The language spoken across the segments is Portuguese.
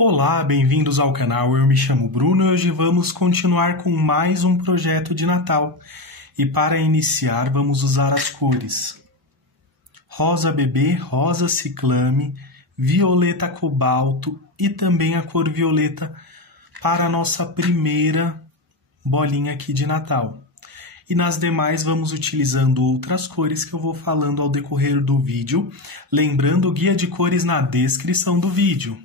Olá, bem-vindos ao canal. Eu me chamo Bruno e hoje vamos continuar com mais um projeto de Natal. E para iniciar, vamos usar as cores rosa bebê, rosa ciclame, violeta cobalto e também a cor violeta para a nossa primeira bolinha aqui de Natal. E nas demais vamos utilizando outras cores que eu vou falando ao decorrer do vídeo, lembrando o guia de cores na descrição do vídeo.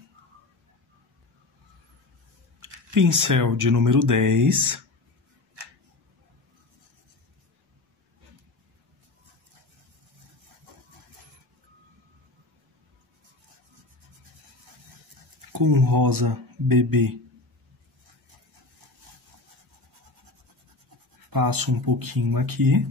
Pincel de número 10. Com rosa bebê. Passo um pouquinho aqui.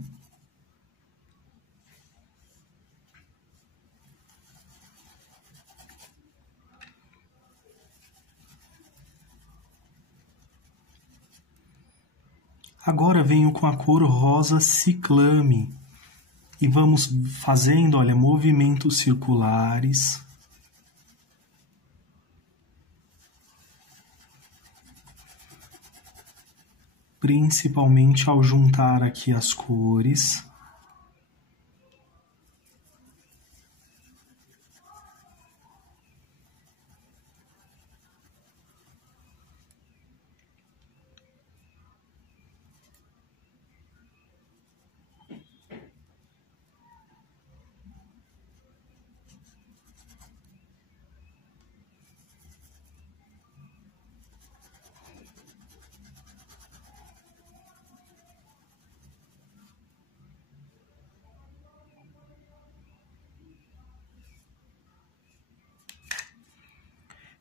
Agora venho com a cor rosa ciclame e vamos fazendo, olha, movimentos circulares. Principalmente ao juntar aqui as cores.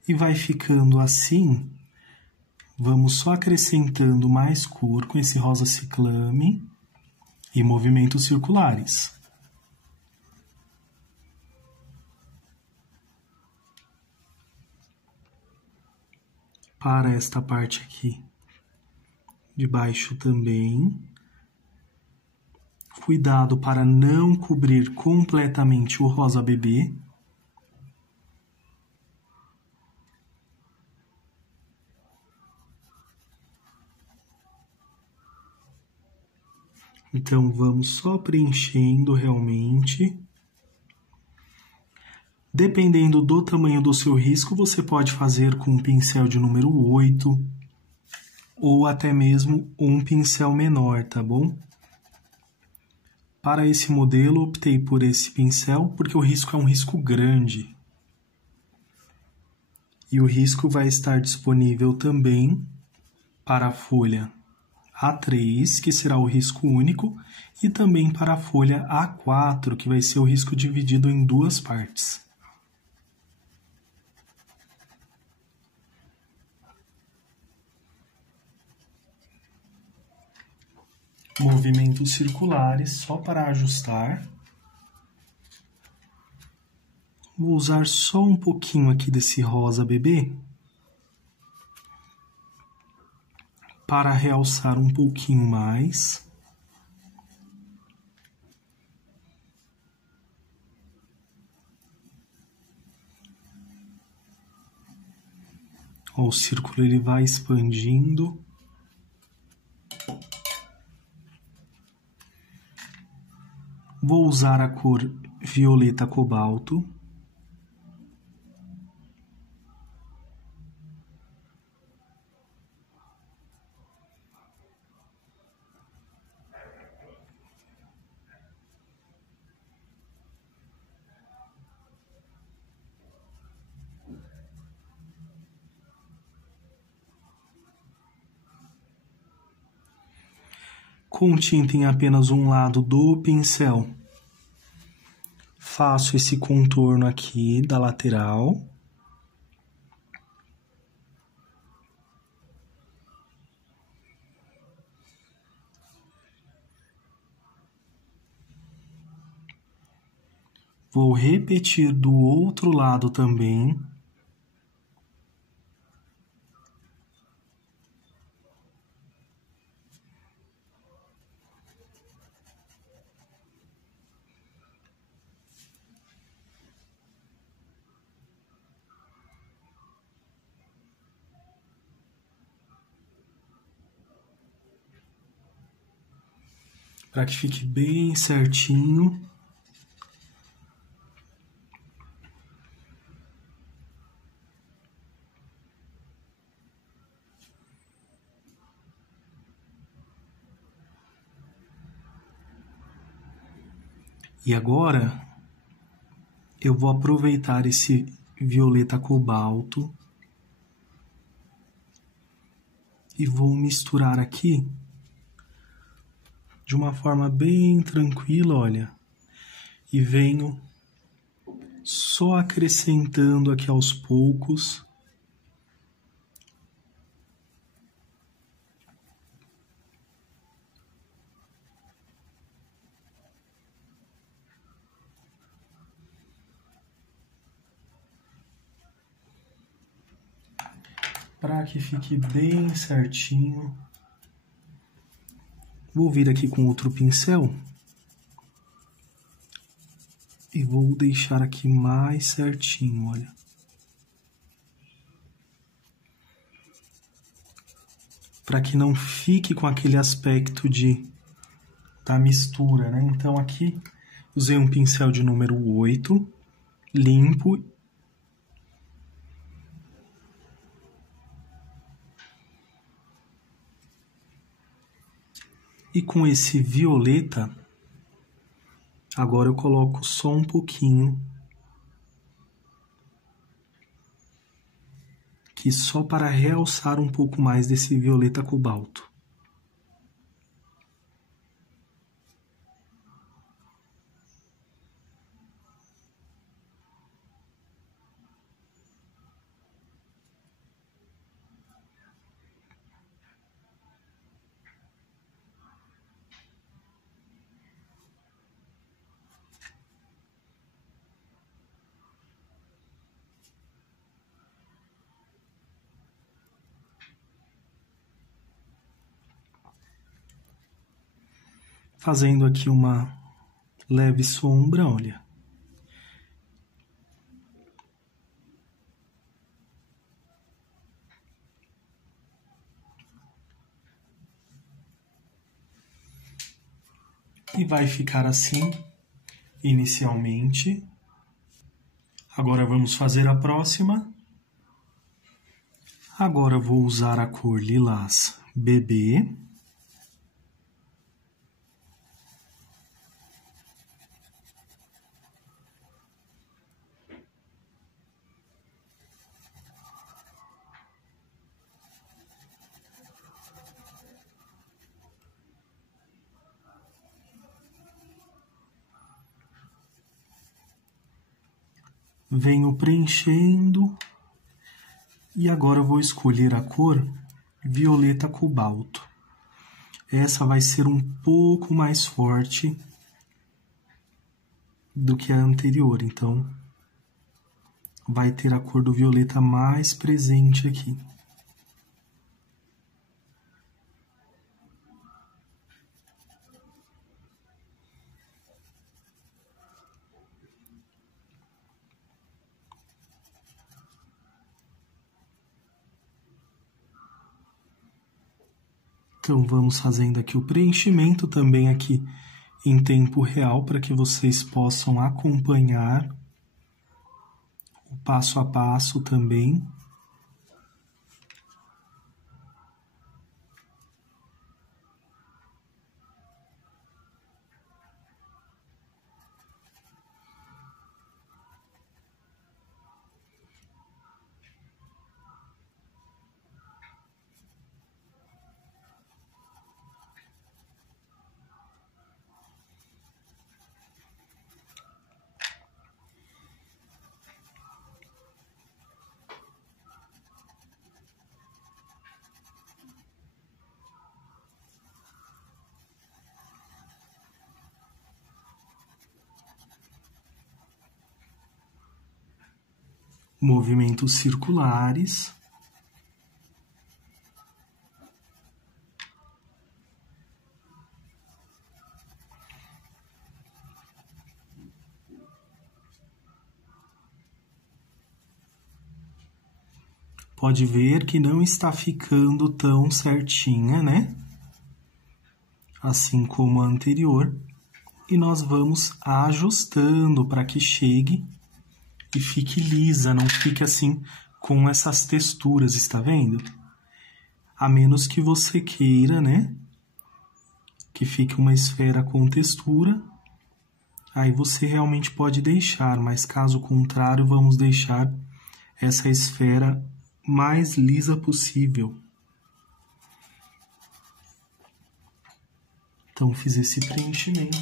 E vai ficando assim. Vamos só acrescentando mais cor com esse rosa ciclame e movimentos circulares. Para esta parte aqui de baixo também. Cuidado para não cobrir completamente o rosa bebê. Então, vamos só preenchendo realmente. Dependendo do tamanho do seu risco, você pode fazer com um pincel de número 8 ou até mesmo um pincel menor, tá bom? Para esse modelo, optei por esse pincel porque o risco é um risco grande. E o risco vai estar disponível também para a folha A3, que será o risco único, e também para a folha A4, que vai ser o risco dividido em duas partes. Movimentos circulares, só para ajustar. Vou usar só um pouquinho aqui desse rosa bebê para realçar um pouquinho mais. Ó, o círculo ele vai expandindo. Vou usar a cor violeta cobalto. Com tinta em apenas um lado do pincel, faço esse contorno aqui da lateral. Vou repetir do outro lado também. para que fique bem certinho. E agora eu vou aproveitar esse violeta cobalto e vou misturar aqui de uma forma bem tranquila, olha, e venho só acrescentando aqui aos poucos. Para que fique bem certinho. Vou vir aqui com outro pincel e vou deixar aqui mais certinho, olha. Para que não fique com aquele aspecto da mistura, né? Então aqui usei um pincel de número 8, limpo. E com esse violeta, agora eu coloco só um pouquinho, que só para realçar um pouco mais desse violeta cobalto. Fazendo aqui uma leve sombra, olha. E vai ficar assim, inicialmente. Agora vamos fazer a próxima. Agora vou usar a cor lilás bebê. Venho preenchendo e agora eu vou escolher a cor violeta cobalto. Essa vai ser um pouco mais forte do que a anterior, então vai ter a cor do violeta mais presente aqui. Então vamos fazendo aqui o preenchimento também aqui em tempo real para que vocês possam acompanhar o passo a passo também. Movimentos circulares. Pode ver que não está ficando tão certinha, né? assim como a anterior, e nós vamos ajustando para que chegue e fique lisa, não fique assim com essas texturas, está vendo? A menos que você queira, né, que fique uma esfera com textura, aí você realmente pode deixar, mas caso contrário, vamos deixar essa esfera mais lisa possível. Então, fiz esse preenchimento.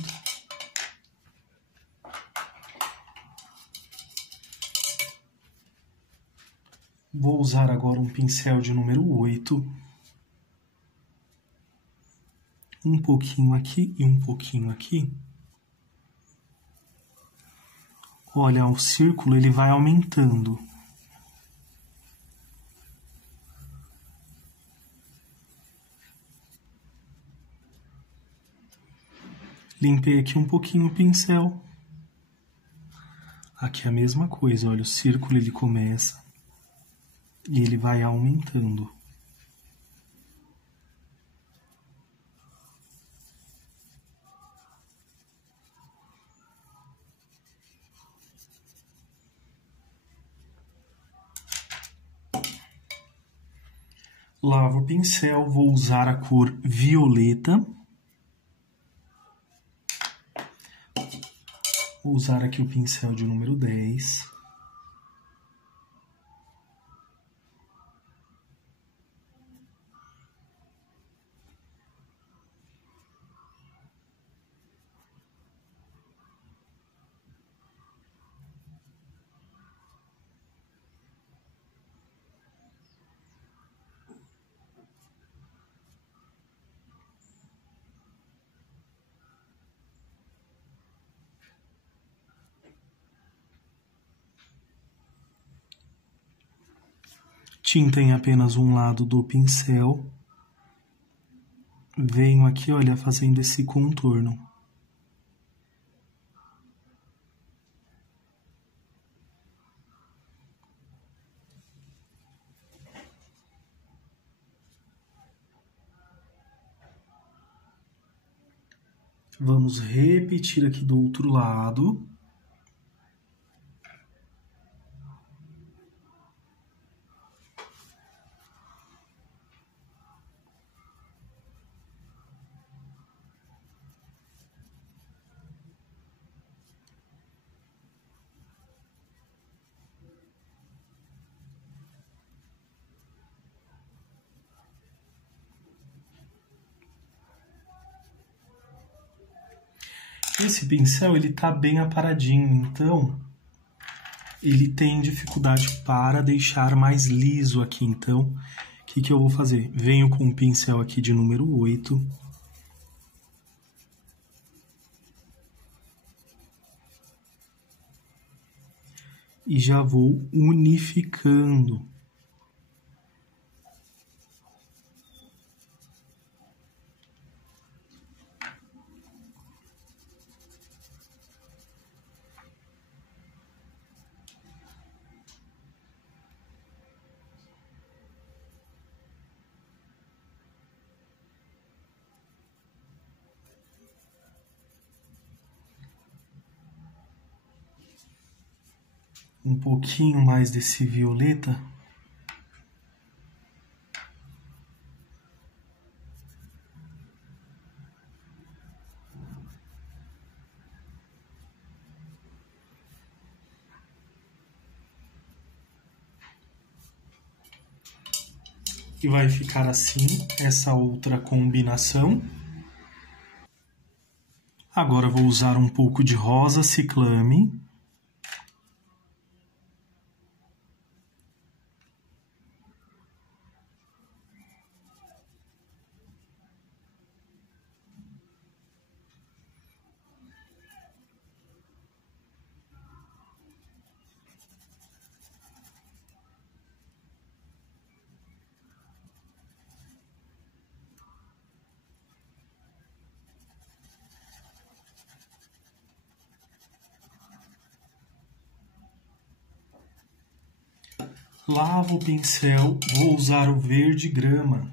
Vou usar agora um pincel de número 8. Um pouquinho aqui e um pouquinho aqui. Olha, o círculo ele vai aumentando. Limpei aqui um pouquinho o pincel. Aqui é a mesma coisa, olha, o círculo ele começa e ele vai aumentando. Lavo o pincel, vou usar a cor violeta. Vou usar aqui o pincel de número 10. Tinta em apenas um lado do pincel. Venho aqui, olha, fazendo esse contorno. Vamos repetir aqui do outro lado. Esse pincel ele tá bem aparadinho, então ele tem dificuldade para deixar mais liso aqui. Então, o que eu vou fazer? Venho com o pincel aqui de número 8. E já vou unificando. Um pouquinho mais desse violeta. E vai ficar assim, essa outra combinação. Agora vou usar um pouco de rosa ciclame. Lavo o pincel, vou usar o verde grama.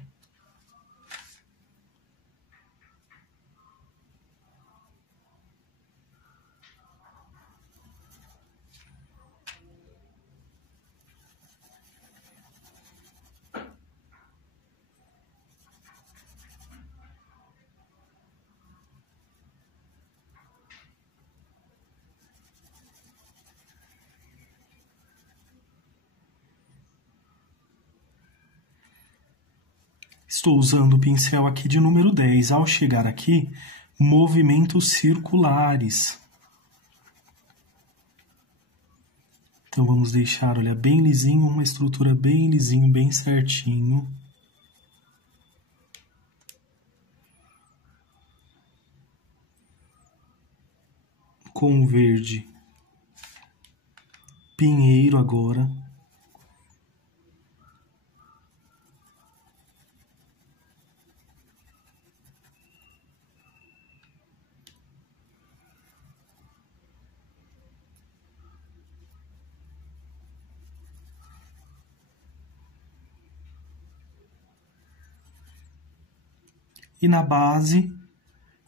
Estou usando o pincel aqui de número 10. Ao chegar aqui, movimentos circulares. Então vamos deixar, olha, bem lisinho, uma estrutura bem lisinho, bem certinho. Com o verde pinheiro agora. E na base,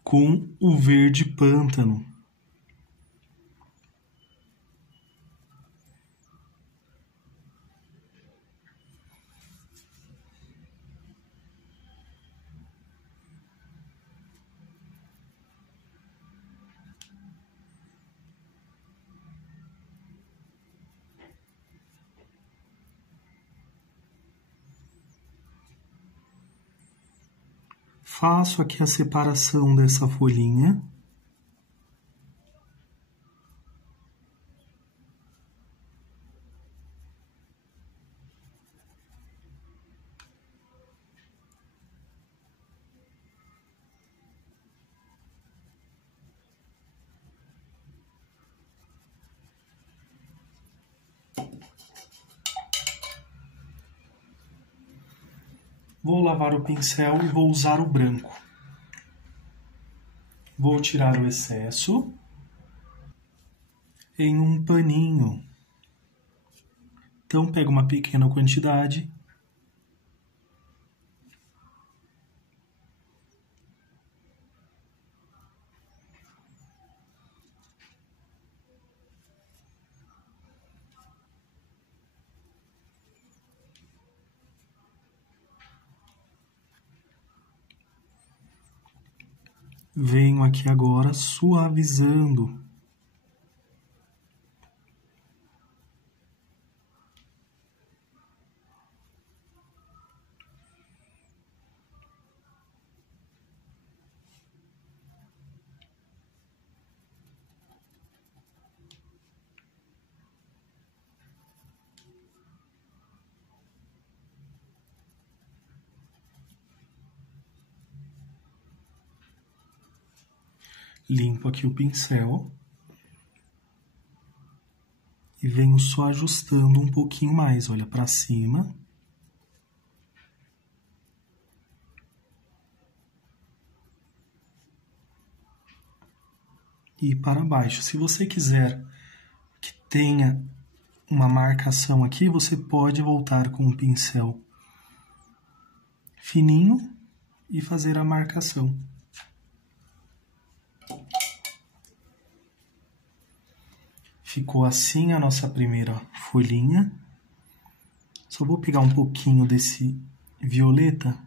com o verde pântano. Faço aqui a separação dessa folhinha. Vou lavar o pincel e vou usar o branco. Vou tirar o excesso em um paninho. Então, pego uma pequena quantidade . Venho aqui agora suavizando. Limpo aqui o pincel e venho só ajustando um pouquinho mais, olha, para cima. E para baixo. Se você quiser que tenha uma marcação aqui, você pode voltar com o pincel fininho e fazer a marcação. Ficou assim a nossa primeira folhinha. Só vou pegar um pouquinho desse violeta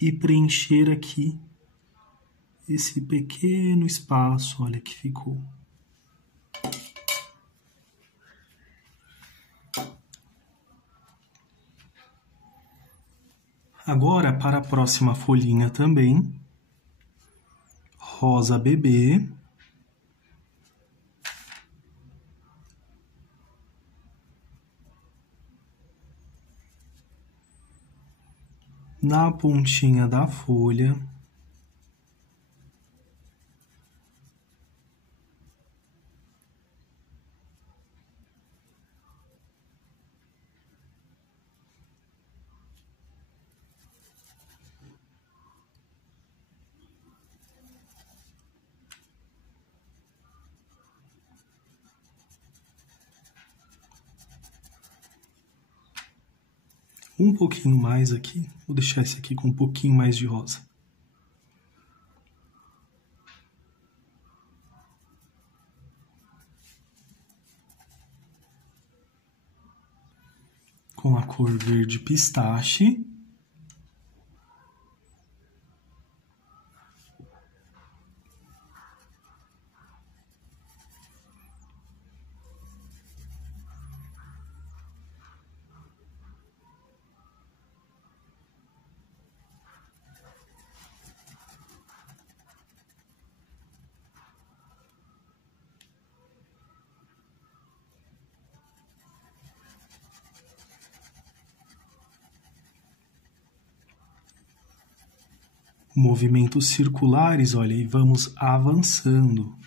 e preencher aqui esse pequeno espaço, olha que ficou. Agora, para a próxima folhinha também, rosa bebê. Na pontinha da folha. Um pouquinho mais aqui, vou deixar esse aqui com um pouquinho mais de rosa. Com a cor verde pistache. Movimentos circulares, olha, e vamos avançando.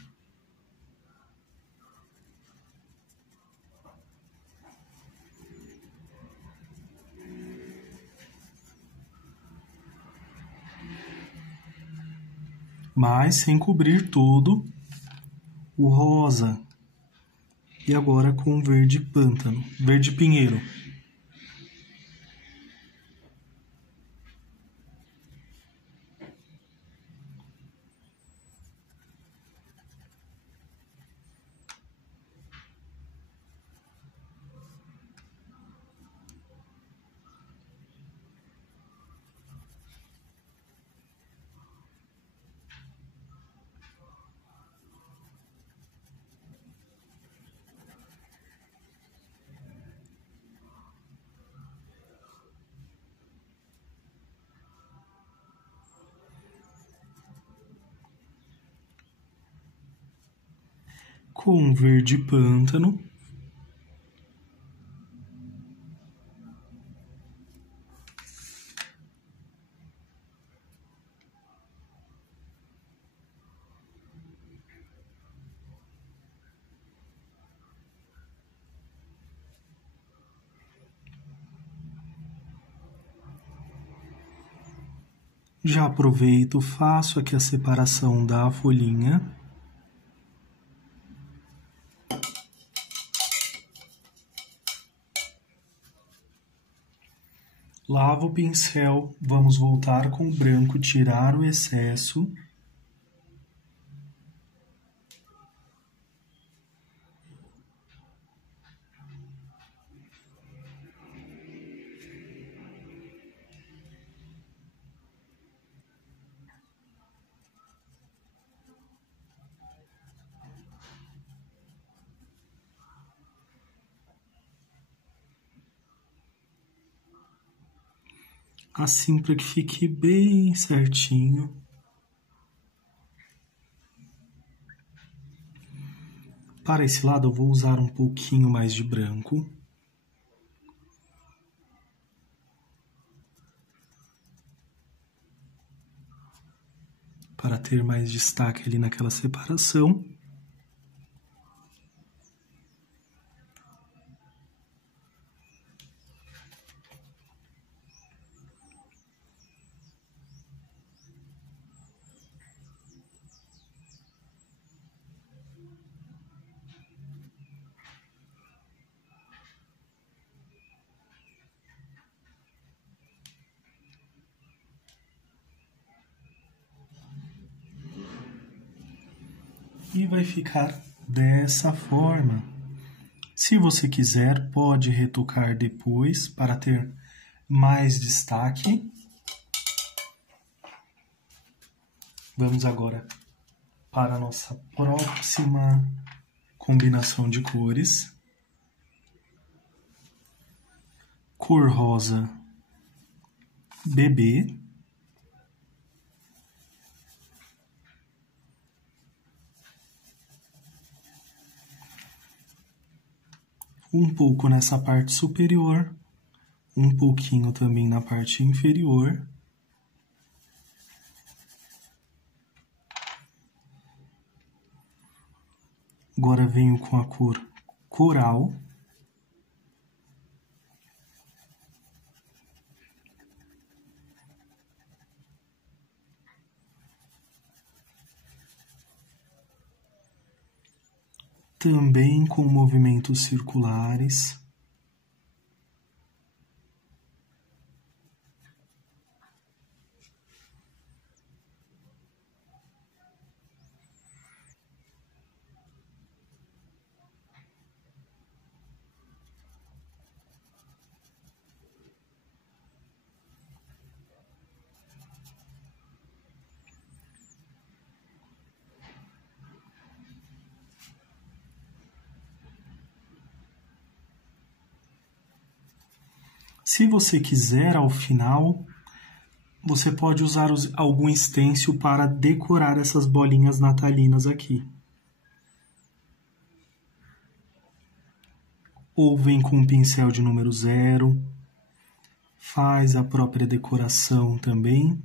Mas sem cobrir todo o rosa. E agora com verde pântano, verde pinheiro. Com verde pântano. Já aproveito, faço aqui a separação da folhinha. Lavo o pincel, vamos voltar com o branco, tirar o excesso. Assim, para que fique bem certinho. Para esse lado eu vou usar um pouquinho mais de branco. Para ter mais destaque ali naquela separação. E vai ficar dessa forma. Se você quiser, pode retocar depois para ter mais destaque. Vamos agora para a nossa próxima combinação de cores. Cor rosa bebê. Um pouco nessa parte superior, um pouquinho também na parte inferior. Agora venho com a cor coral. Também com movimentos circulares. Se você quiser, ao final, você pode usar algum stencil para decorar essas bolinhas natalinas aqui. Ou vem com um pincel de número 0, faz a própria decoração também.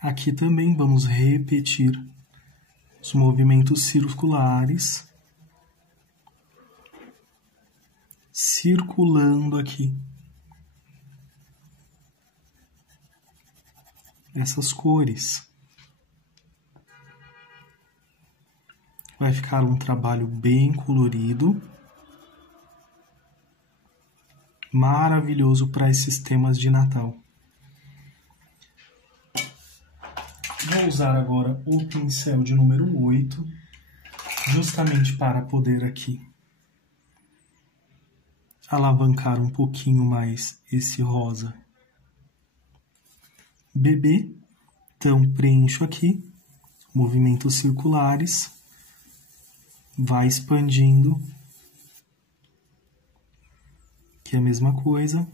Aqui também vamos repetir os movimentos circulares, circulando aqui essas cores. Vai ficar um trabalho bem colorido, maravilhoso para esses temas de Natal. Vou usar agora o pincel de número 8, justamente para poder aqui alavancar um pouquinho mais esse rosa bebê. Então, preencho aqui, movimentos circulares, vai expandindo, que é a mesma coisa.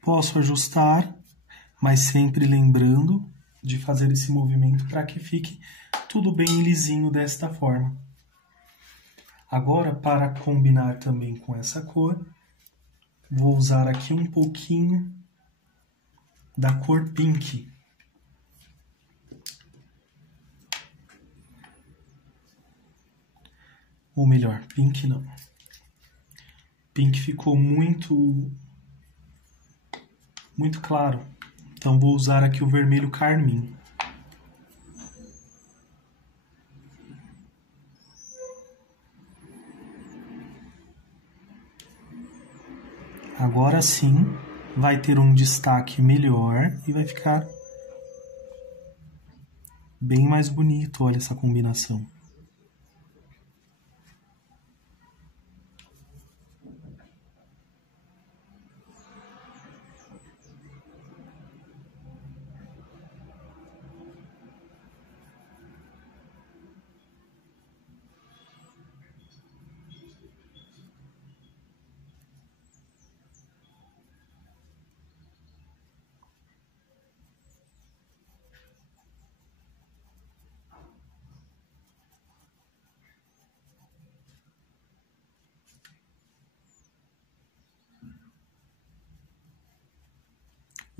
Posso ajustar, mas sempre lembrando de fazer esse movimento para que fique tudo bem lisinho desta forma. Agora, para combinar também com essa cor, vou usar aqui um pouquinho da cor pink. Ou melhor, pink não. Pink ficou muito claro. Então vou usar aqui o vermelho carmim. Agora sim, vai ter um destaque melhor e vai ficar bem mais bonito, olha essa combinação.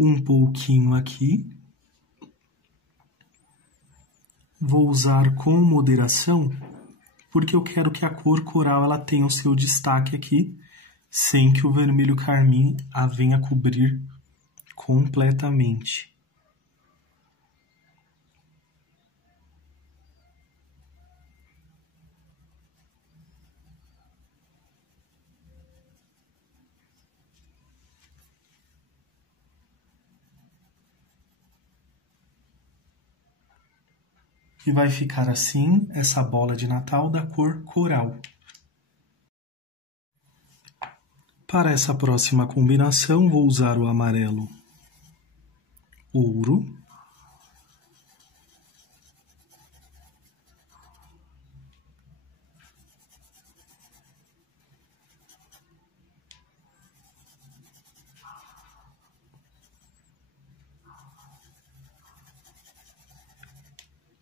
Um pouquinho aqui. Vou usar com moderação, porque eu quero que a cor coral ela tenha o seu destaque aqui, sem que o vermelho carmim a venha cobrir completamente. E vai ficar assim essa bola de Natal da cor coral. Para essa próxima combinação, vou usar o amarelo ouro.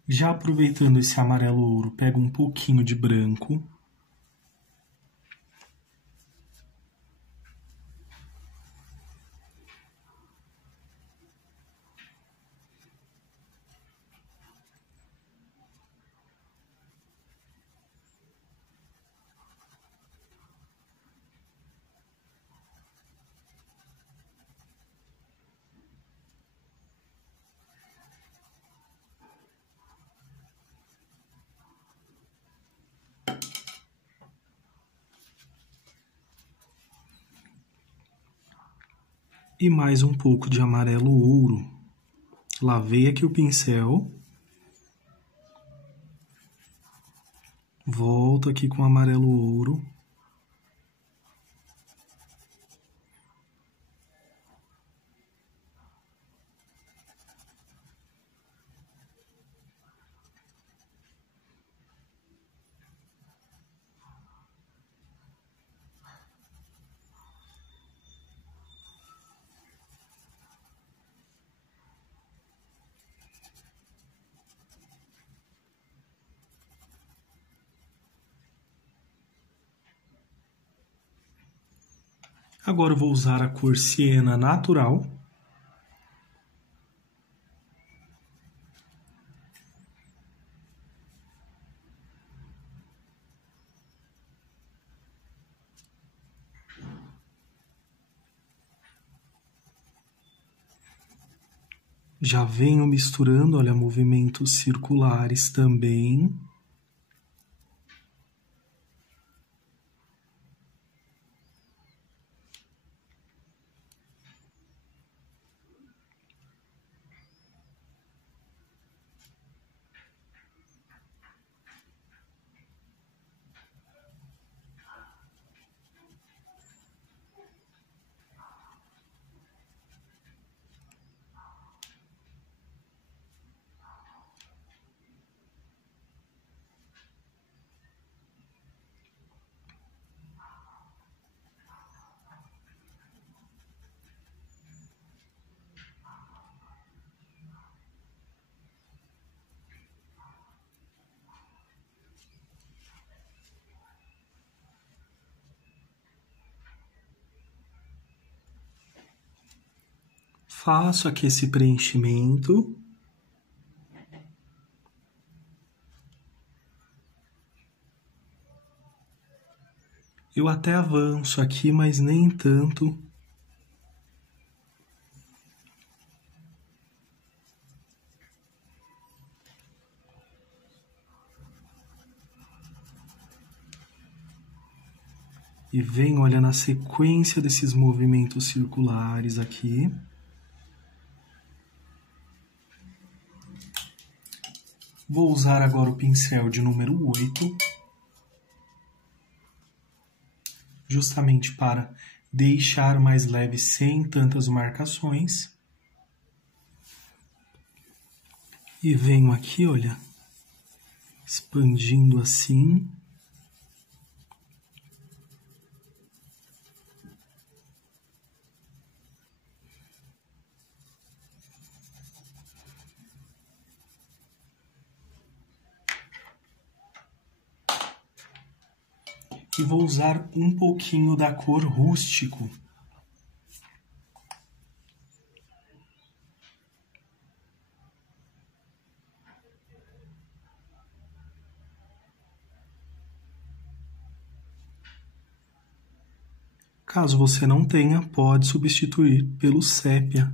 Já aproveitando esse amarelo ouro, pego um pouquinho de branco. E mais um pouco de amarelo ouro. Lavei aqui o pincel. Volto aqui com o amarelo ouro. Agora eu vou usar a cor siena natural. Já venho misturando, olha, movimentos circulares também. Faço aqui esse preenchimento. Eu até avanço aqui, mas nem tanto. E venho, olha, na sequência desses movimentos circulares aqui. Vou usar agora o pincel de número 8, justamente para deixar mais leve sem tantas marcações. E venho aqui, olha, expandindo assim. E vou usar um pouquinho da cor rústico. Caso você não tenha, pode substituir pelo sépia.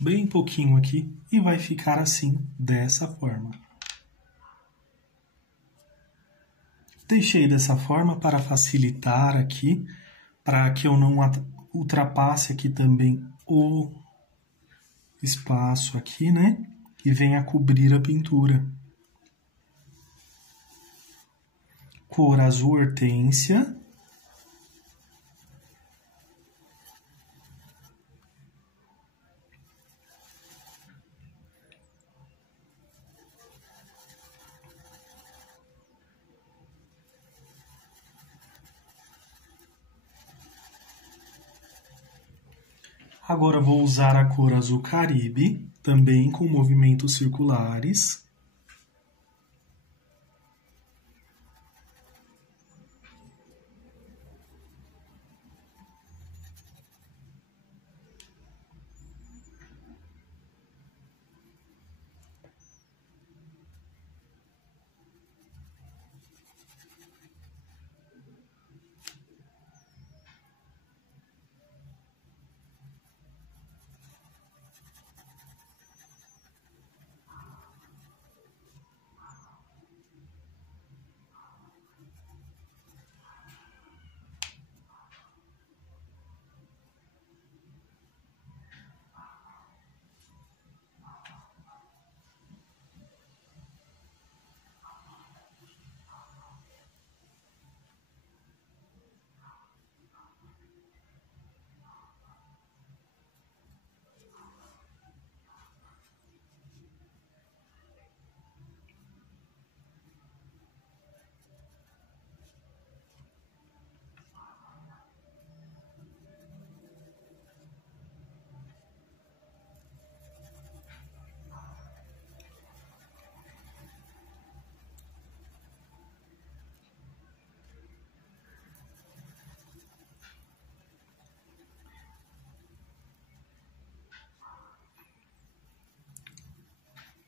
Bem pouquinho aqui e vai ficar assim, dessa forma. Deixei dessa forma para facilitar aqui, para que eu não ultrapasse aqui também o espaço aqui, né? E venha cobrir a pintura. Cor azul hortênsia. Agora vou usar a cor azul Caribe, também com movimentos circulares.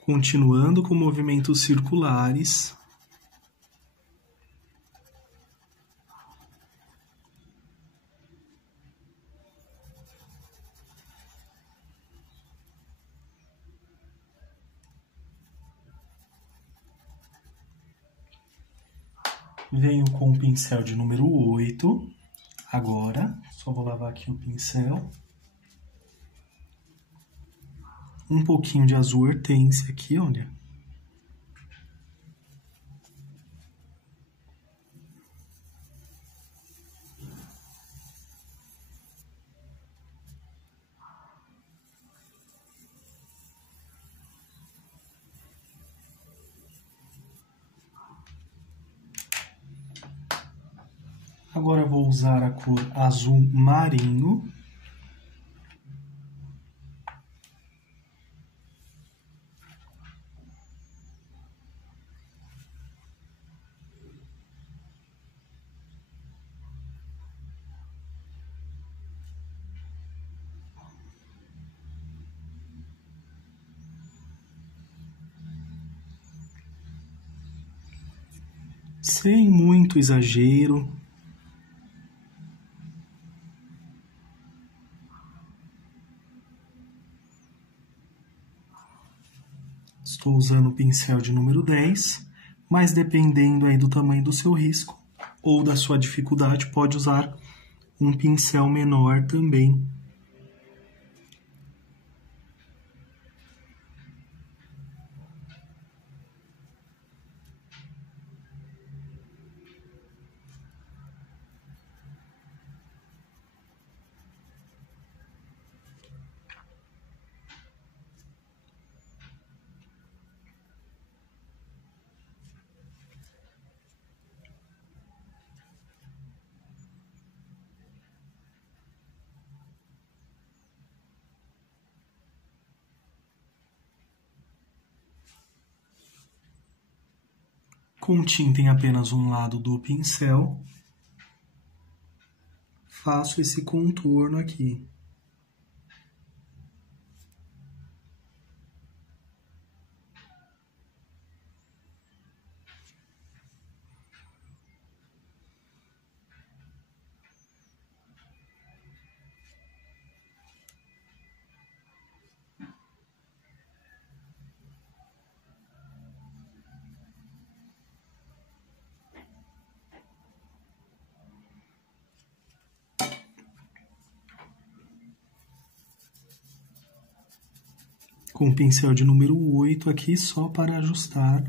Continuando com movimentos circulares. Venho com o pincel de número 8. Agora, só vou lavar aqui o pincel. Um pouquinho de azul hortênsia aqui, olha. Agora eu vou usar a cor azul marinho. Sem muito exagero. Estou usando o pincel de número 10, mas dependendo aí do tamanho do seu risco ou da sua dificuldade, pode usar um pincel menor também. Com tinta em apenas um lado do pincel, faço esse contorno aqui. Com o pincel de número 8 aqui, só para ajustar.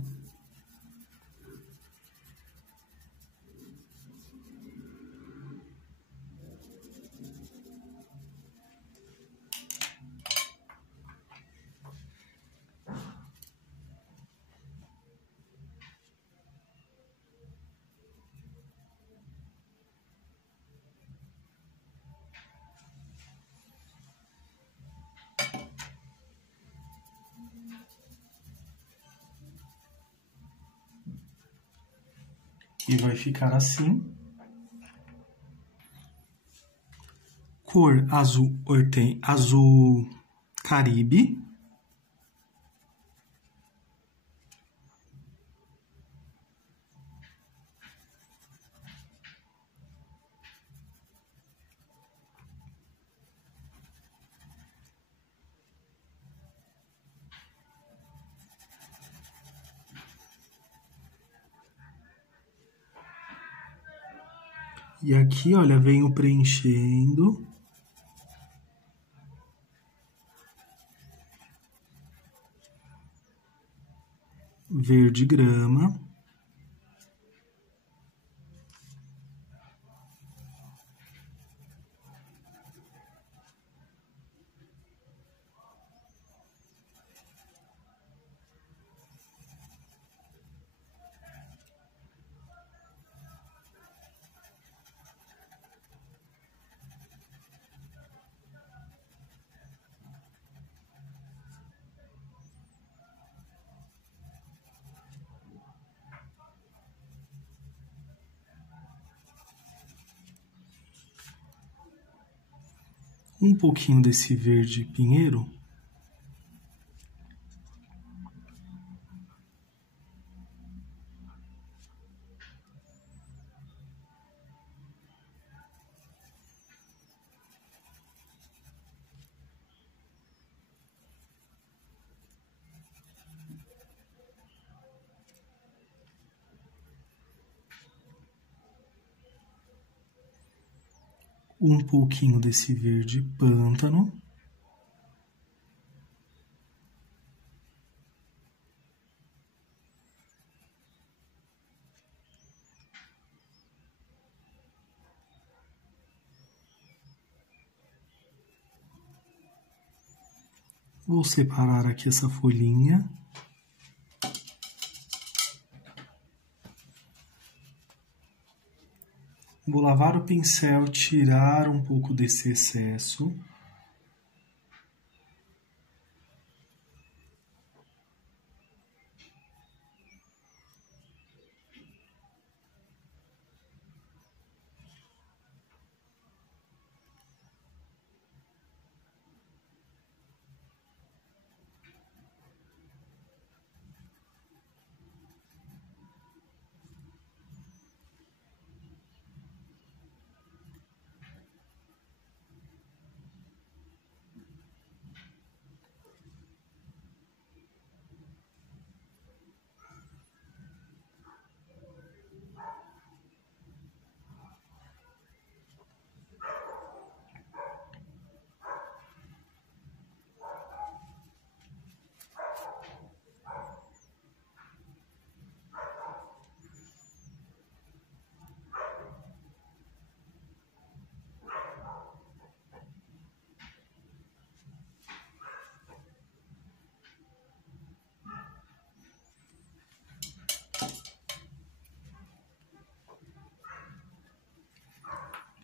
E vai ficar assim. Cor azul azul Caribe. E aqui, olha, venho preenchendo. Verde grama. Um pouquinho desse verde pinheiro. um pouquinho desse verde pântano. Vou separar aqui essa folhinha. Vou lavar o pincel, tirar um pouco desse excesso.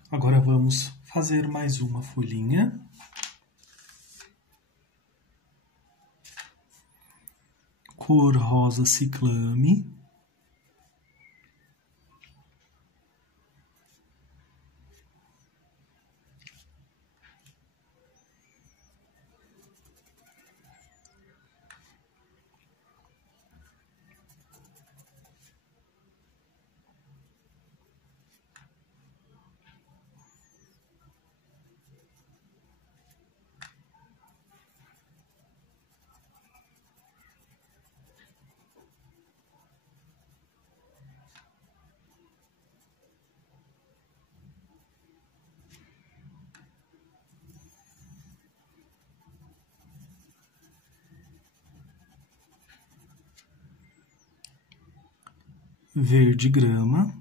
Agora vamos fazer mais uma folhinha. Cor rosa ciclame. Verde grama.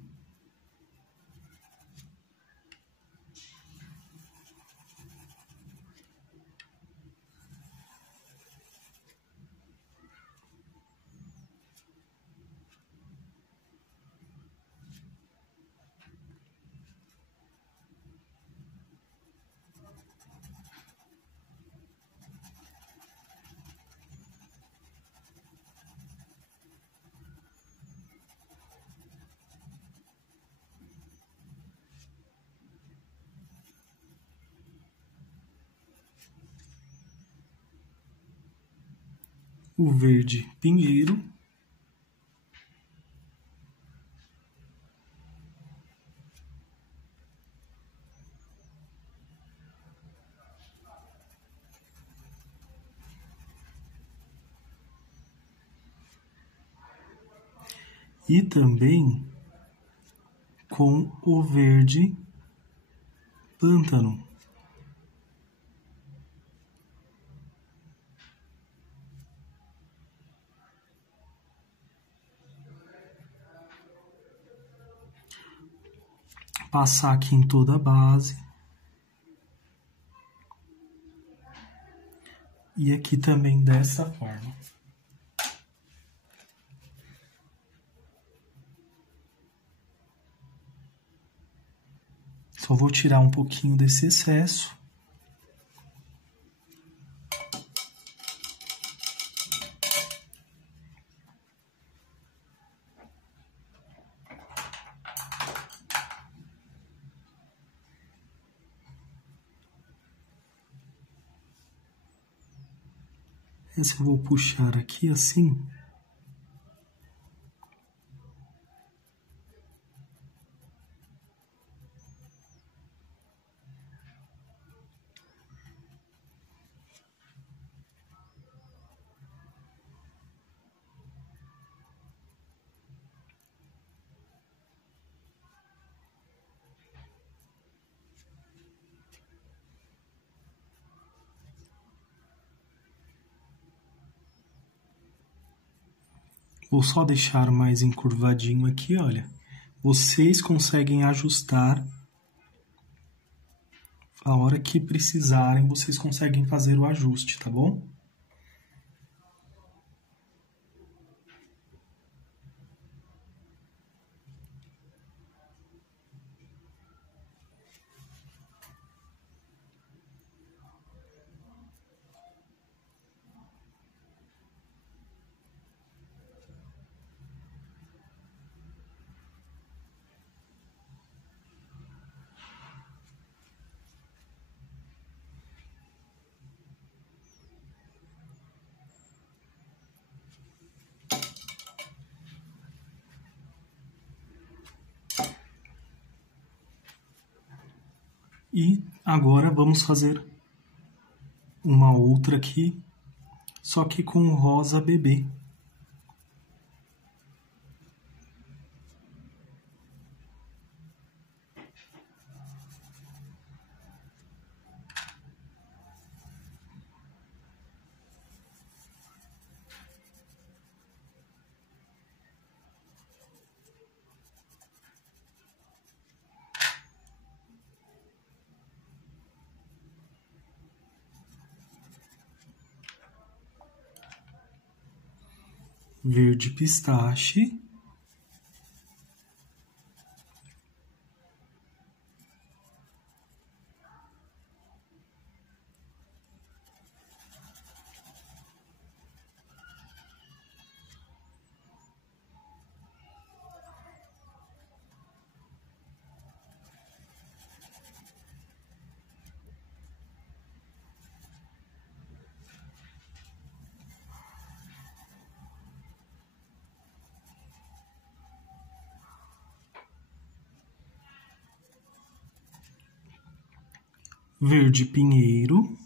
O verde pinheiro. E também com o verde pântano. Passar aqui em toda a base. E aqui também dessa forma. Só vou tirar um pouquinho desse excesso. Essa eu vou puxar aqui assim. Vou só deixar mais encurvadinho aqui, olha. Vocês conseguem ajustar a hora que precisarem, vocês conseguem fazer o ajuste, tá bom? E agora vamos fazer uma outra aqui, só que com rosa bebê. Verde pistache. Verde pinheiro.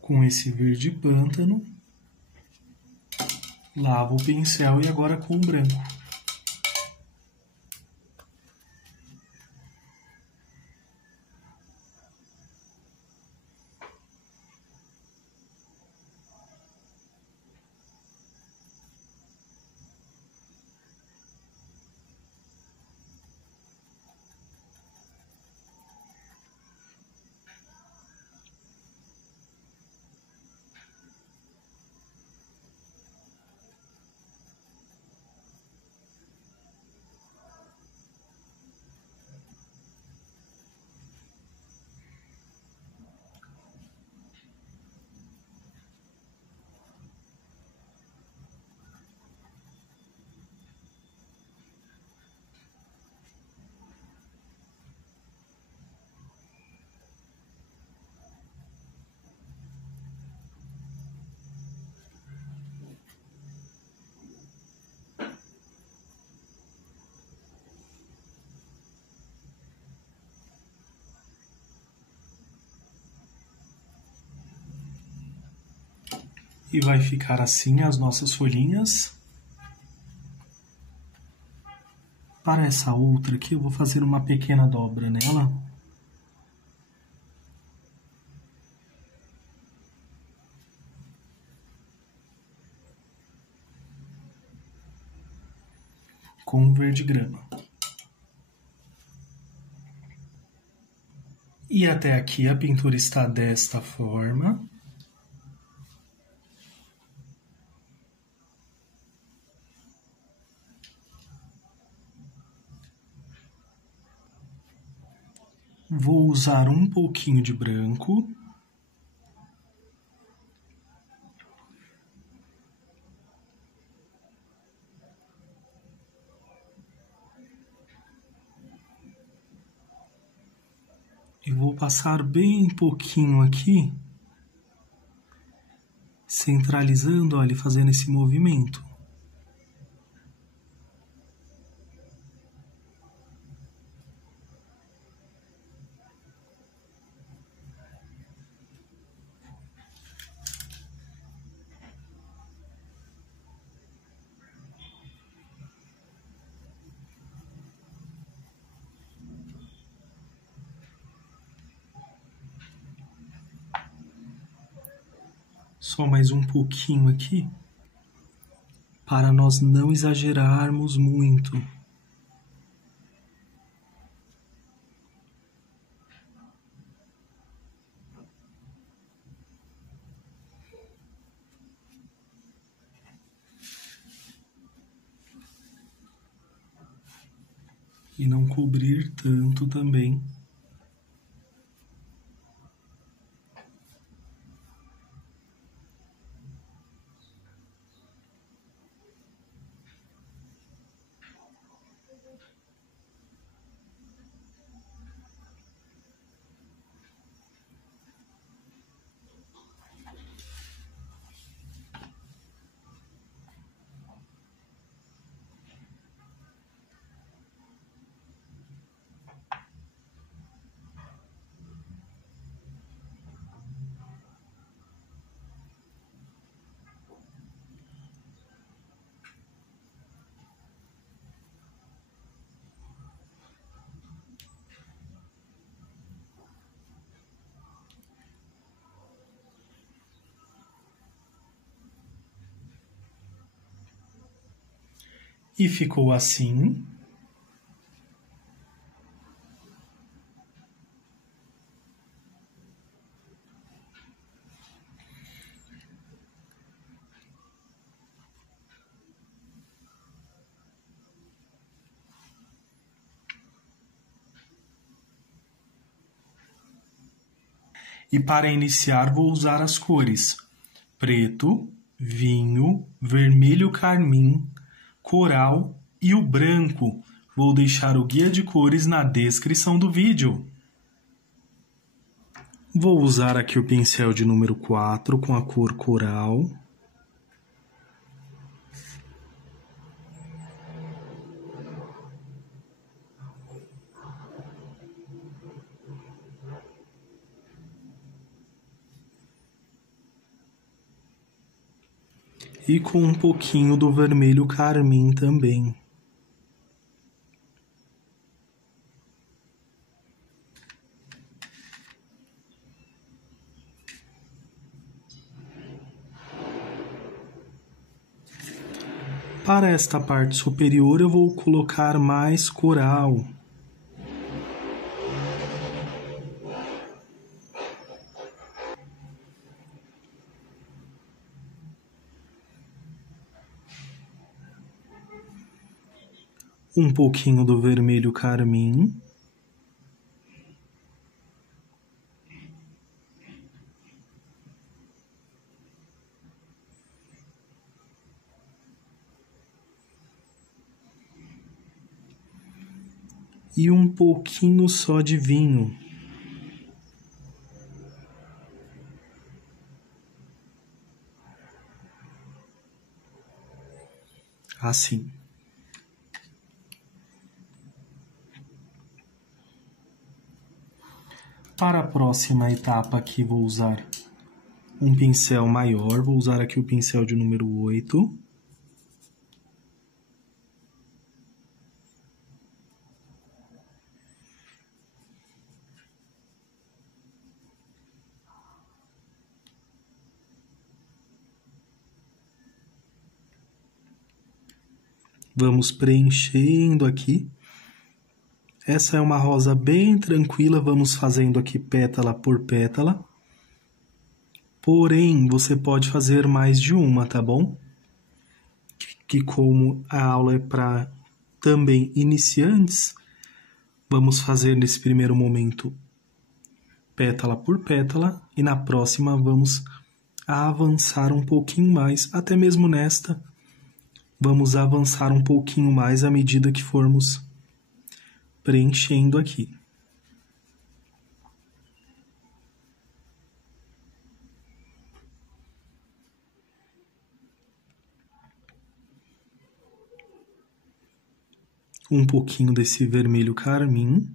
Com esse verde pântano, lavo o pincel e agora com o branco. E vai ficar assim as nossas folhinhas. Para essa outra aqui, eu vou fazer uma pequena dobra nela. Com verde grama. E até aqui a pintura está desta forma. Vou usar um pouquinho de branco. E vou passar bem pouquinho aqui, centralizando, olha, e fazendo esse movimento. Só mais um pouquinho aqui, para nós não exagerarmos muito. E não cobrir tanto também. E ficou assim. E para iniciar vou usar as cores preto, vinho, vermelho carmim, coral e o branco. Vou deixar o guia de cores na descrição do vídeo. Vou usar aqui o pincel de número 4 com a cor coral. E com um pouquinho do vermelho carmim também. Para esta parte superior eu vou colocar mais coral. Um pouquinho do vermelho carmim. E um pouquinho só de vinho. Assim. Para a próxima etapa aqui vou usar um pincel maior, vou usar aqui o pincel de número 8. Vamos preenchendo aqui Essa é uma rosa bem tranquila, vamos fazendo aqui pétala por pétala. Porém, você pode fazer mais de uma, tá bom? Que como a aula é para também iniciantes, vamos fazer nesse primeiro momento pétala por pétala e na próxima vamos avançar um pouquinho mais, até mesmo nesta, vamos avançar um pouquinho mais à medida que formos preenchendo aqui. Um pouquinho desse vermelho carmim.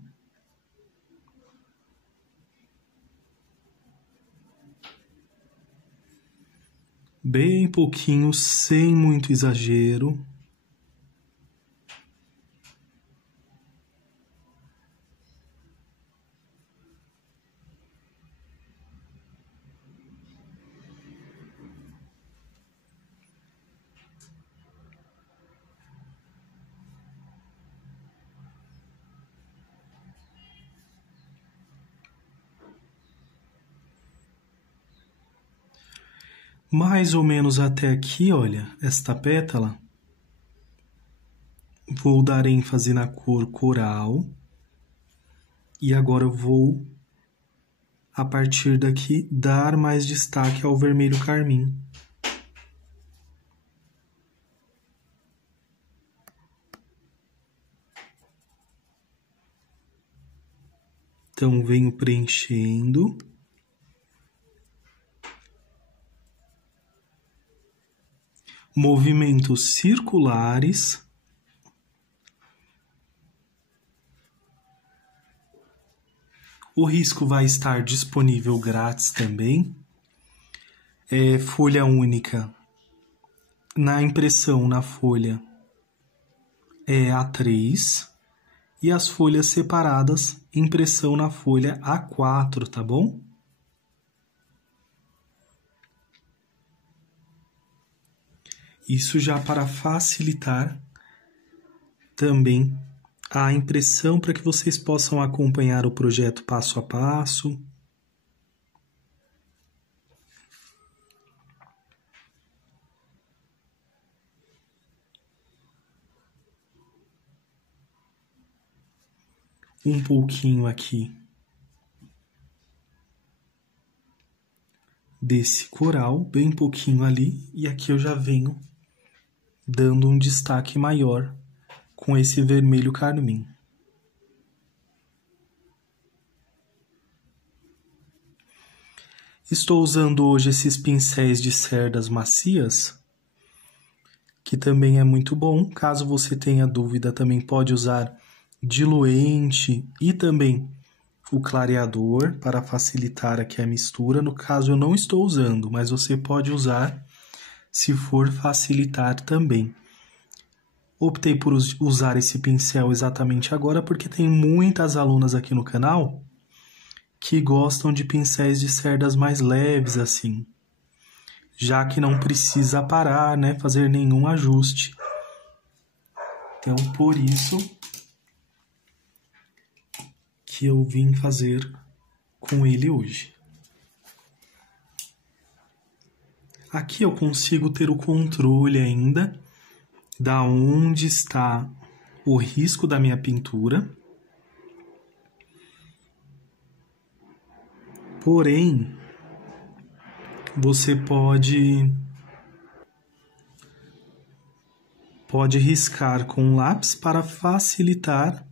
Bem pouquinho, sem muito exagero. Mais ou menos até aqui, olha, esta pétala. Vou dar ênfase na cor coral. E agora eu vou, a partir daqui, dar mais destaque ao vermelho carmim. Então, venho preenchendo. Movimentos circulares. O risco vai estar disponível grátis também. Folha única. Na impressão na folha é A3. E as folhas separadas, impressão na folha A4, tá bom? Isso já para facilitar também a impressão para que vocês possam acompanhar o projeto passo a passo. Um pouquinho aqui desse coral, bem pouquinho ali, e aqui eu já venho dando um destaque maior com esse vermelho carmim. Estou usando hoje esses pincéis de cerdas macias, que também é muito bom. Caso você tenha dúvida, também pode usar diluente e também o clareador para facilitar aqui a mistura. No caso, eu não estou usando, mas você pode usar se for facilitar também. Optei por usar esse pincel exatamente agora porque tem muitas alunas aqui no canal que gostam de pincéis de cerdas mais leves assim, já que não precisa parar, né, fazer nenhum ajuste. Então, por isso que eu vim fazer com ele hoje. Aqui eu consigo ter o controle ainda da onde está o risco da minha pintura. Porém, você pode riscar com lápis para facilitar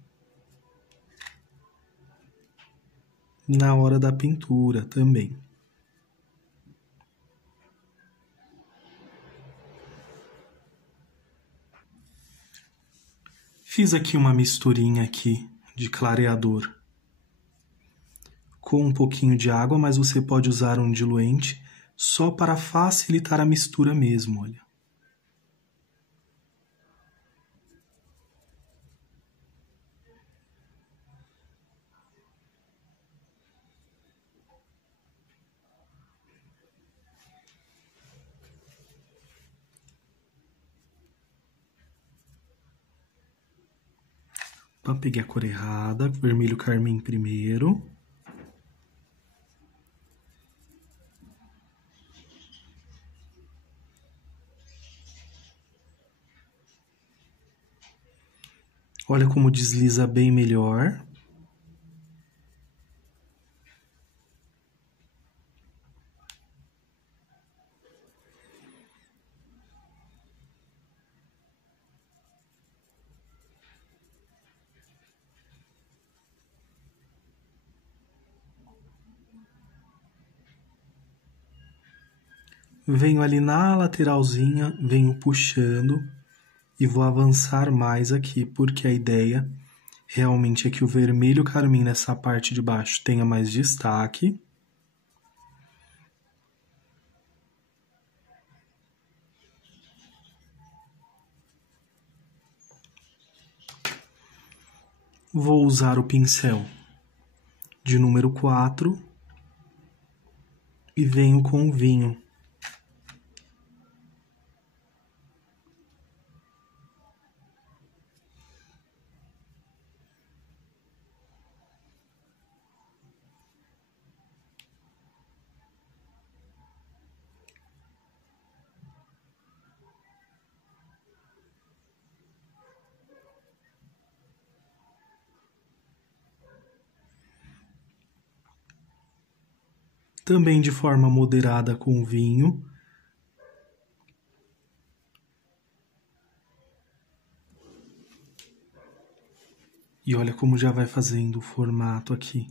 na hora da pintura também. Fiz aqui uma misturinha aqui de clareador com um pouquinho de água, mas você pode usar um diluente só para facilitar a mistura mesmo, olha. Opa, peguei a cor errada. Vermelho carmim primeiro. Olha como desliza bem melhor. Venho ali na lateralzinha, venho puxando e vou avançar mais aqui, porque a ideia realmente é que o vermelho carmim nessa parte de baixo tenha mais destaque. Vou usar o pincel de número 4 e venho com o vinho. Também de forma moderada com o vinho. E olha como já vai fazendo o formato aqui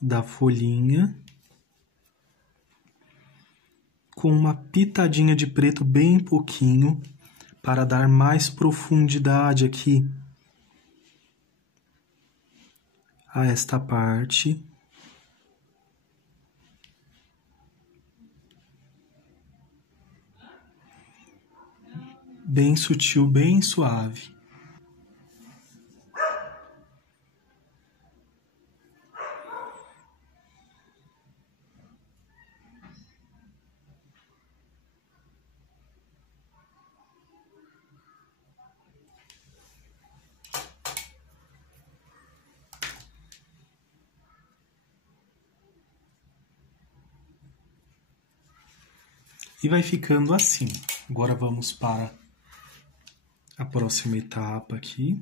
da folhinha. Com uma pitadinha de preto bem pouquinho, para dar mais profundidade aqui a esta parte. Bem sutil, bem suave. E vai ficando assim. Agora vamos para a próxima etapa aqui.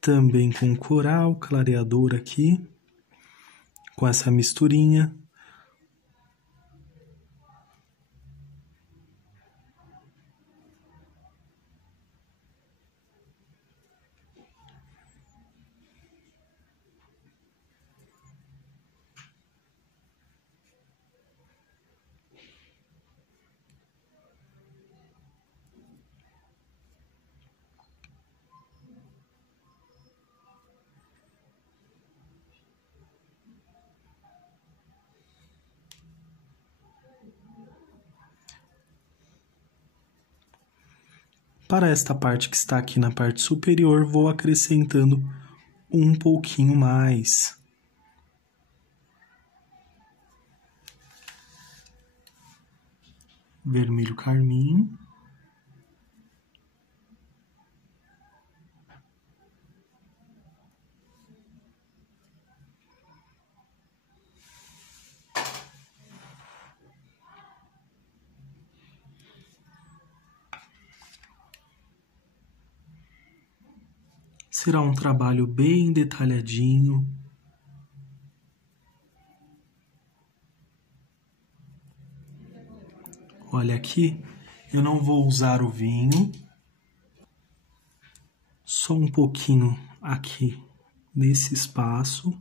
Também com coral, clareador aqui, com essa misturinha. Para esta parte que está aqui na parte superior, vou acrescentando um pouquinho mais. Vermelho carmim. Será um trabalho bem detalhadinho. Olha aqui, eu não vou usar o vinho. Só um pouquinho aqui nesse espaço.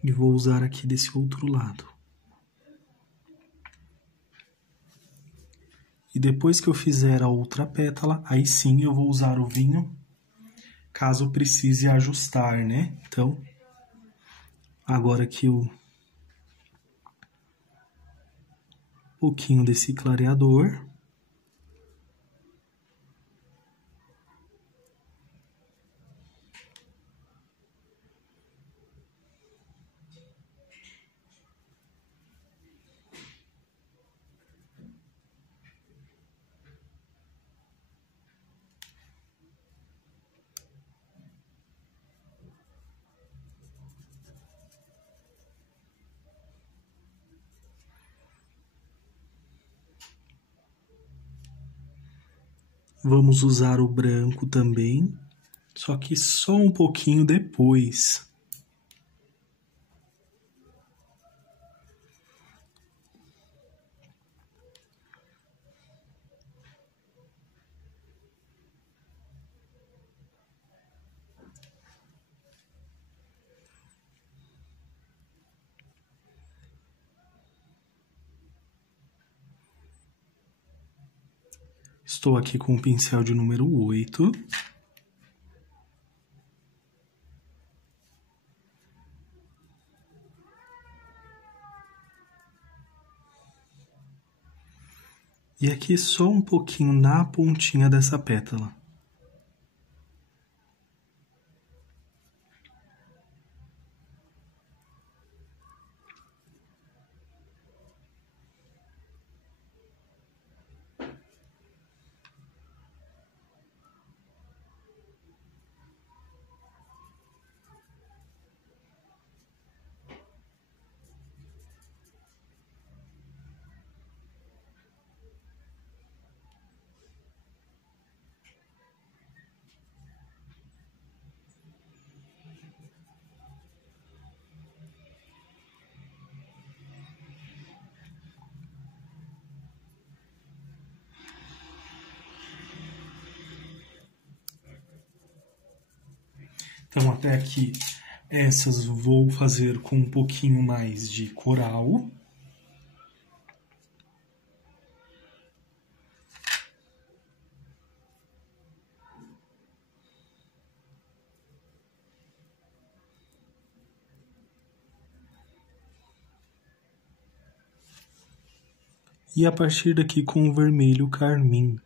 E vou usar aqui desse outro lado. E depois que eu fizer a outra pétala, aí sim eu vou usar o vinho, caso precise ajustar, né? Então, agora aqui um pouquinho desse clareador. Vamos usar o branco também, só que só um pouquinho depois. Estou aqui com o pincel de número 8. E aqui só um pouquinho na pontinha dessa pétala. Então, até aqui, essas vou fazer com um pouquinho mais de coral. E a partir daqui com o vermelho carmim.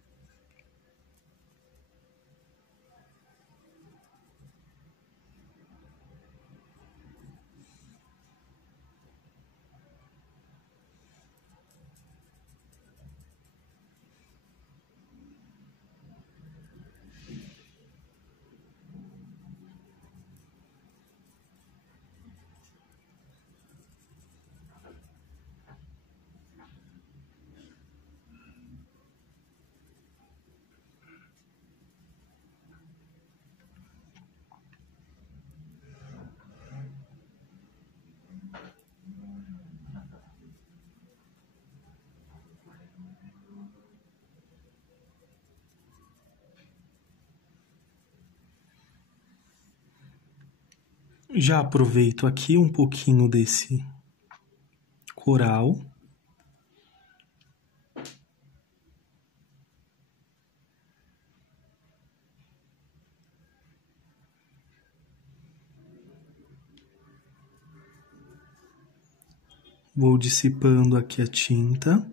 Já aproveito aqui um pouquinho desse coral. Vou dissipando aqui a tinta.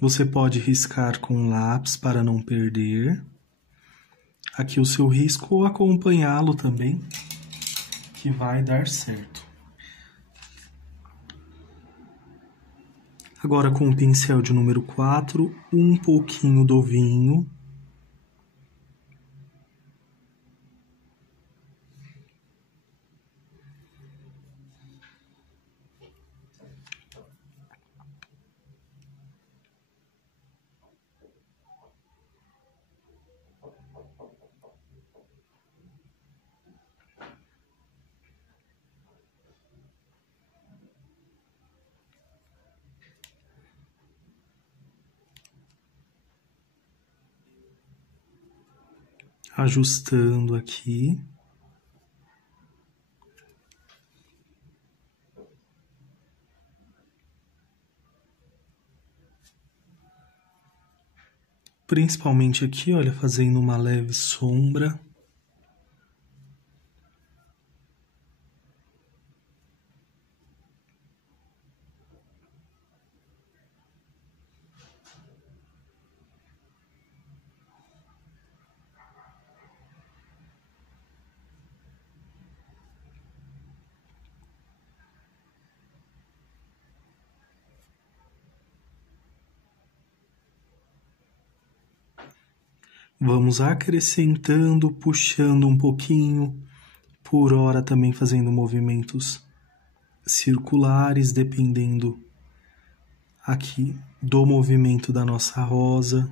Você pode riscar com lápis para não perder. Aqui o seu risco ou acompanhá-lo também, que vai dar certo. Agora com o pincel de número 4, um pouquinho do vinho. Ajustando aqui. Principalmente aqui, olha, fazendo uma leve sombra. Vamos acrescentando, puxando um pouquinho, por hora também fazendo movimentos circulares, dependendo aqui do movimento da nossa rosa.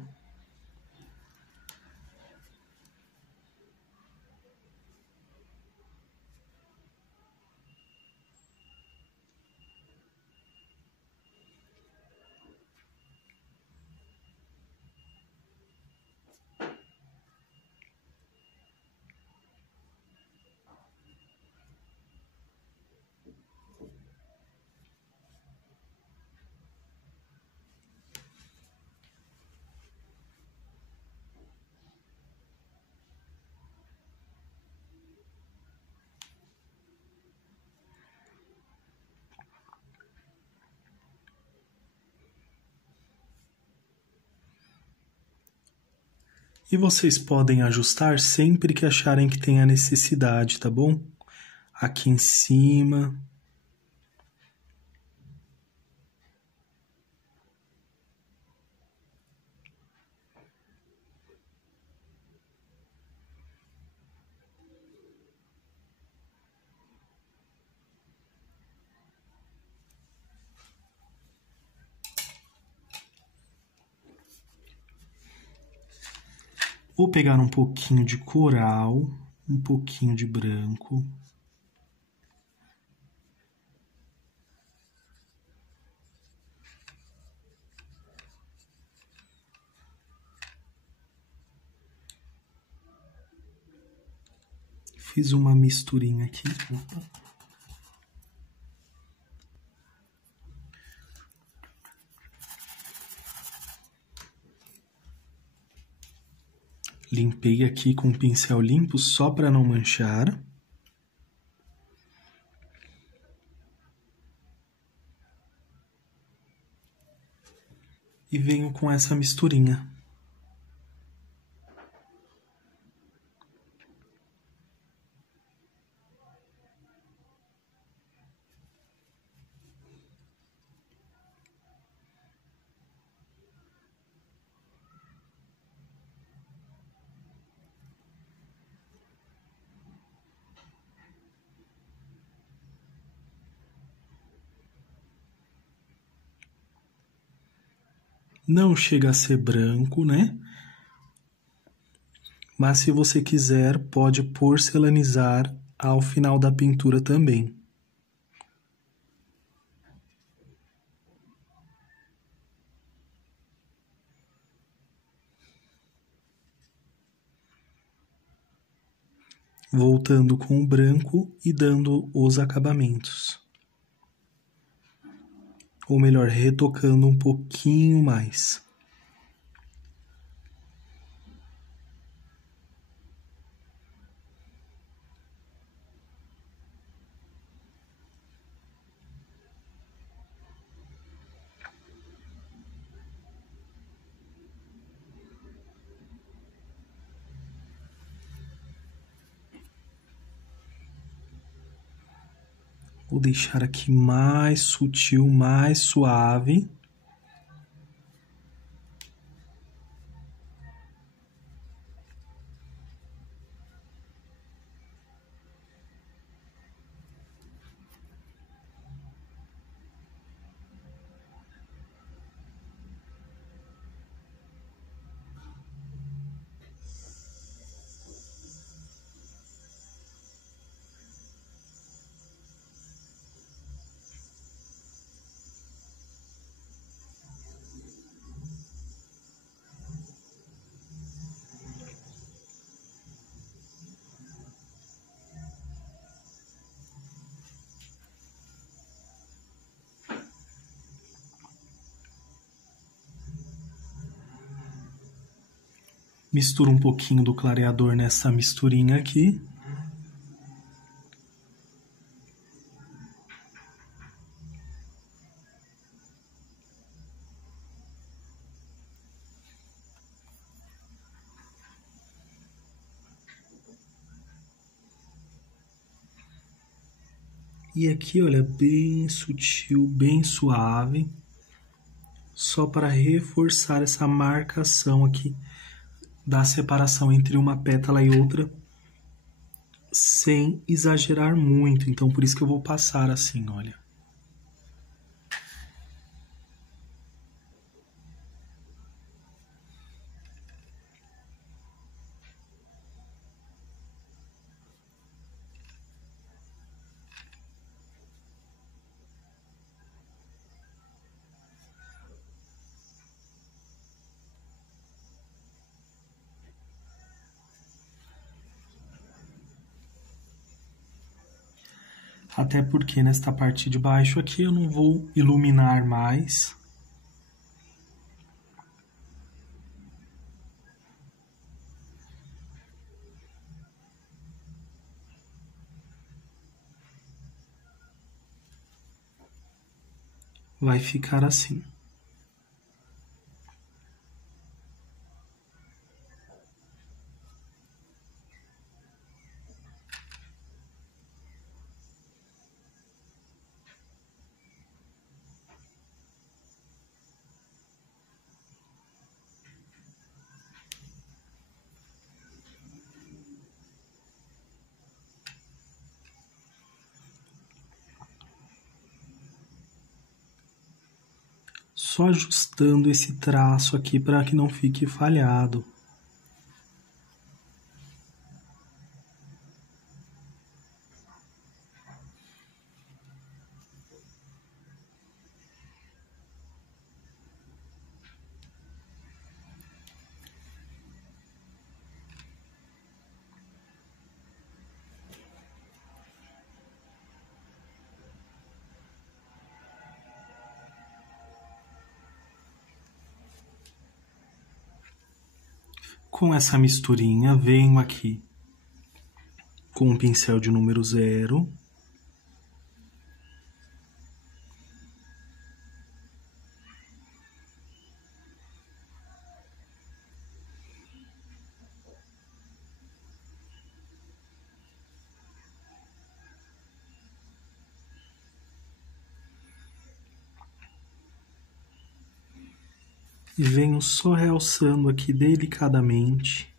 E vocês podem ajustar sempre que acharem que tem a necessidade, tá bom? Aqui em cima. Vou pegar um pouquinho de coral, um pouquinho de branco. Fiz uma misturinha aqui. Limpei aqui com um pincel limpo só para não manchar. E venho com essa misturinha. Não chega a ser branco, né? Mas se você quiser, pode porcelanizar ao final da pintura também. Voltando com o branco e dando os acabamentos. Ou melhor, retocando um pouquinho mais. Vou deixar aqui mais sutil, mais suave. Misturo um pouquinho do clareador nessa misturinha aqui. E aqui, olha, bem sutil, bem suave. Só para reforçar essa marcação aqui da separação entre uma pétala e outra, sem exagerar muito. Então, por isso que eu vou passar assim, olha. Até porque nesta parte de baixo aqui eu não vou iluminar mais. Vai ficar assim. Só ajustando esse traço aqui para que não fique falhado. Com essa misturinha, venho aqui com um pincel de número 0. E venho só realçando aqui delicadamente.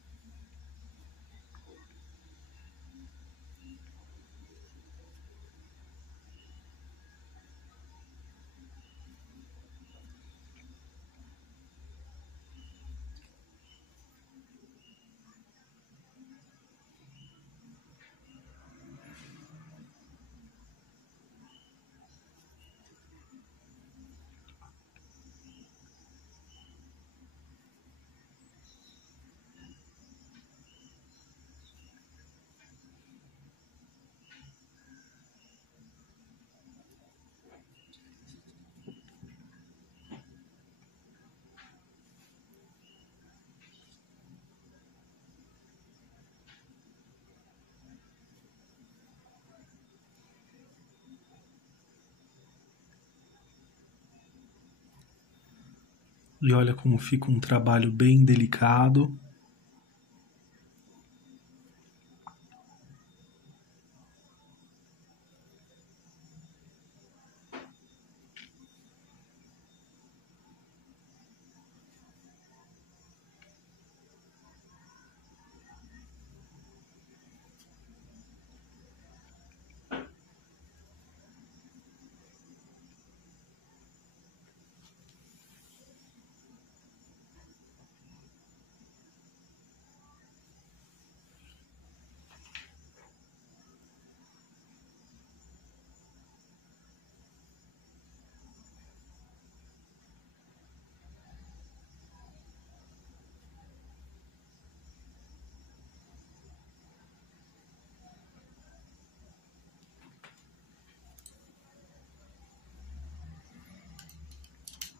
E olha como fica um trabalho bem delicado.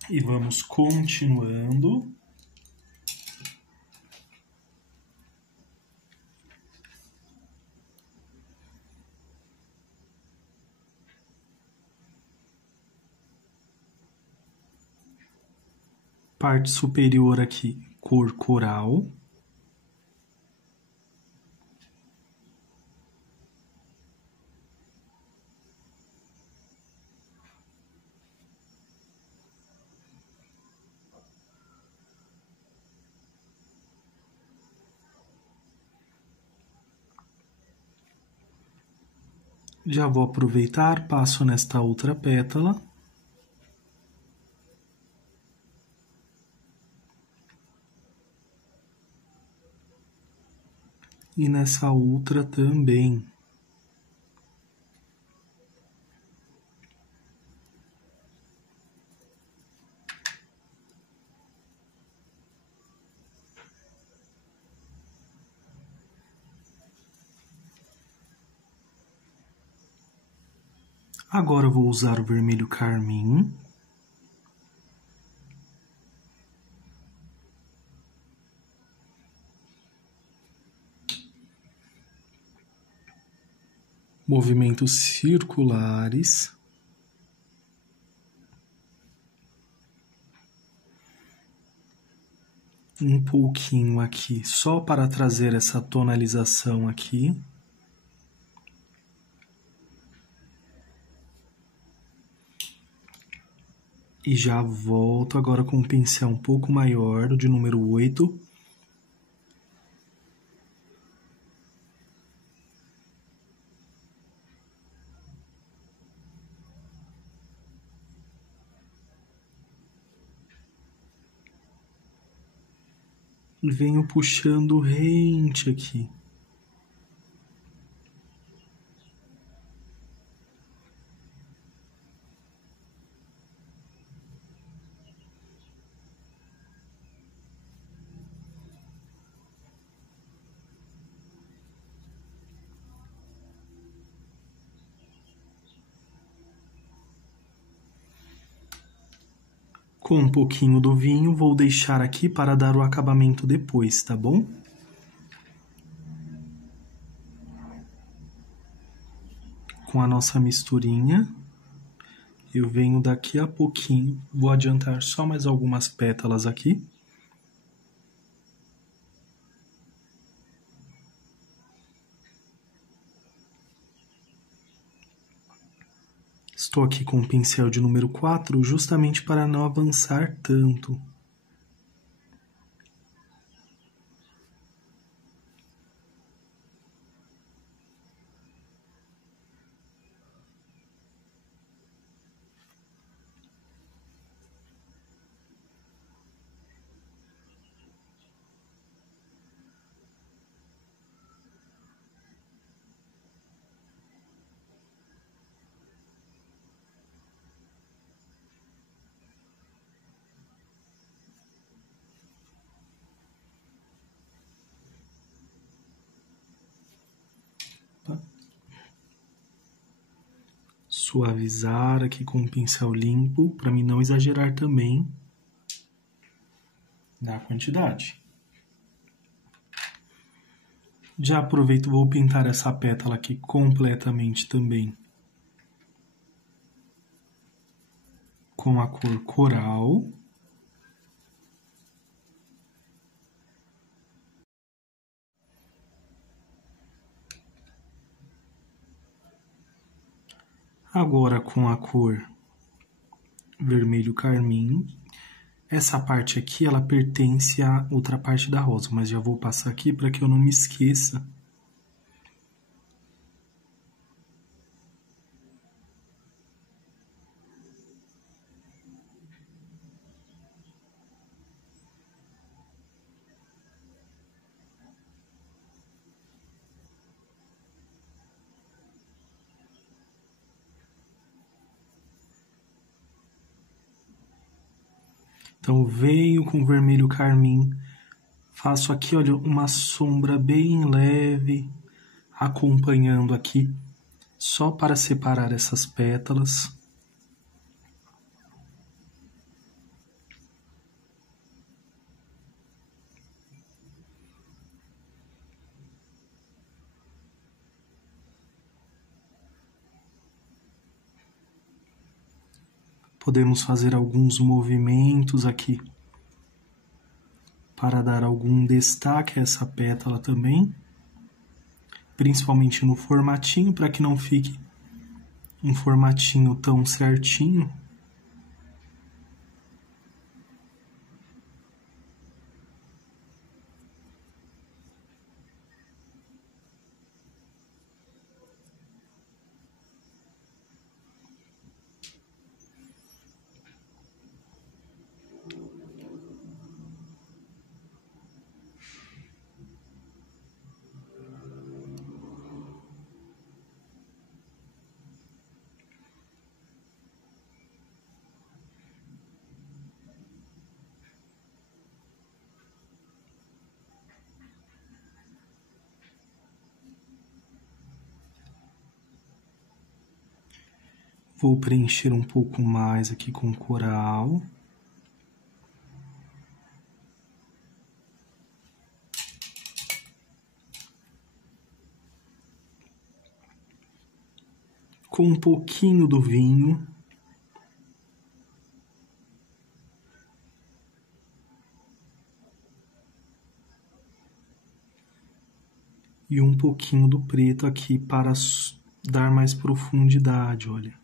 E vamos continuando. Parte superior aqui, cor coral. Já vou aproveitar, passo nesta outra pétala. E nessa outra também. Agora eu vou usar o vermelho carmim. Movimentos circulares. Um pouquinho aqui, só para trazer essa tonalização aqui. E já volto agora com um pincel um pouco maior, o de número 8. E venho puxando rente aqui. Com um pouquinho do vinho, vou deixar aqui para dar o acabamento depois, tá bom? Com a nossa misturinha, eu venho daqui a pouquinho, vou adiantar só mais algumas pétalas aqui. Estou aqui com o pincel de número 4, justamente para não avançar tanto. Suavizar aqui com um pincel limpo, para mim não exagerar também na quantidade. Já aproveito e vou pintar essa pétala aqui completamente também com a cor coral. Agora com a cor vermelho carmim. Essa parte aqui, ela pertence à outra parte da rosa, mas já vou passar aqui para que eu não me esqueça. Então, venho com vermelho carmim, faço aqui, olha, uma sombra bem leve, acompanhando aqui, só para separar essas pétalas. Podemos fazer alguns movimentos aqui para dar algum destaque a essa pétala também, principalmente no formatinho, para que não fique um formatinho tão certinho. Vou preencher um pouco mais aqui com coral. Com um pouquinho do vinho. E um pouquinho do preto aqui para dar mais profundidade, olha.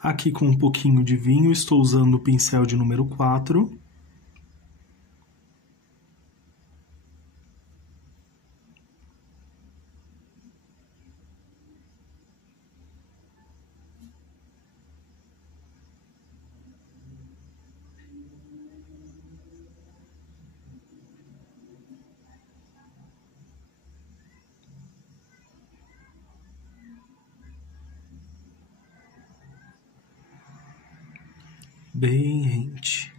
Aqui com um pouquinho de vinho, estou usando o pincel de número 4. Bem rente.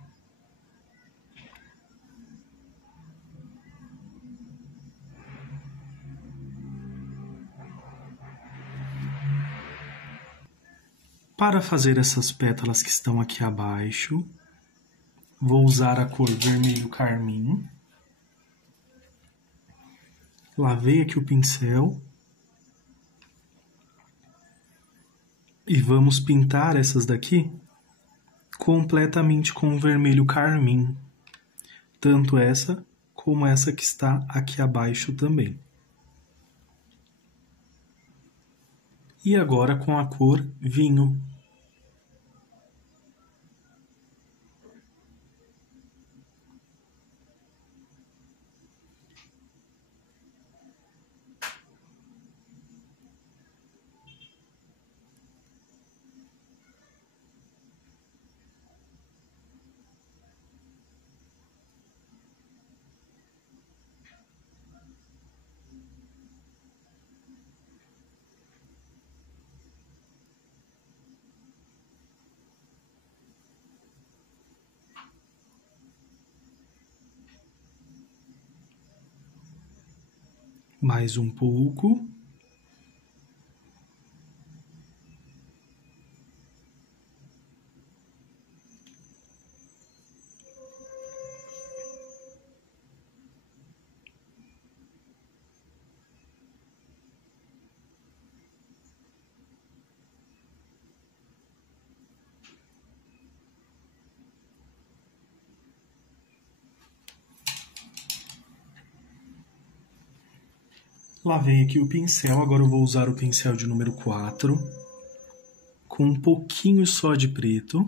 Para fazer essas pétalas que estão aqui abaixo, vou usar a cor vermelho carmim. Lavei aqui o pincel. E vamos pintar essas daqui completamente com o vermelho carmim. Tanto essa como essa que está aqui abaixo também. E agora com a cor vinho. Mais um pouco. Lavei aqui o pincel, agora eu vou usar o pincel de número 4, com um pouquinho só de preto.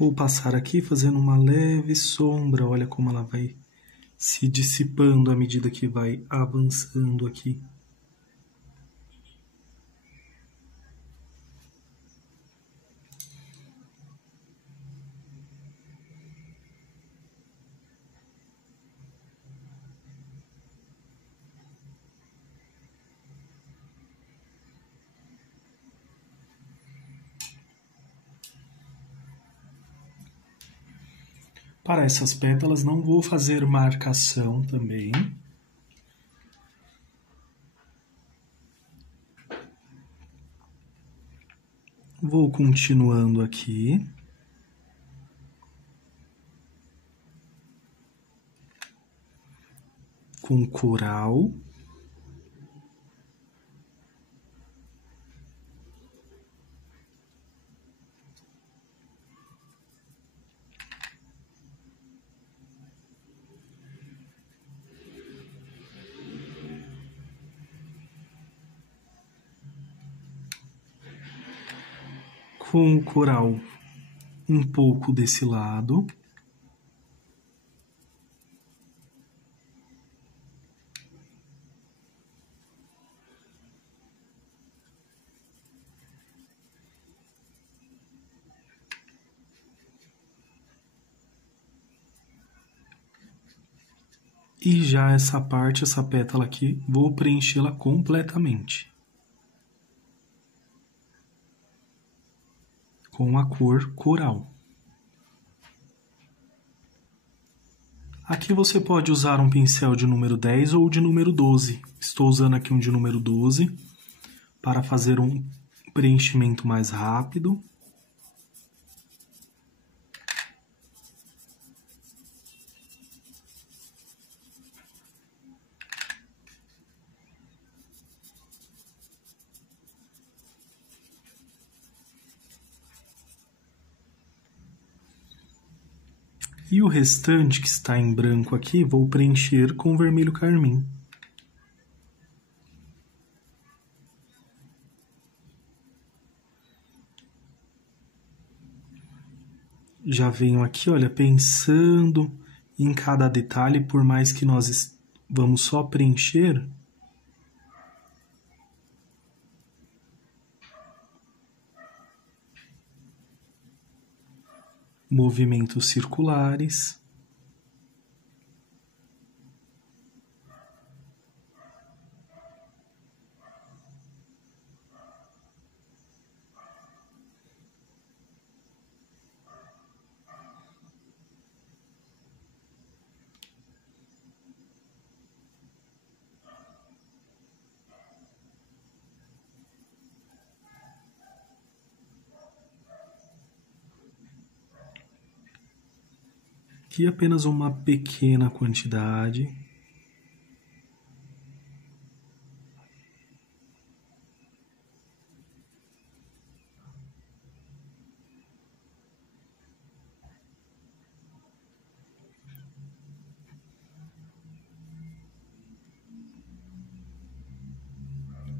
Vou passar aqui fazendo uma leve sombra, olha como ela vai se dissipando à medida que vai avançando aqui. Para essas pétalas não vou fazer marcação também. Vou continuando aqui. com coral. Com o coral um pouco desse lado. E já essa parte, essa pétala aqui, vou preenchê-la completamente com a cor coral. Aqui você pode usar um pincel de número 10 ou de número 12. Estou usando aqui um de número 12 para fazer um preenchimento mais rápido. E o restante que está em branco aqui, vou preencher com vermelho carmim. Já venho aqui, olha, pensando em cada detalhe, por mais que nós vamos só preencher. Movimentos circulares. Aqui apenas uma pequena quantidade.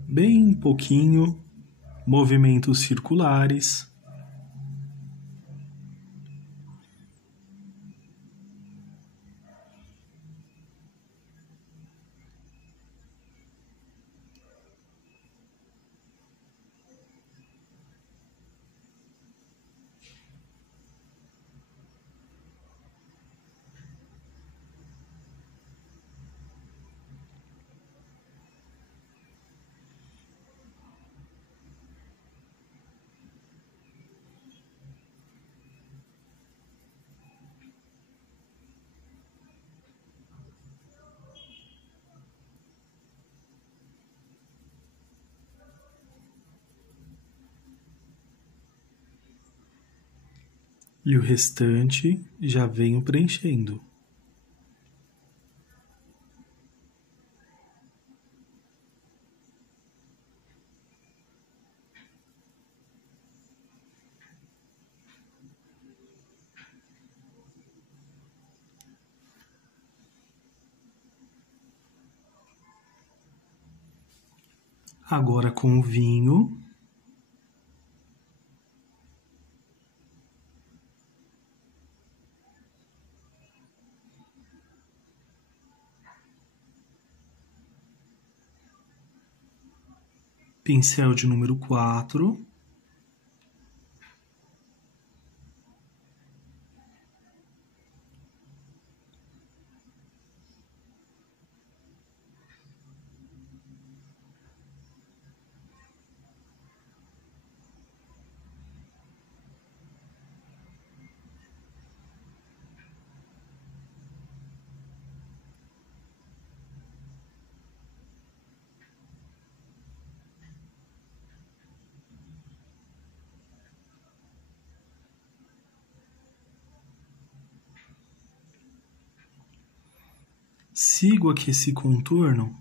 Bem pouquinho, movimentos circulares. E o restante já venho preenchendo. Agora com o vinho. Pincel de número 4. Sigo aqui esse contorno.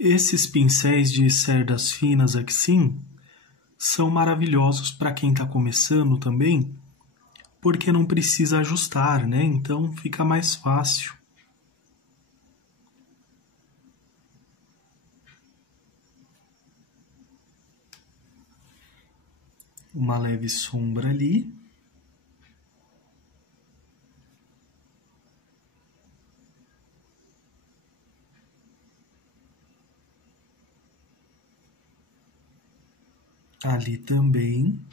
Esses pincéis de cerdas finas aqui sim são maravilhosos para quem está começando também, porque não precisa ajustar, né? Então fica mais fácil. Uma leve sombra ali. Ali também.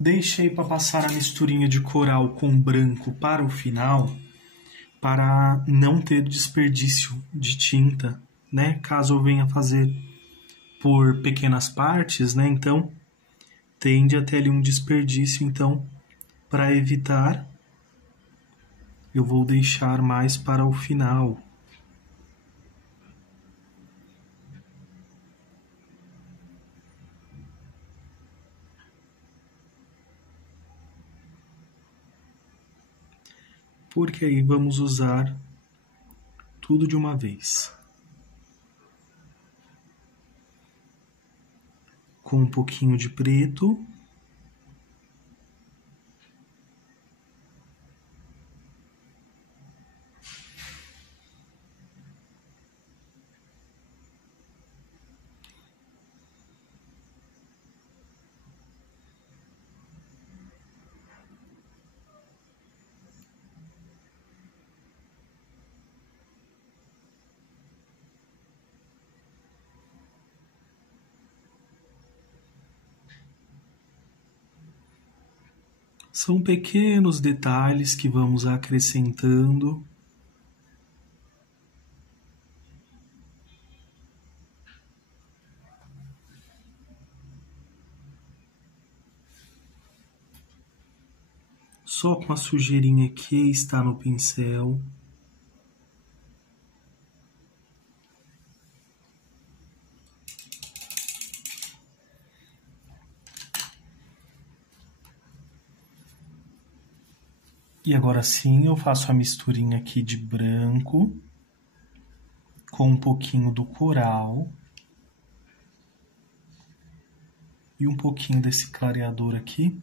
Deixei para passar a misturinha de coral com branco para o final, para não ter desperdício de tinta, né? Caso eu venha fazer por pequenas partes, né? Então tende a ter ali um desperdício. Então, para evitar, eu vou deixar mais para o final. Porque aí vamos usar tudo de uma vez. Com um pouquinho de preto. São pequenos detalhes que vamos acrescentando. Só com a sujeirinha que está no pincel. E agora sim eu faço a misturinha aqui de branco com um pouquinho do coral e um pouquinho desse clareador aqui.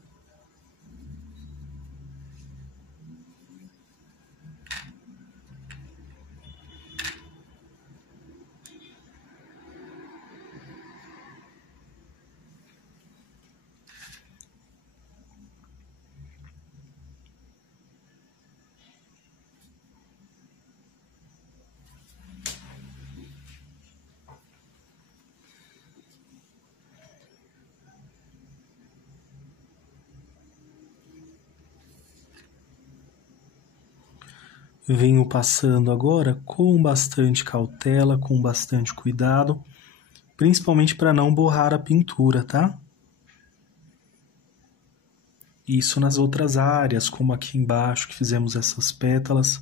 Venho passando agora com bastante cautela, com bastante cuidado, principalmente para não borrar a pintura, tá? Isso nas outras áreas, como aqui embaixo que fizemos essas pétalas.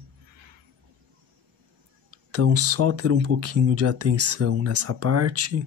Então, só ter um pouquinho de atenção nessa parte.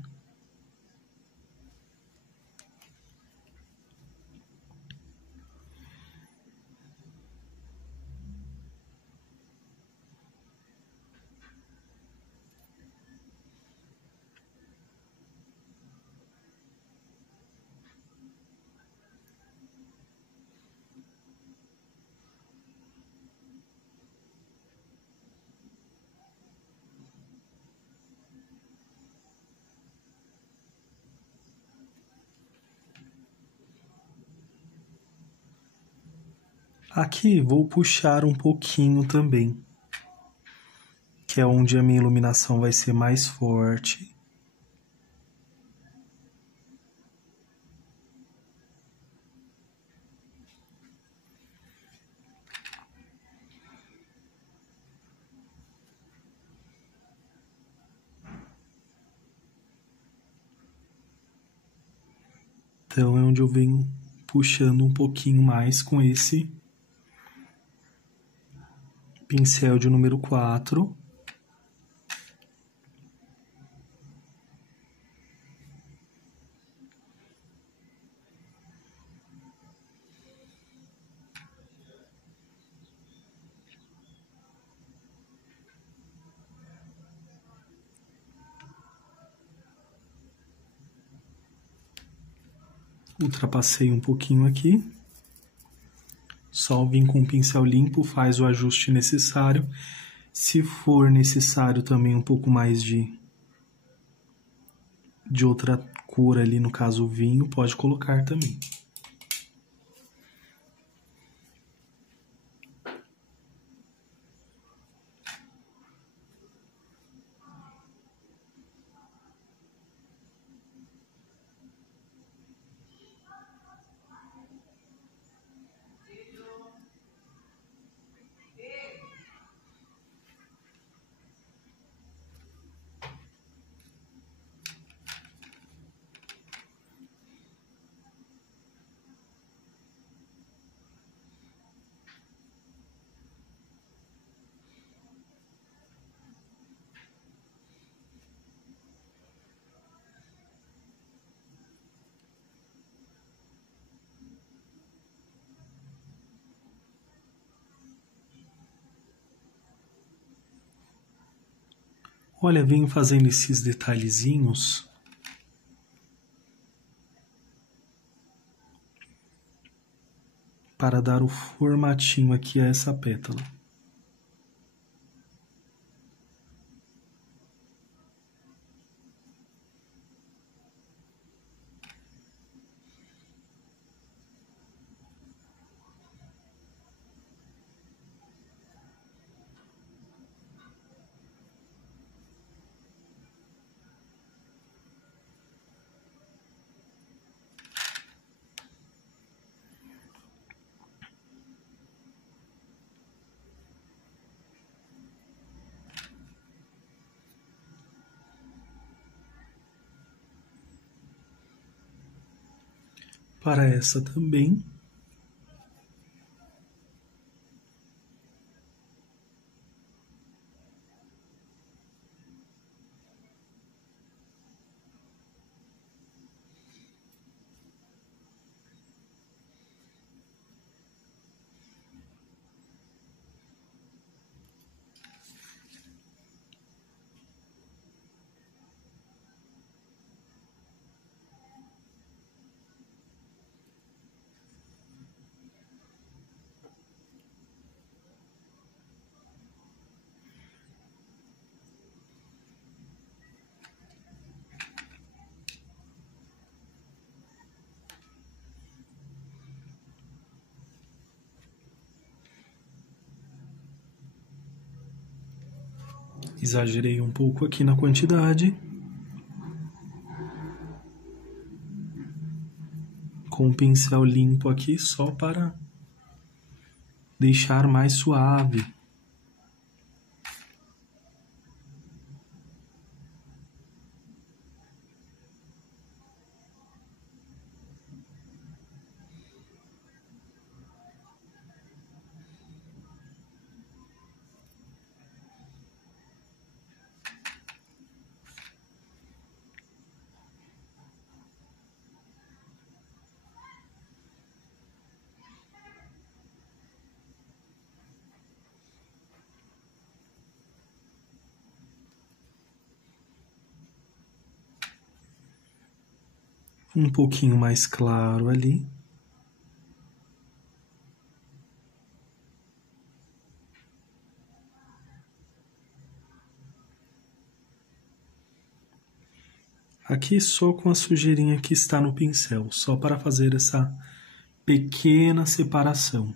Aqui vou puxar um pouquinho também, que é onde a minha iluminação vai ser mais forte. Então é onde eu venho puxando um pouquinho mais com esse pincel de número 4. Ultrapassei um pouquinho aqui. Só vim com o pincel limpo, faz o ajuste necessário. Se for necessário também um pouco mais de outra cor ali, no caso o vinho, pode colocar também. Olha, venho fazendo esses detalhezinhos para dar o formatinho aqui a essa pétala. Para essa também. Exagerei um pouco aqui na quantidade. Com o pincel limpo aqui, só para deixar mais suave. Um pouquinho mais claro ali. Aqui só com a sujeirinha que está no pincel, só para fazer essa pequena separação.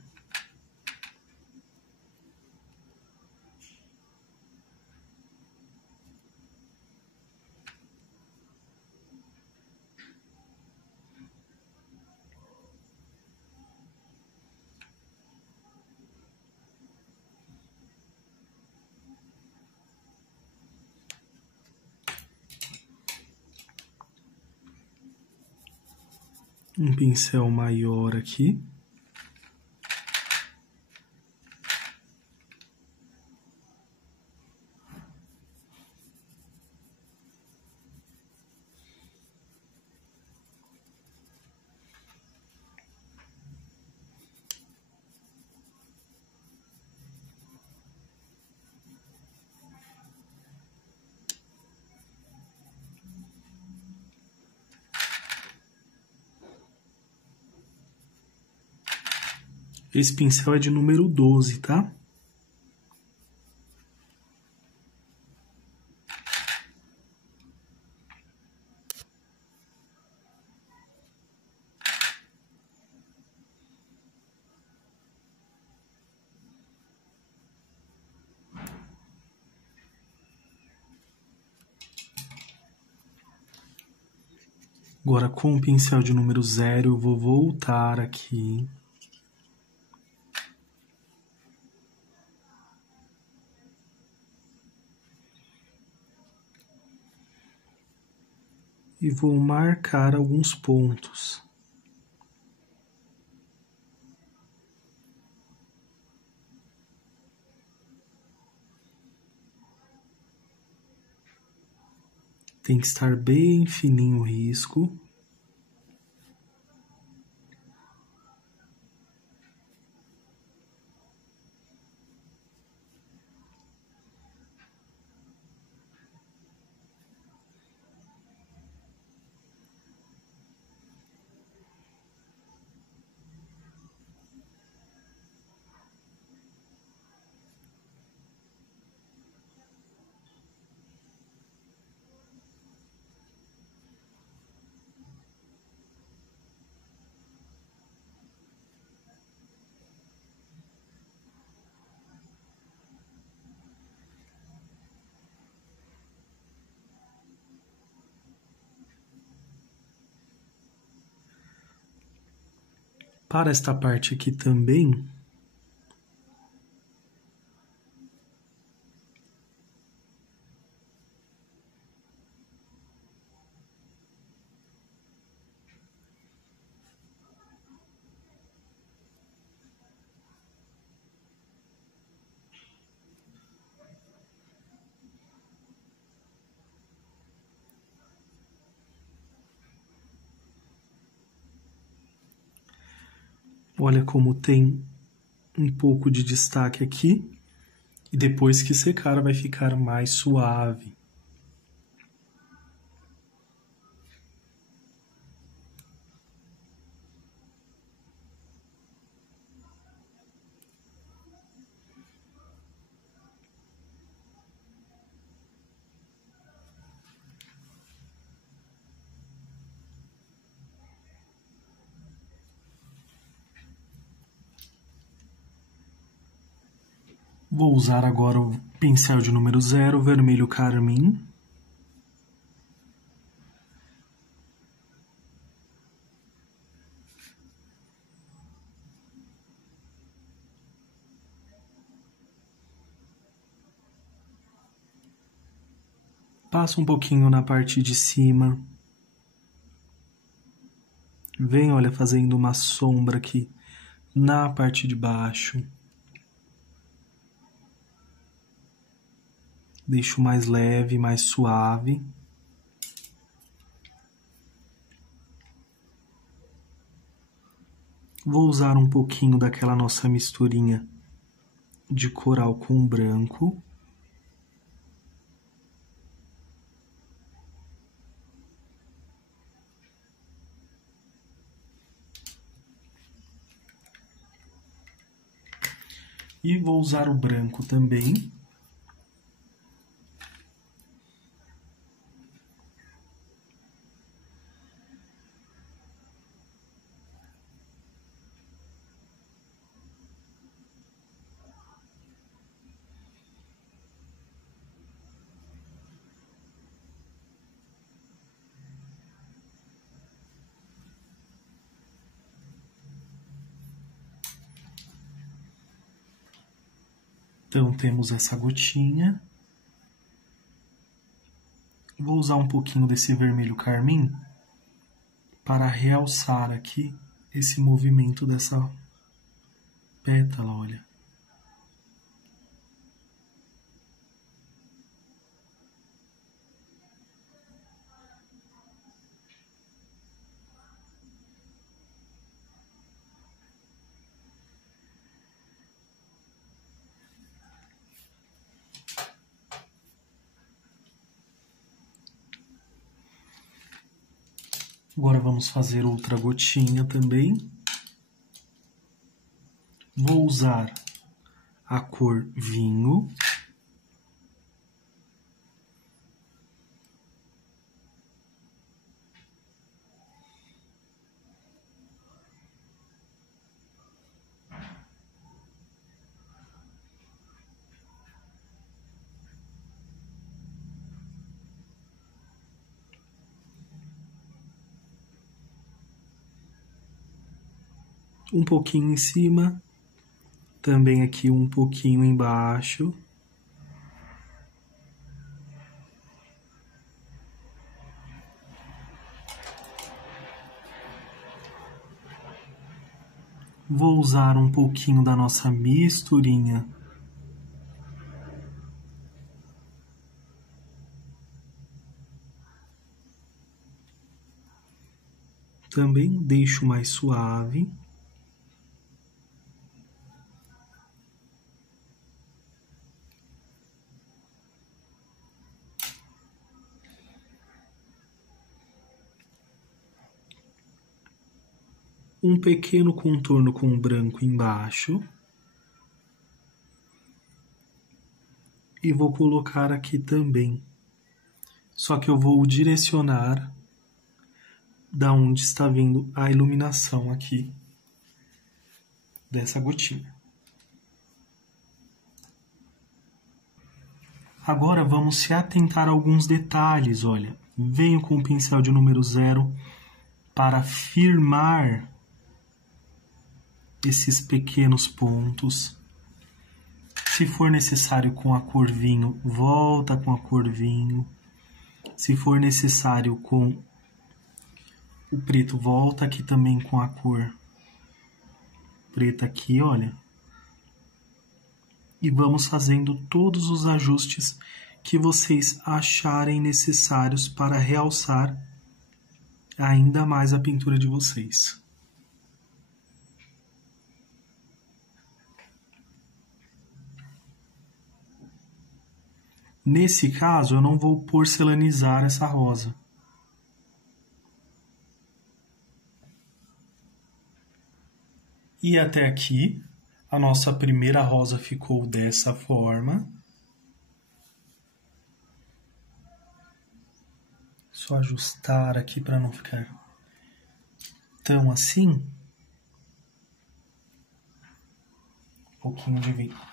Um pincel maior aqui. Esse pincel é de número 12, tá? Agora, com o pincel de número 0, eu vou voltar aqui. E vou marcar alguns pontos. Tem que estar bem fininho o risco. Para esta parte aqui também, olha como tem um pouco de destaque aqui. E depois que secar, vai ficar mais suave. Vou usar agora o pincel de número 0, vermelho carmim. Passa um pouquinho na parte de cima. Vem, olha, fazendo uma sombra aqui na parte de baixo. Deixo mais leve, mais suave. Vou usar um pouquinho daquela nossa misturinha de coral com branco. E vou usar o branco também. Então, temos essa gotinha. Vou usar um pouquinho desse vermelho carmim para realçar aqui esse movimento dessa pétala, olha. Agora vamos fazer outra gotinha também. Vou usar a cor vinho. Um pouquinho em cima, também aqui um pouquinho embaixo. Vou usar um pouquinho da nossa misturinha. Também deixo mais suave. Um pequeno contorno com branco embaixo. E vou colocar aqui também. Só que eu vou direcionar da onde está vindo a iluminação aqui dessa gotinha. Agora vamos se atentar a alguns detalhes, olha. Venho com o pincel de número 0 para firmar esses pequenos pontos. Se for necessário com a cor vinho, volta com a cor vinho. Se for necessário com o preto, volta aqui também com a cor preta aqui, olha. E vamos fazendo todos os ajustes que vocês acharem necessários para realçar ainda mais a pintura de vocês. Nesse caso, eu não vou porcelanizar essa rosa. E até aqui, a nossa primeira rosa ficou dessa forma. Só ajustar aqui para não ficar tão assim. Um pouquinho de vinho.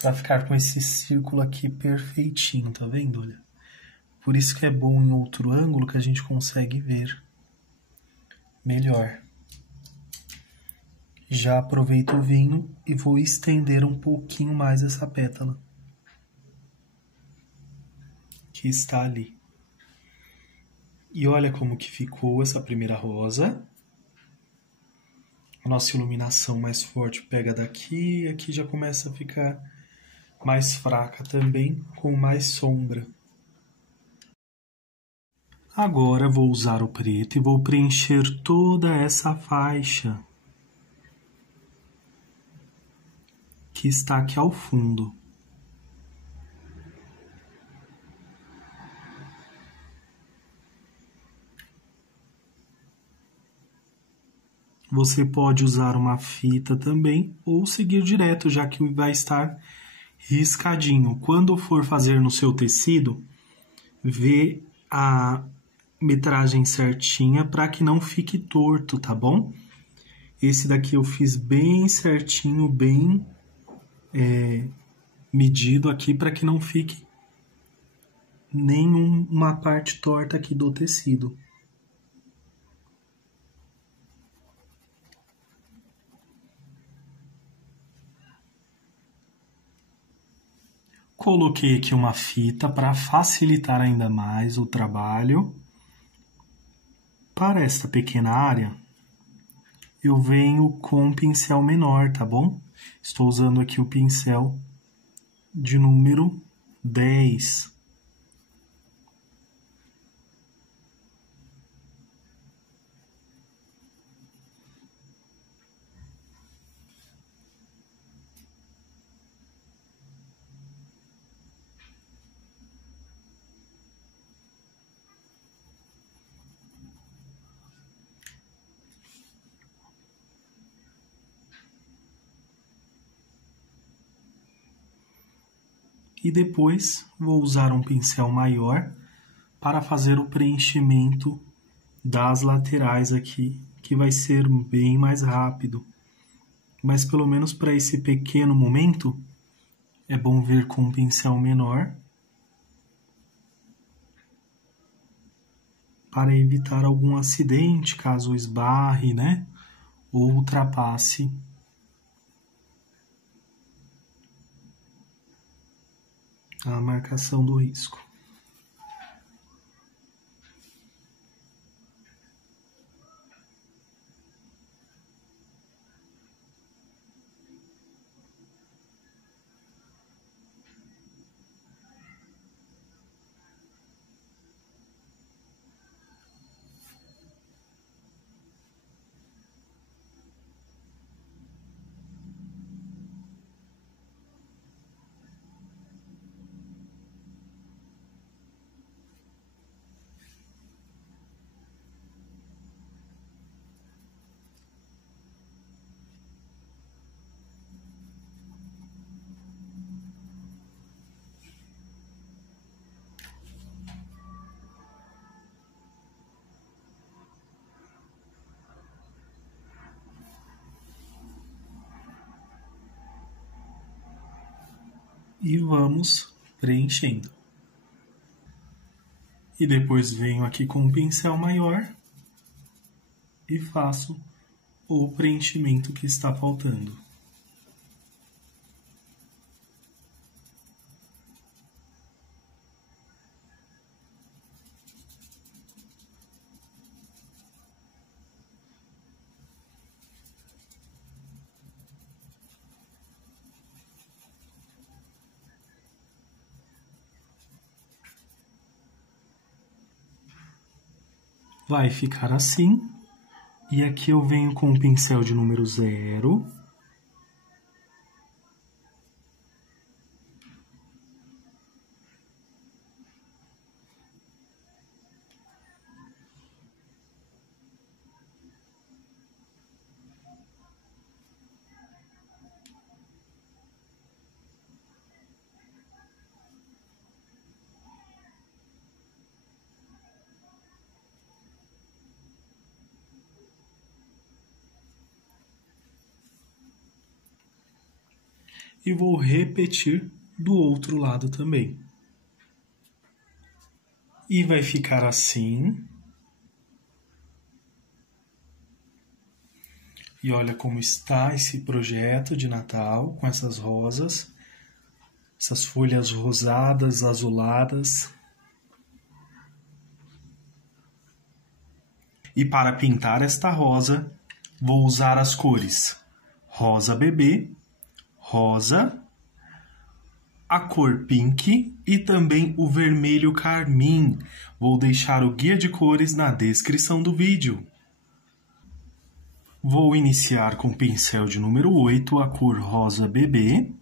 Para ficar com esse círculo aqui perfeitinho, tá vendo? Olha. Por isso que é bom em outro ângulo que a gente consegue ver melhor. Já aproveito o vinho e vou estender um pouquinho mais essa pétala que está ali. E olha como que ficou essa primeira rosa. A nossa iluminação mais forte pega daqui e aqui já começa a ficar mais fraca também, com mais sombra. Agora vou usar o preto e vou preencher toda essa faixa que está aqui ao fundo. Você pode usar uma fita também ou seguir direto, já que vai estar riscadinho. Quando for fazer no seu tecido, vê a metragem certinha para que não fique torto, tá bom? Esse daqui eu fiz bem certinho, bem medido aqui para que não fique nenhuma parte torta aqui do tecido. Coloquei aqui uma fita para facilitar ainda mais o trabalho. Para esta pequena área, eu venho com um pincel menor, tá bom? Estou usando aqui o pincel de número 10. E depois vou usar um pincel maior para fazer o preenchimento das laterais aqui, que vai ser bem mais rápido. Mas pelo menos para esse pequeno momento, é bom vir com um pincel menor para evitar algum acidente, caso esbarre, né? Ou ultrapasse a marcação do risco. E vamos preenchendo. E depois venho aqui com um pincel maior e faço o preenchimento que está faltando. Vai ficar assim. E aqui eu venho com o pincel de número 0. E vou repetir do outro lado também. E vai ficar assim. E olha como está esse projeto de Natal com essas rosas, essas folhas rosadas, azuladas. E para pintar esta rosa, vou usar as cores rosa bebê, rosa, a cor pink e também o vermelho carmim. Vou deixar o guia de cores na descrição do vídeo. Vou iniciar com o pincel de número 8, a cor rosa bebê.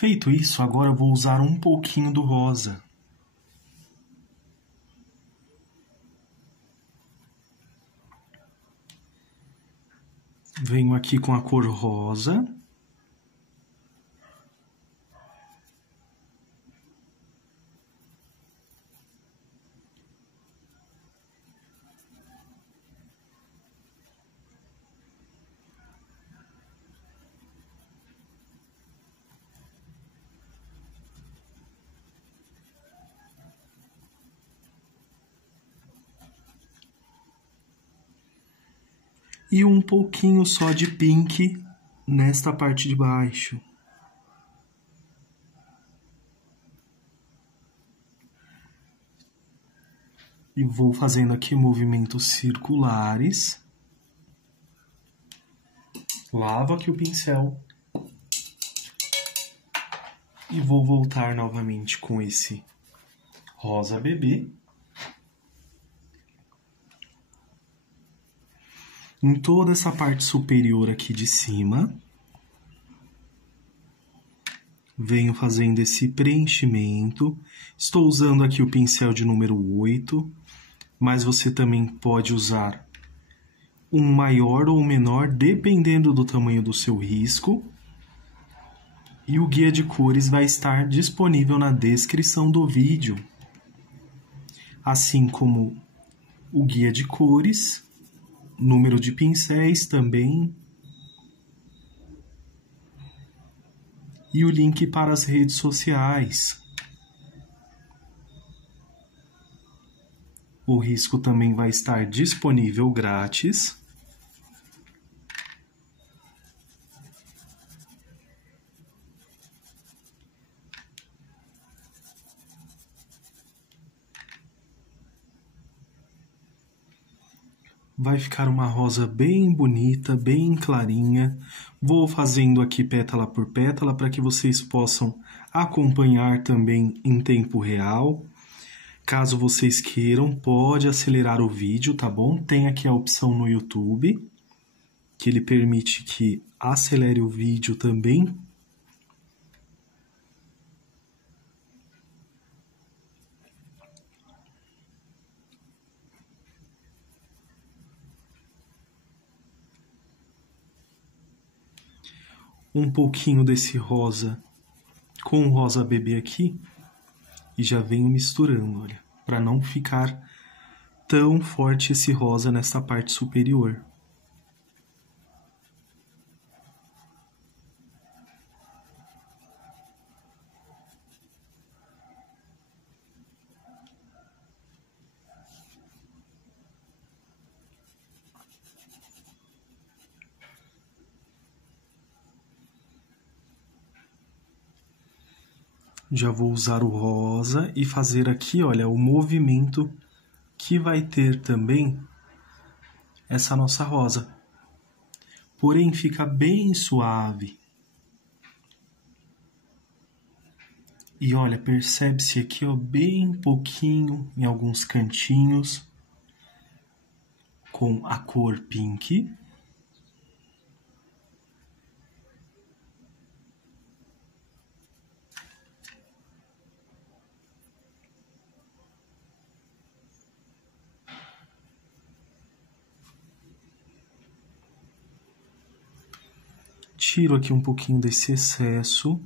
Feito isso, agora eu vou usar um pouquinho do rosa. Venho aqui com a cor rosa. e um pouquinho só de pink nesta parte de baixo. E vou fazendo aqui movimentos circulares. Lavo aqui o pincel. E vou voltar novamente com esse rosa bebê. Em toda essa parte superior aqui de cima. Venho fazendo esse preenchimento. Estou usando aqui o pincel de número 8, mas você também pode usar um maior ou menor, dependendo do tamanho do seu risco. E o guia de cores vai estar disponível na descrição do vídeo. Assim como o guia de cores, número de pincéis também. E o link para as redes sociais. O risco também vai estar disponível grátis. Vai ficar uma rosa bem bonita, bem clarinha. Vou fazendo aqui pétala por pétala para que vocês possam acompanhar também em tempo real. Caso vocês queiram, pode acelerar o vídeo, tá bom? Tem aqui a opção no YouTube, que ele permite que acelere o vídeo também. Um pouquinho desse rosa com o rosa bebê aqui e já venho misturando, olha, para não ficar tão forte esse rosa nessa parte superior. Já vou usar o rosa e fazer aqui, olha, o movimento que vai ter também essa nossa rosa. Porém, fica bem suave. E olha, percebe-se aqui, ó, bem pouquinho em alguns cantinhos com a cor pink. Tiro aqui um pouquinho desse excesso.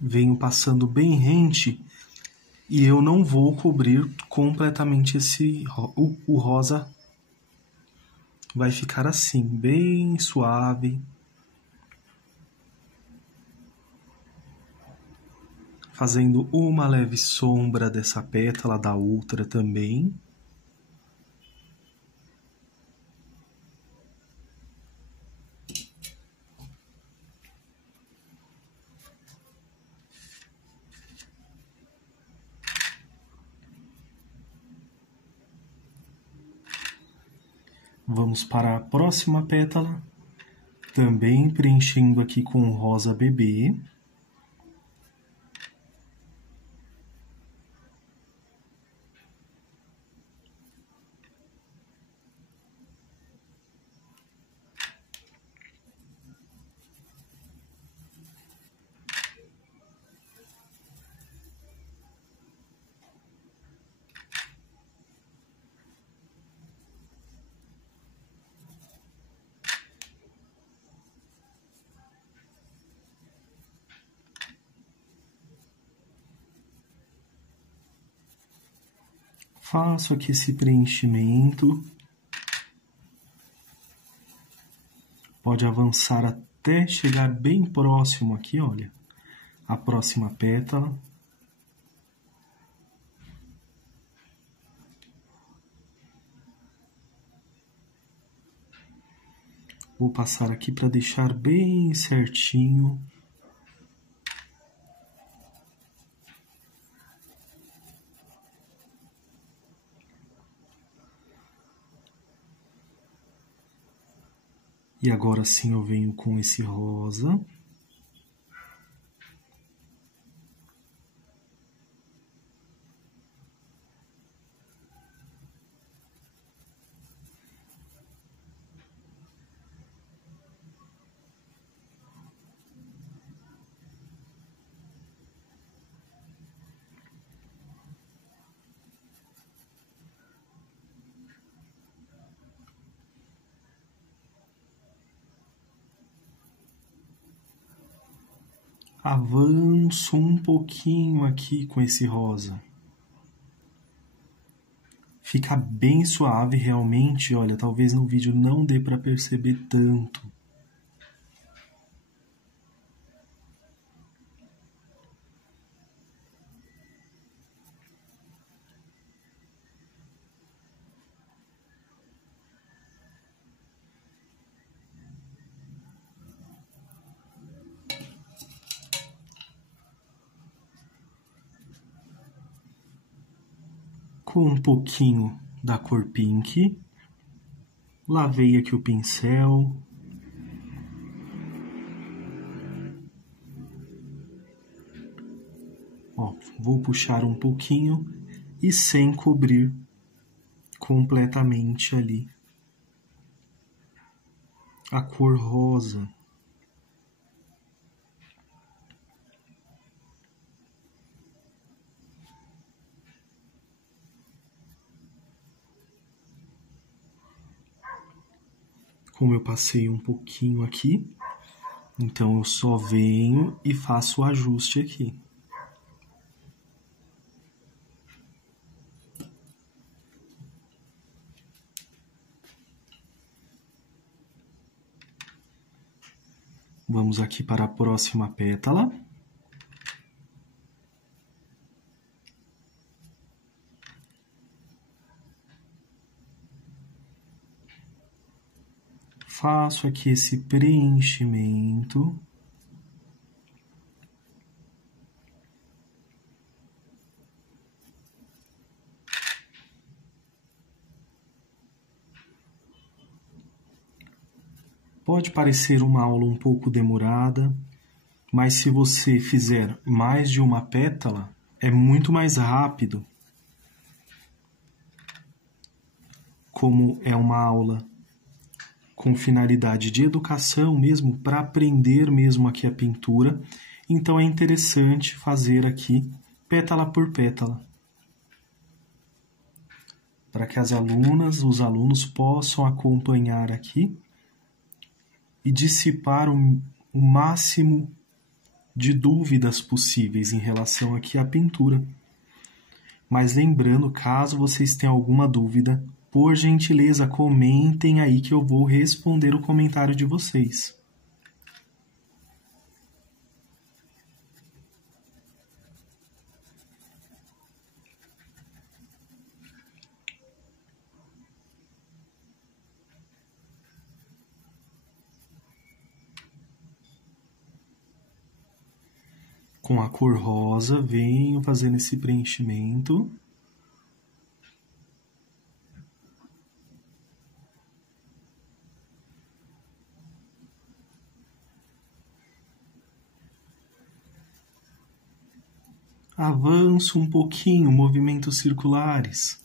Venho passando bem rente e eu não vou cobrir completamente o rosa. Vai ficar assim, bem suave. Fazendo uma leve sombra dessa pétala da outra também. Vamos para a próxima pétala, também preenchendo aqui com o rosa bebê. Faço aqui esse preenchimento. Pode avançar até chegar bem próximo aqui, olha, a próxima pétala. Vou passar aqui para deixar bem certinho. E agora sim eu venho com esse rosa. Avanço um pouquinho aqui com esse rosa. Fica bem suave realmente, olha, talvez no vídeo não dê para perceber tanto. Com um pouquinho da cor pink, lavei aqui o pincel. Ó, vou puxar um pouquinho e sem cobrir completamente ali a cor rosa. Como eu passei um pouquinho aqui, então eu só venho e faço o ajuste aqui. Vamos aqui para a próxima pétala. Faço aqui esse preenchimento. Pode parecer uma aula um pouco demorada, mas se você fizer mais de uma pétala, é muito mais rápido. Como é uma aula com finalidade de educação mesmo, para aprender mesmo aqui a pintura, então é interessante fazer aqui pétala por pétala, para que as alunas, os alunos possam acompanhar aqui e dissipar o máximo de dúvidas possíveis em relação aqui à pintura. Mas lembrando, caso vocês tenham alguma dúvida, por gentileza, comentem aí que eu vou responder o comentário de vocês. Com a cor rosa, venho fazendo esse preenchimento. Avanço um pouquinho, movimentos circulares.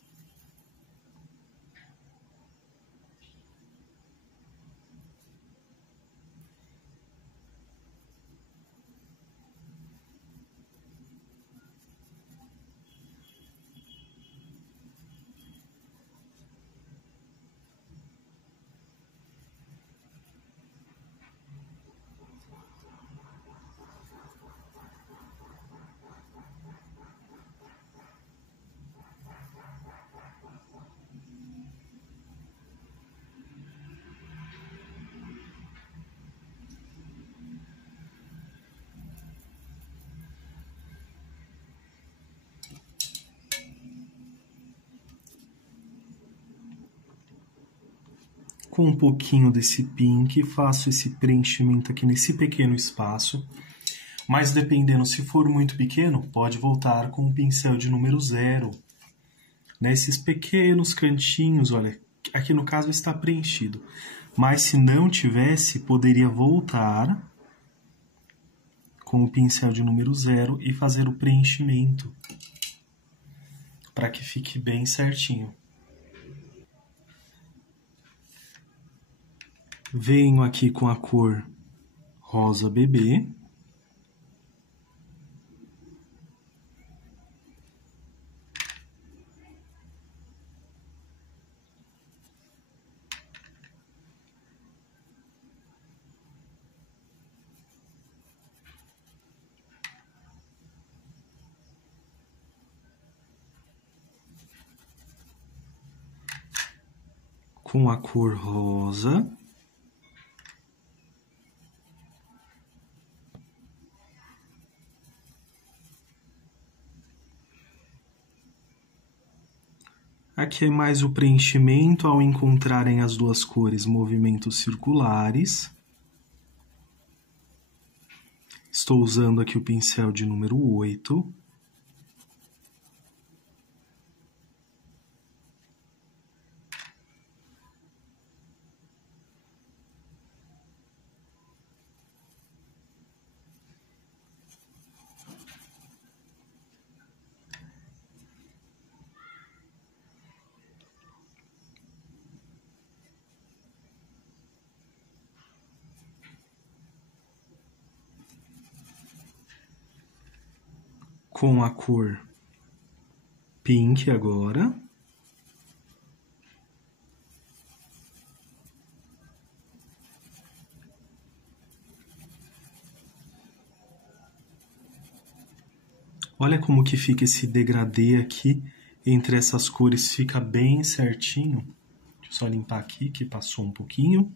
Com um pouquinho desse pink, faço esse preenchimento aqui nesse pequeno espaço. Mas dependendo, se for muito pequeno, pode voltar com o pincel de número 0. Nesses pequenos cantinhos, olha, aqui no caso está preenchido. Mas se não tivesse, poderia voltar com o pincel de número 0 e fazer o preenchimento para que fique bem certinho. Venho aqui com a cor rosa bebê. Com a cor rosa. Aqui é mais o preenchimento ao encontrarem as duas cores, movimentos circulares. Estou usando aqui o pincel de número 8. Com a cor pink agora. Olha como que fica esse degradê aqui entre essas cores, fica bem certinho. Deixa eu só limpar aqui que passou um pouquinho.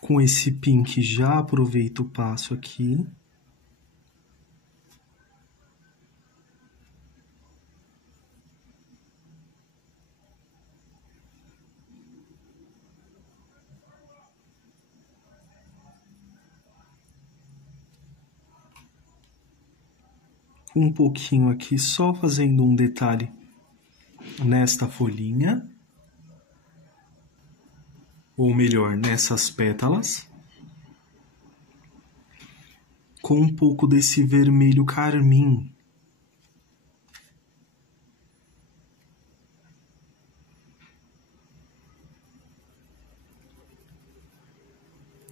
Com esse pink já aproveito o passo aqui. Um pouquinho aqui, só fazendo um detalhe nesta folhinha. Ou melhor, nessas pétalas. Com um pouco desse vermelho carmim.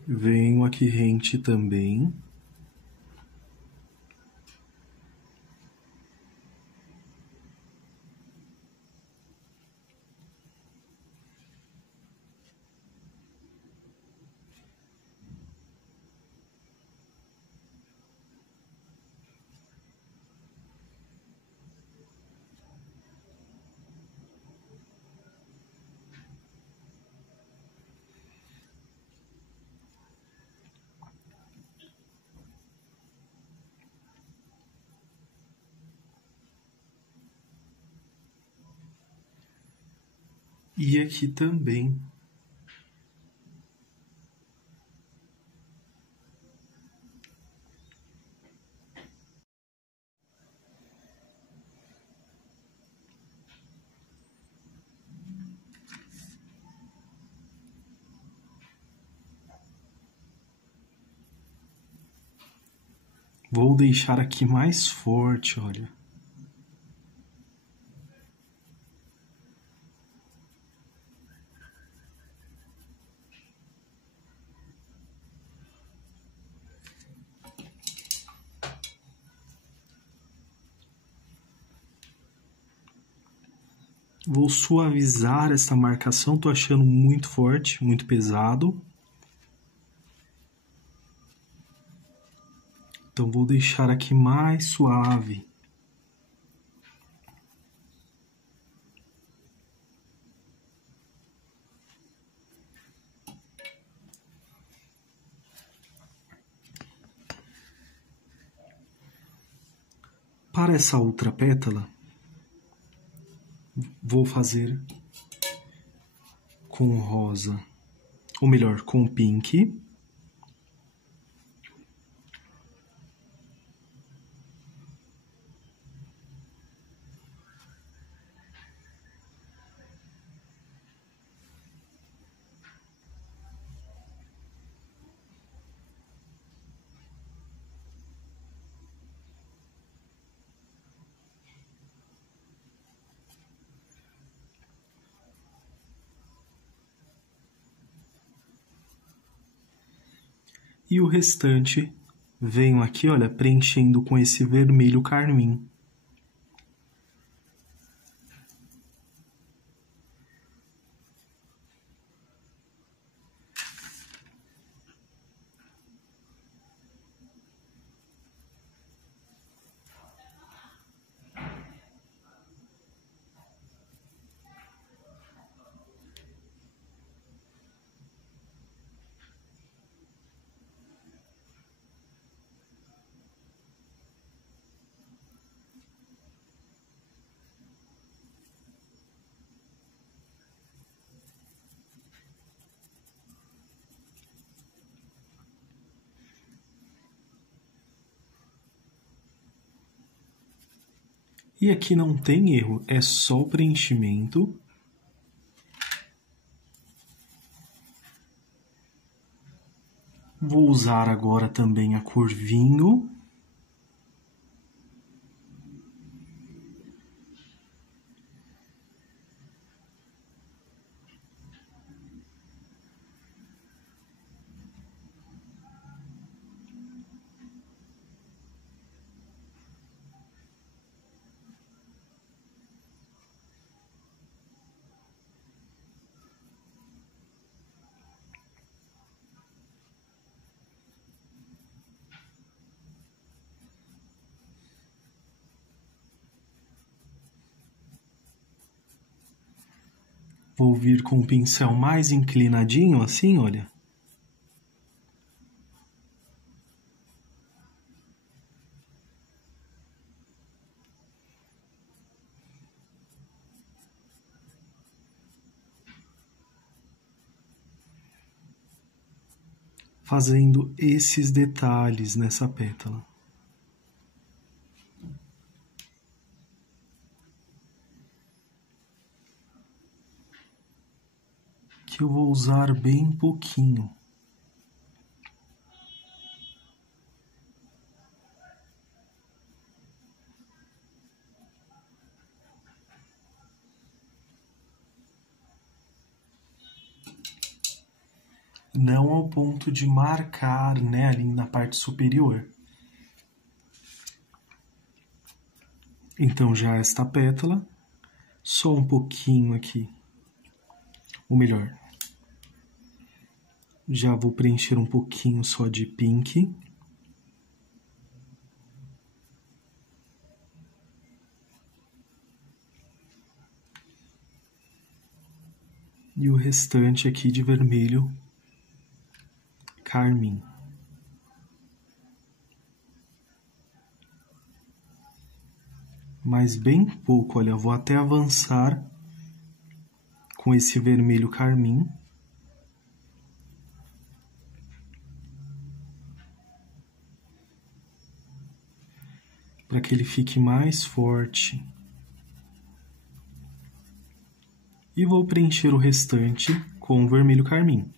Venho aqui rente também. E aqui também. Vou deixar aqui mais forte, olha. Vou suavizar essa marcação, tô achando muito forte, muito pesado. Então vou deixar aqui mais suave. Para essa outra pétala, vou fazer com rosa, ou melhor, com pink. E o restante venho aqui, olha, preenchendo com esse vermelho carmim. E aqui não tem erro, é só o preenchimento. Vou usar agora também a cor vinho. Vou vir com o pincel mais inclinadinho, assim, olha. Fazendo esses detalhes nessa pétala. Que eu vou usar bem pouquinho. Não ao ponto de marcar, né, ali na parte superior. Então já esta pétala, só um pouquinho aqui. Ou melhor, já vou preencher um pouquinho só de pink. E o restante aqui de vermelho carmim. Mas bem pouco, olha, eu vou até avançar com esse vermelho carmim. Para que ele fique mais forte. E vou preencher o restante com o vermelho carmim.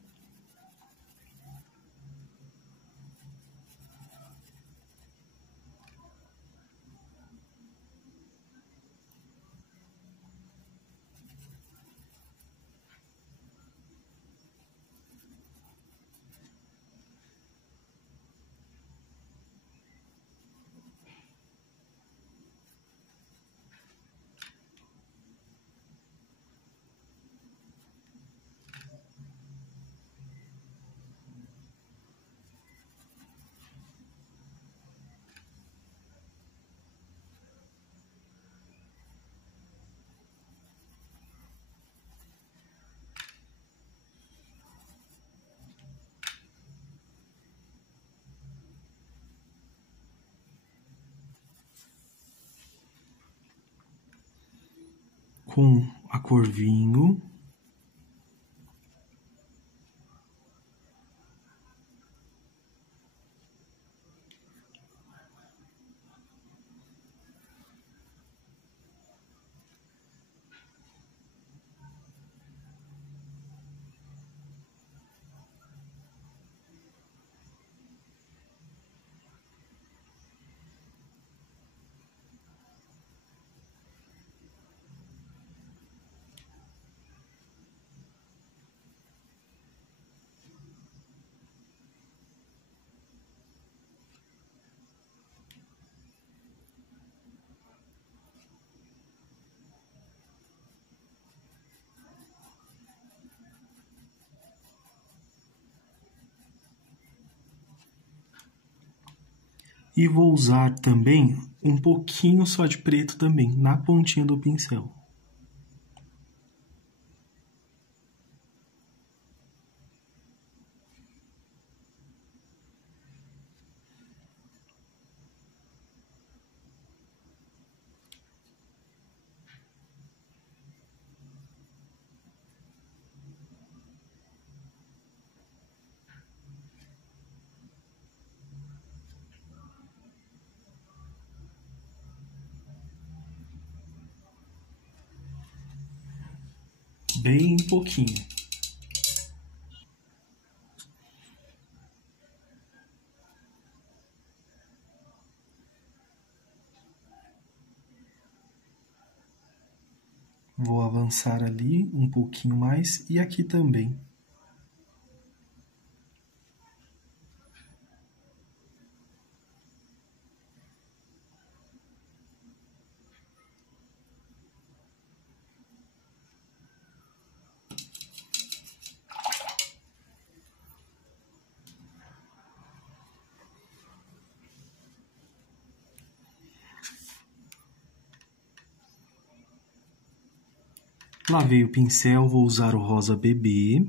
com a cor vinho. E vou usar também um pouquinho só de preto também, na pontinha do pincel. Bem pouquinho. Vou avançar ali um pouquinho mais e aqui também. Lavei o pincel, vou usar o rosa bebê.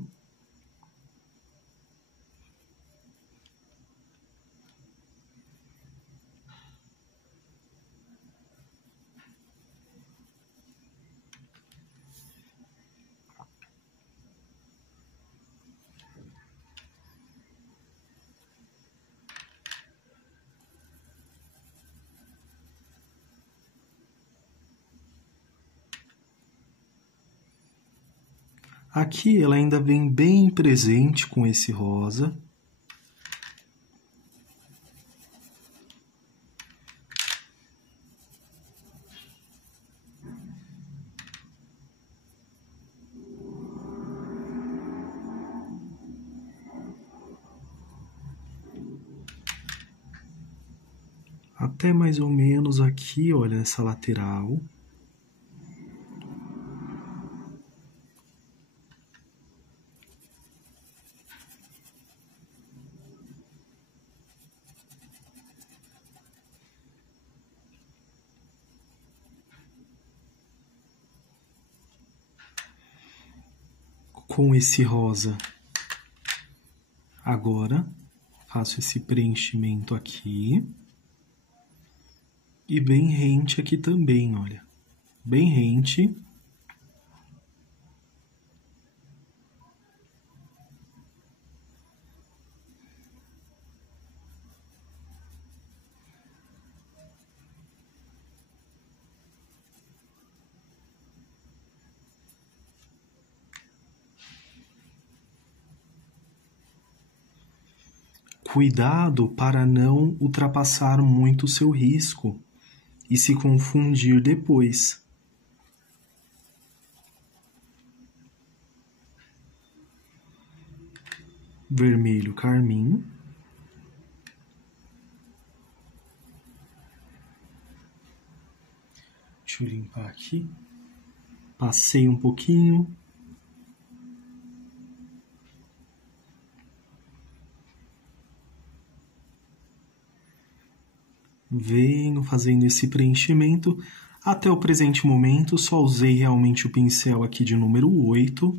Aqui ela ainda vem bem presente com esse rosa. Até mais ou menos aqui, olha, essa lateral. Com esse rosa, agora faço esse preenchimento aqui. E bem rente aqui também, olha. Bem rente. Cuidado para não ultrapassar muito o seu risco e se confundir depois. Vermelho carmim. Deixa eu limpar aqui. Passei um pouquinho. Venho fazendo esse preenchimento. Até o presente momento, só usei realmente o pincel aqui de número 8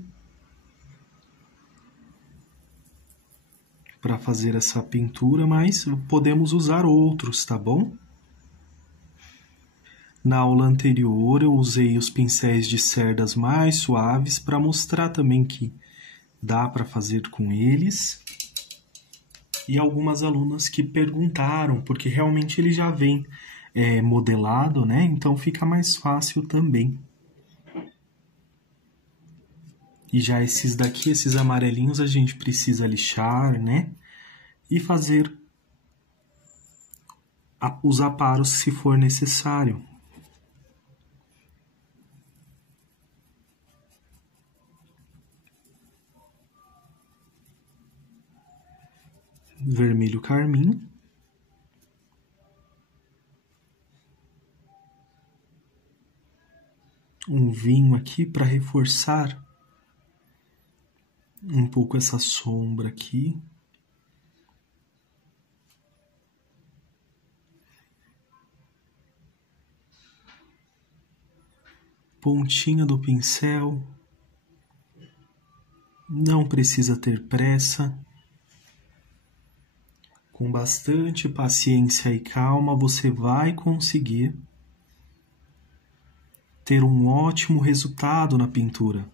para fazer essa pintura, mas podemos usar outros, tá bom? Na aula anterior eu usei os pincéis de cerdas mais suaves para mostrar também que dá para fazer com eles. E algumas alunas que perguntaram, porque realmente ele já vem modelado, né? Então fica mais fácil também. E já esses daqui, esses amarelinhos, a gente precisa lixar, né? E fazer os aparos se for necessário. Vermelho carmim. Um vinho aqui para reforçar um pouco essa sombra aqui. Pontinha do pincel. Não precisa ter pressa. Com bastante paciência e calma, você vai conseguir ter um ótimo resultado na pintura.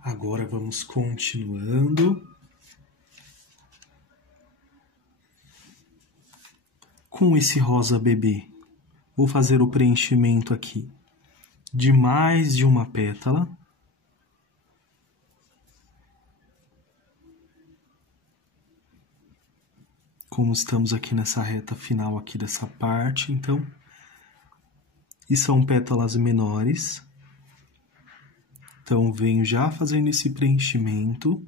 Agora vamos continuando com esse rosa bebê. Vou fazer o preenchimento aqui de mais de uma pétala. Como estamos aqui nessa reta final aqui dessa parte, então, e são pétalas menores. Então, venho já fazendo esse preenchimento.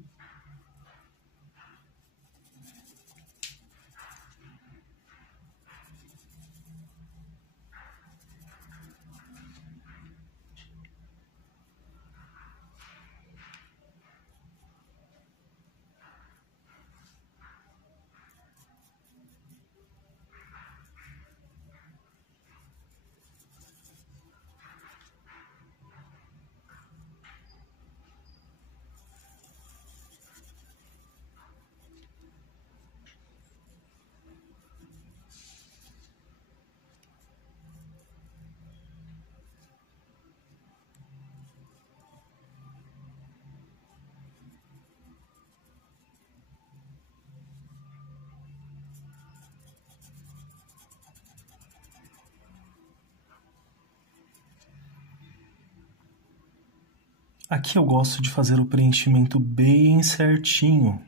Aqui eu gosto de fazer o preenchimento bem certinho.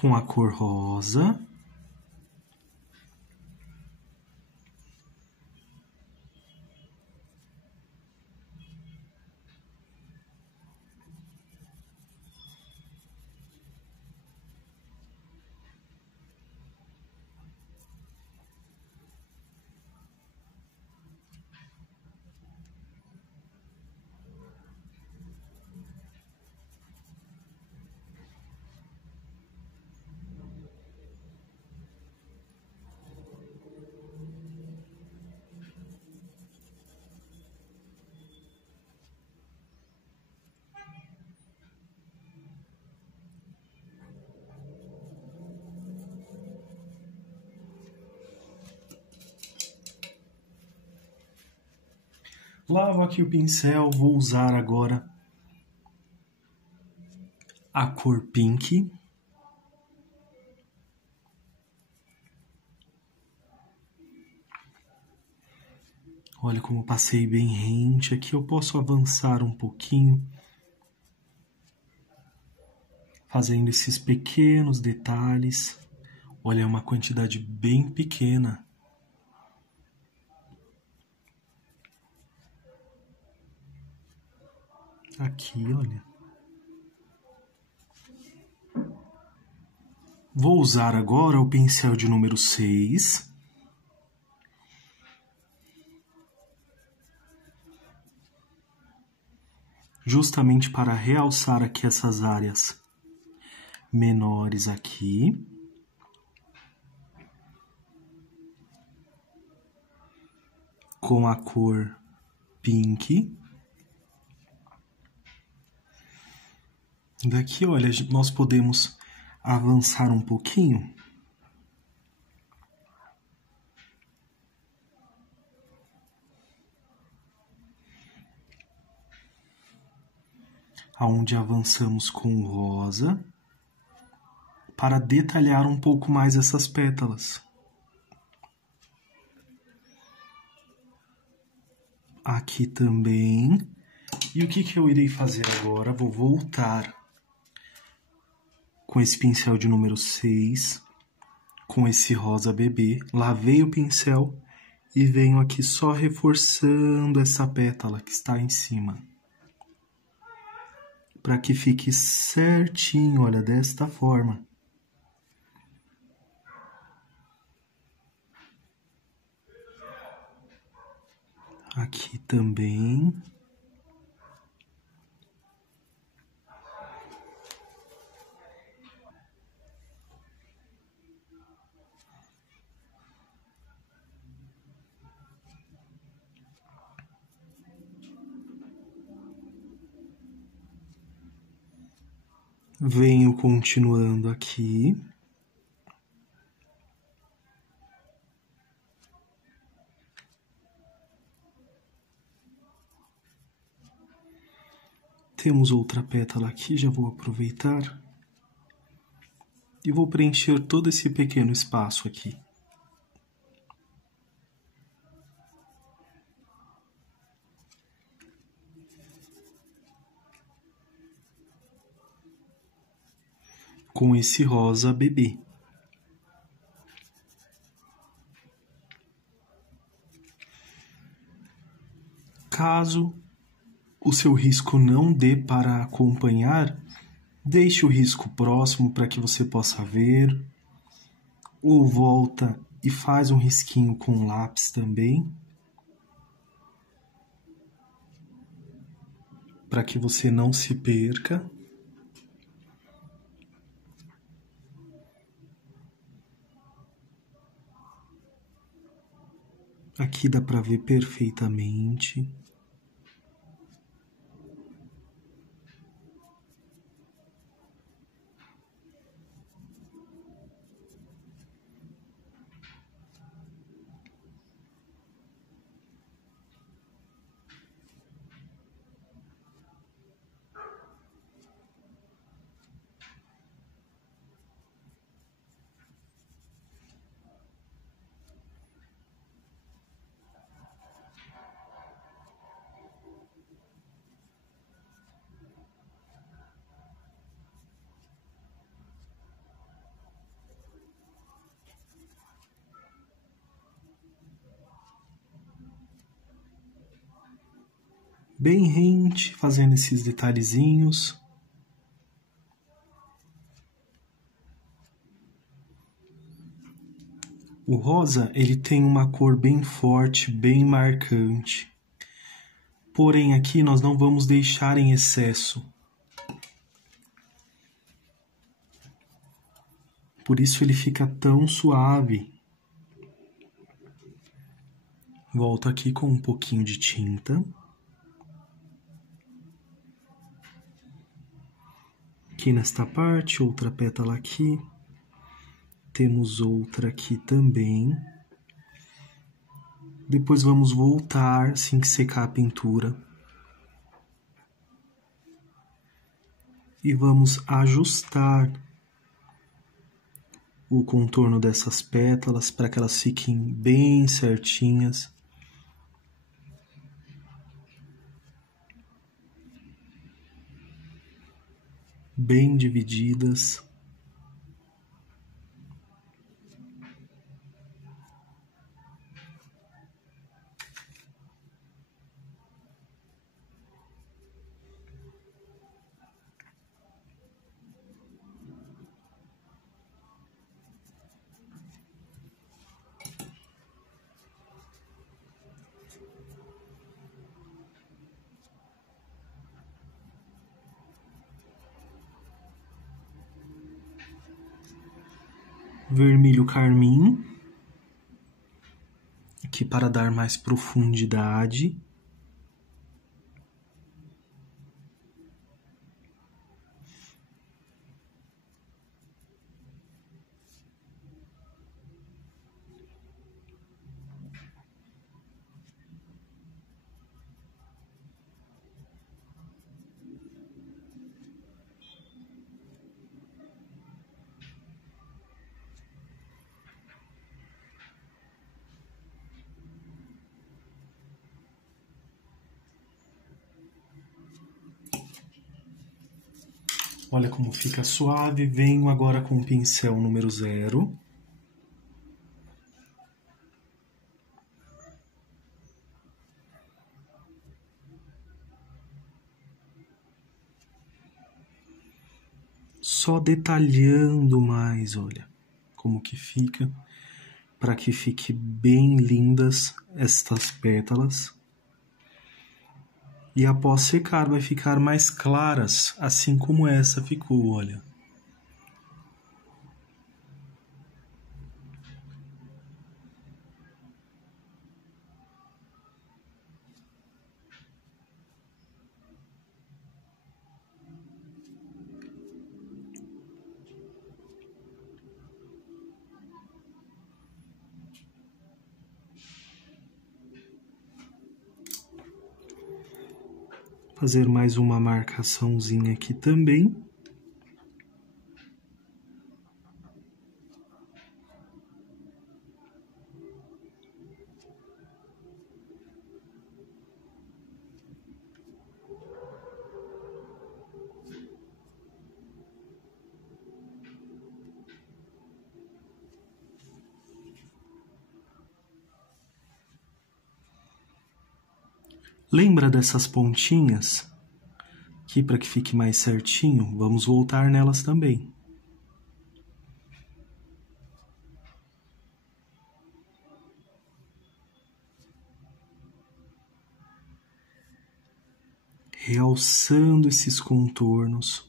Com a cor rosa. Lavo aqui o pincel, vou usar agora a cor pink. Olha como eu passei bem rente. Aqui eu posso avançar um pouquinho, fazendo esses pequenos detalhes. Olha, é uma quantidade bem pequena. Aqui, olha. Vou usar agora o pincel de número 6. Justamente para realçar aqui essas áreas menores aqui. Com a cor pink. Daqui, olha, nós podemos avançar um pouquinho. Aonde avançamos com o rosa, para detalhar um pouco mais essas pétalas. Aqui também. E o que eu irei fazer agora? Vou voltar com esse pincel de número 6, com esse rosa bebê. Lavei o pincel e venho aqui só reforçando essa pétala que está em cima. Para que fique certinho, olha, desta forma. Aqui também. Venho continuando aqui. Temos outra pétala aqui, já vou aproveitar. E vou preencher todo esse pequeno espaço aqui. Com esse rosa bebê. Caso o seu risco não dê para acompanhar, deixe o risco próximo para que você possa ver. Ou volta e faz um risquinho com lápis também, para que você não se perca. Aqui dá para ver perfeitamente. Bem rente, fazendo esses detalhezinhos. O rosa, ele tem uma cor bem forte, bem marcante. Porém, aqui nós não vamos deixar em excesso. Por isso ele fica tão suave. Volto aqui com um pouquinho de tinta. Aqui nesta parte, outra pétala aqui. Temos outra aqui também. Depois vamos voltar assim que secar a pintura. E vamos ajustar o contorno dessas pétalas para que elas fiquem bem certinhas. Bem divididas. Vermelho carmim, aqui para dar mais profundidade. Olha como fica suave. Venho agora com o pincel número 0. Só detalhando mais, olha, como que fica, para que fique bem lindas estas pétalas. E após secar vai ficar mais claras, assim como essa ficou, olha. Fazer mais uma marcaçãozinha aqui também. Lembra dessas pontinhas? Aqui para que fique mais certinho, vamos voltar nelas também. Realçando esses contornos.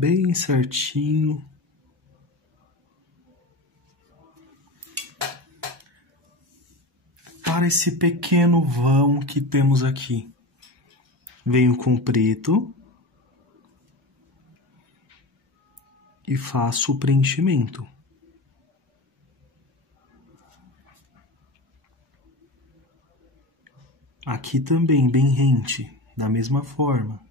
Bem certinho. Para esse pequeno vão que temos aqui, venho com preto e faço o preenchimento. Aqui também bem rente, da mesma forma.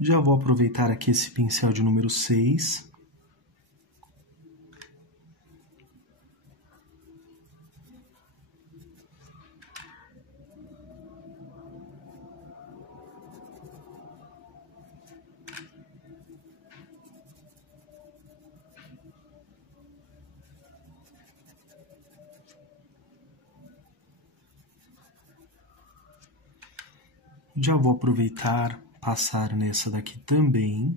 Já vou aproveitar aqui esse pincel de número 6. Já vou aproveitar, passar nessa daqui também.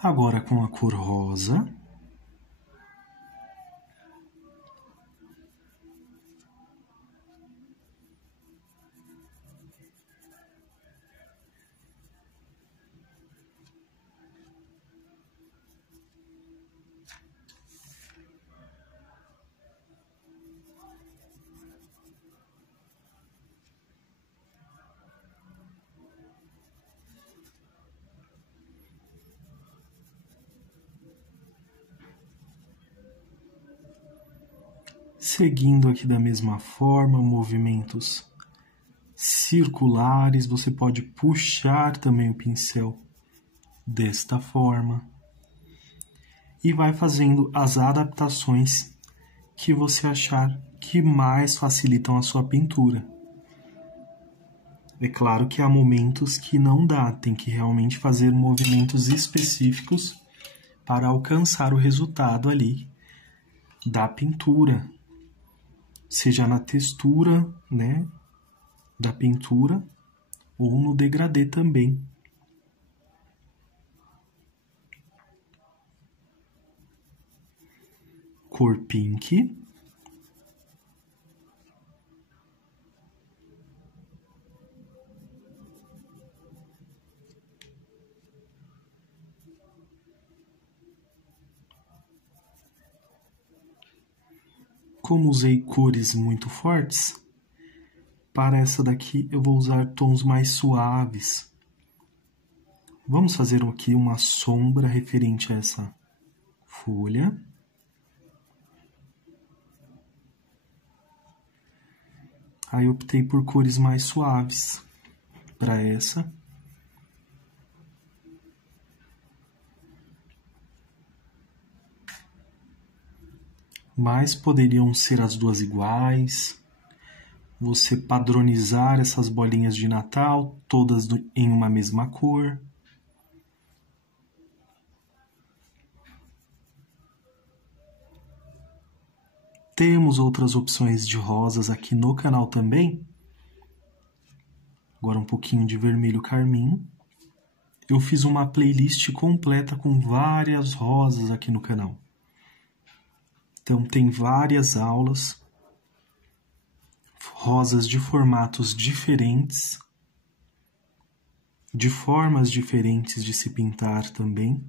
Agora com a cor rosa. Seguindo aqui da mesma forma, movimentos circulares, você pode puxar também o pincel desta forma e vai fazendo as adaptações que você achar que mais facilitam a sua pintura. É claro que há momentos que não dá, tem que realmente fazer movimentos específicos para alcançar o resultado ali da pintura, seja na textura, né, da pintura ou no degradê também. Cor pink. Como usei cores muito fortes, para essa daqui eu vou usar tons mais suaves. Vamos fazer aqui uma sombra referente a essa folha. Aí optei por cores mais suaves para essa. Mas poderiam ser as duas iguais. Você padronizar essas bolinhas de Natal, todas em uma mesma cor. Temos outras opções de rosas aqui no canal também. Agora um pouquinho de vermelho carmim. Eu fiz uma playlist completa com várias rosas aqui no canal. Então tem várias aulas, rosas de formatos diferentes, de formas diferentes de se pintar também.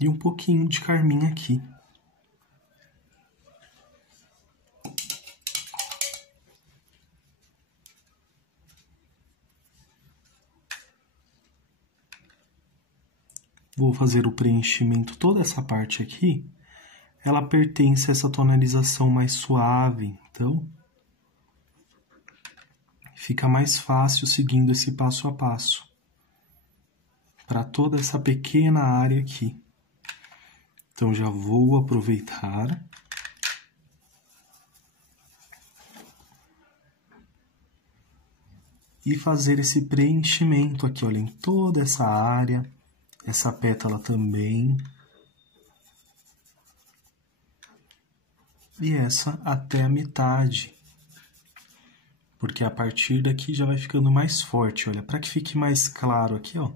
E um pouquinho de carmim aqui. Vou fazer o preenchimento, toda essa parte aqui, ela pertence a essa tonalização mais suave, então fica mais fácil seguindo esse passo a passo para toda essa pequena área aqui. Então já vou aproveitar e fazer esse preenchimento aqui, olha, em toda essa área, essa pétala também. E essa até a metade. Porque a partir daqui já vai ficando mais forte, olha, para que fique mais claro aqui, ó.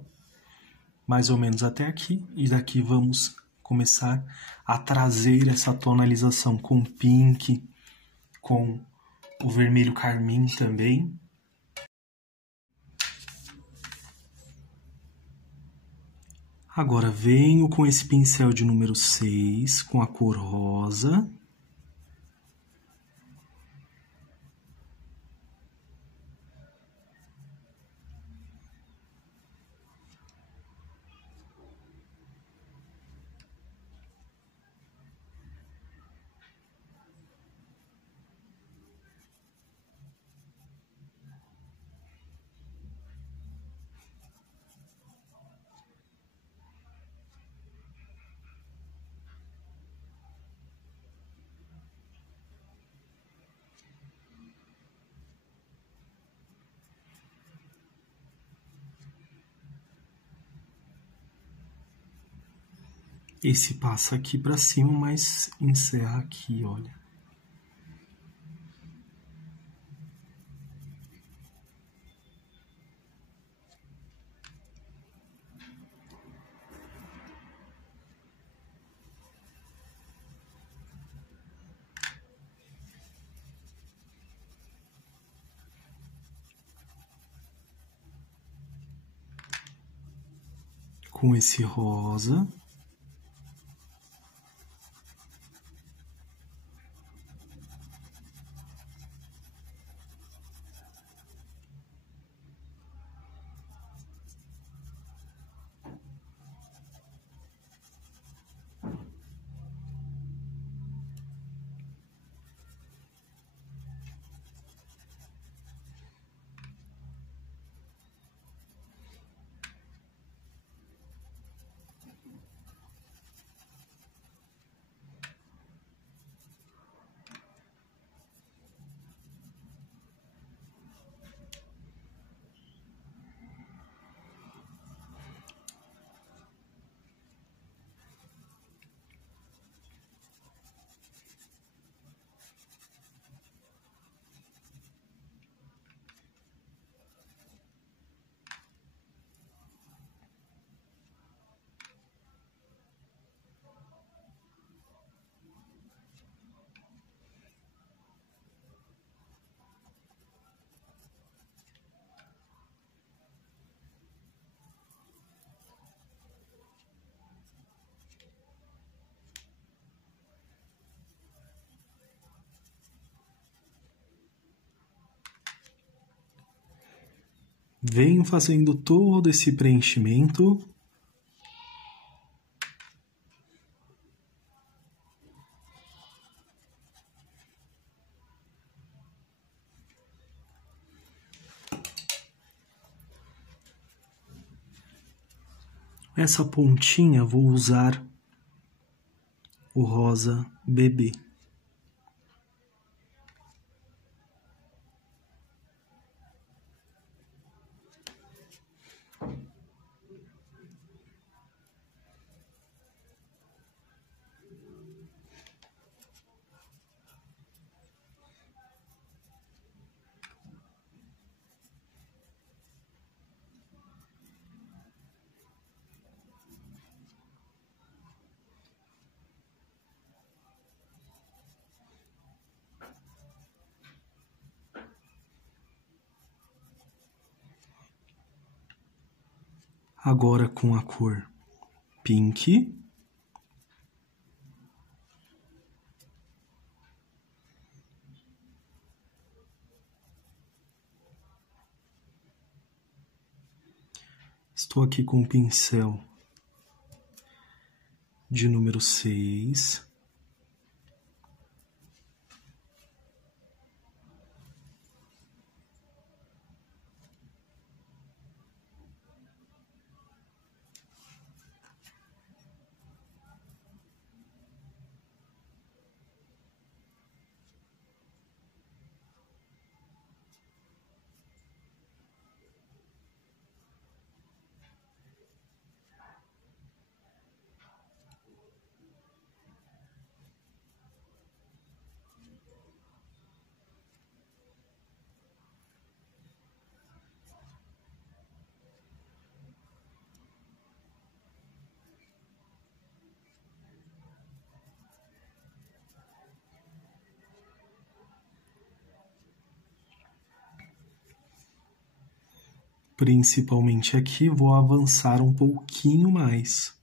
Mais ou menos até aqui, e daqui vamos começar a trazer essa tonalização com pink, com o vermelho carmim também. Agora venho com esse pincel de número 6, com a cor rosa. Esse passa aqui para cima, mas encerra aqui, olha. Com esse rosa. Venho fazendo todo esse preenchimento. Essa pontinha vou usar o rosa bebê. Agora com a cor pink. Estou aqui com o pincel de número 6. Principalmente aqui, vou avançar um pouquinho mais.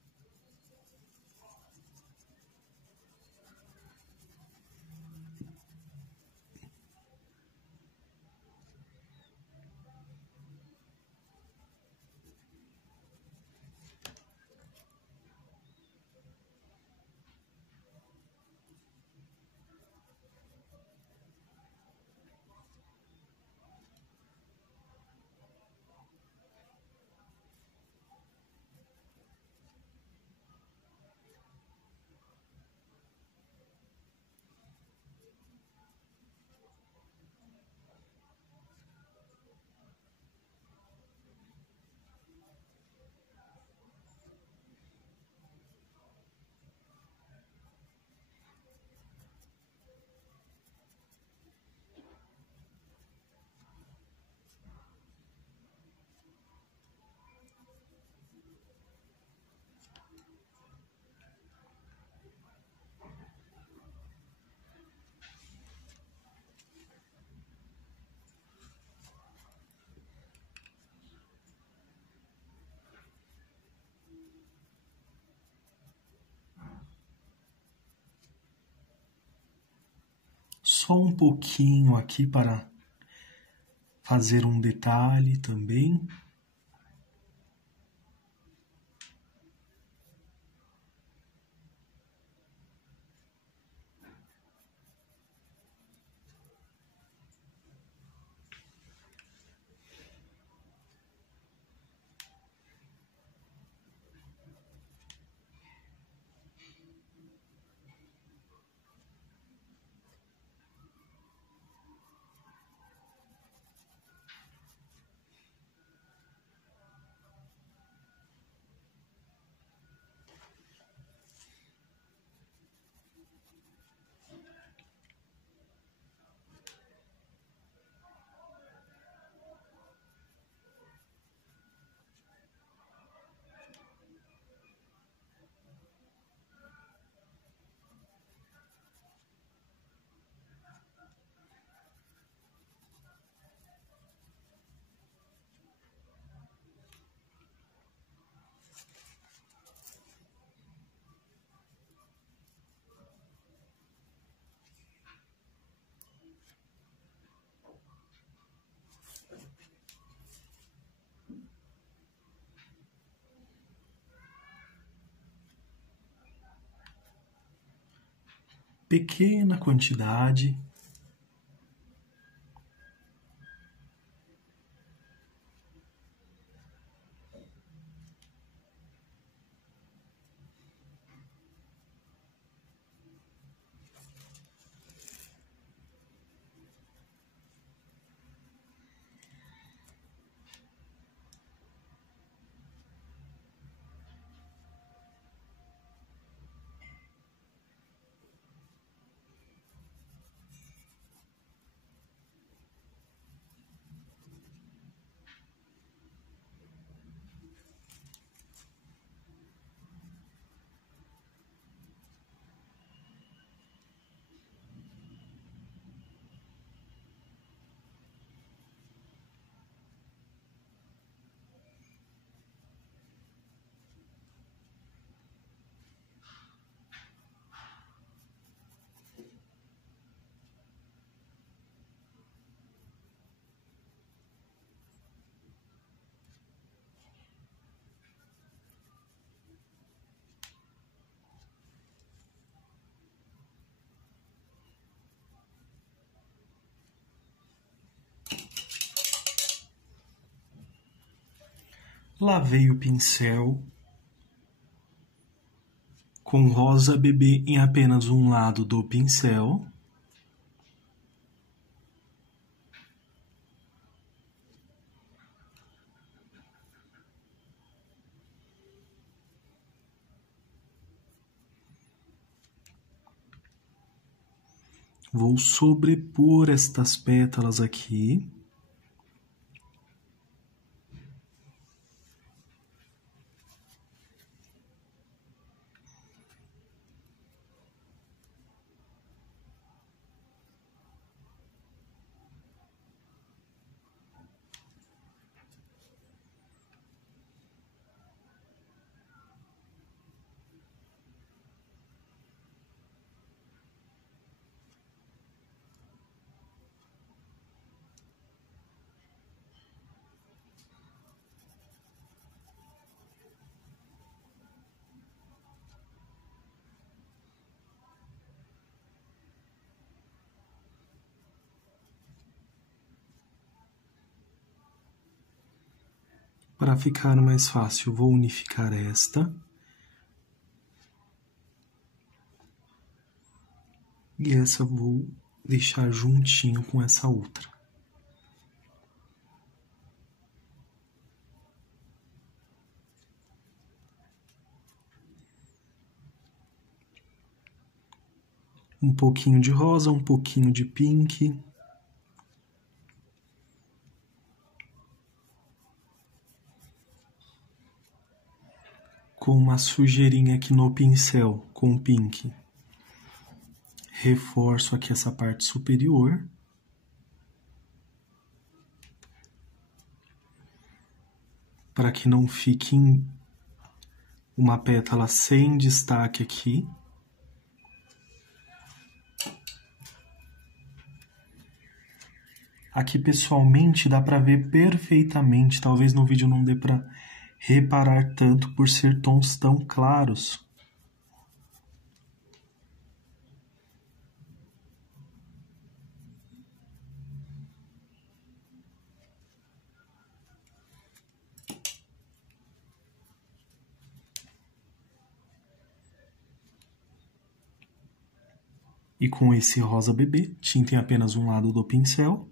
só um pouquinho aqui para fazer um detalhe também. Pequena quantidade. Lavei o pincel com rosa bebê em apenas um lado do pincel. Vou sobrepor estas pétalas aqui. Para ficar mais fácil, vou unificar esta. E essa vou deixar juntinho com essa outra. Um pouquinho de rosa, um pouquinho de pink. Com uma sujeirinha aqui no pincel, com pink. Reforço aqui essa parte superior. Para que não fique uma pétala sem destaque aqui. Aqui pessoalmente dá para ver perfeitamente, talvez no vídeo não dê para reparar tanto por ser tons tão claros. E com esse rosa bebê, tinta em apenas um lado do pincel.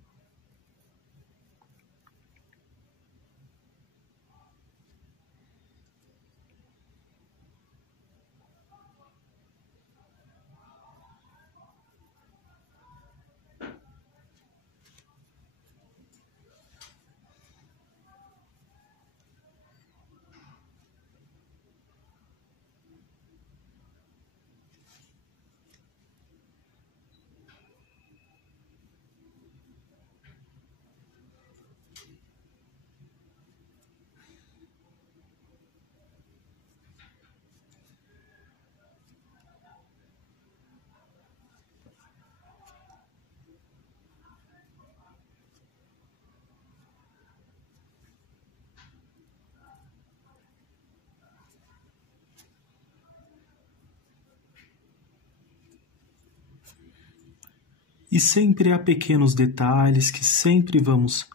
E sempre há pequenos detalhes que sempre vamos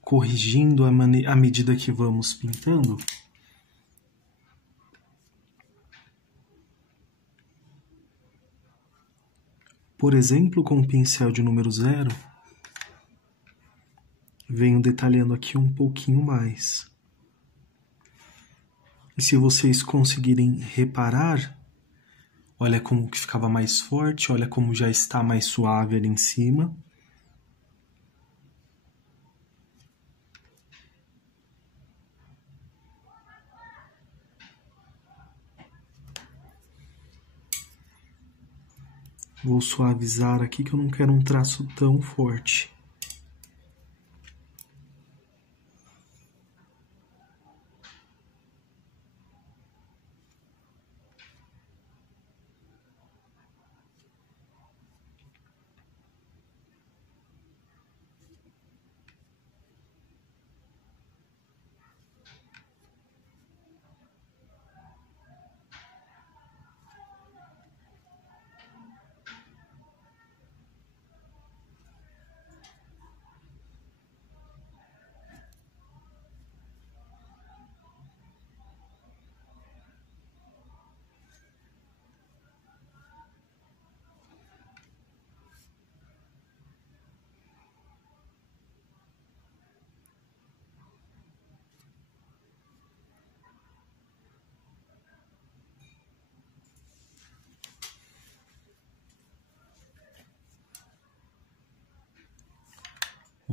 corrigindo à medida que vamos pintando. Por exemplo, com o pincel de número 0, venho detalhando aqui um pouquinho mais. E se vocês conseguirem reparar, olha como que ficava mais forte, olha como já está mais suave ali em cima. Vou suavizar aqui que eu não quero um traço tão forte.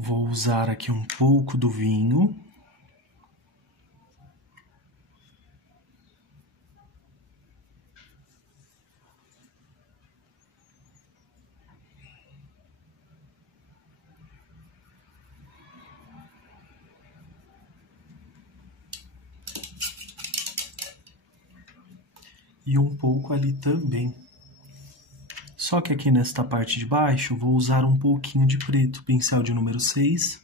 Vou usar aqui um pouco do vinho. E um pouco ali também. Só que aqui nesta parte de baixo, vou usar um pouquinho de preto, pincel de número 6.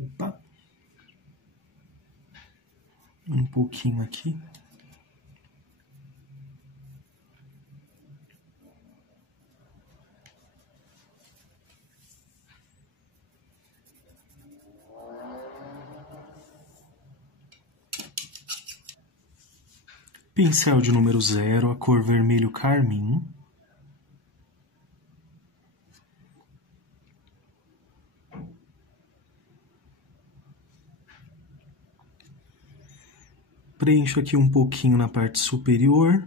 Opa! Um pouquinho aqui. Pincel de número 0, a cor vermelho carmim. Preencho aqui um pouquinho na parte superior,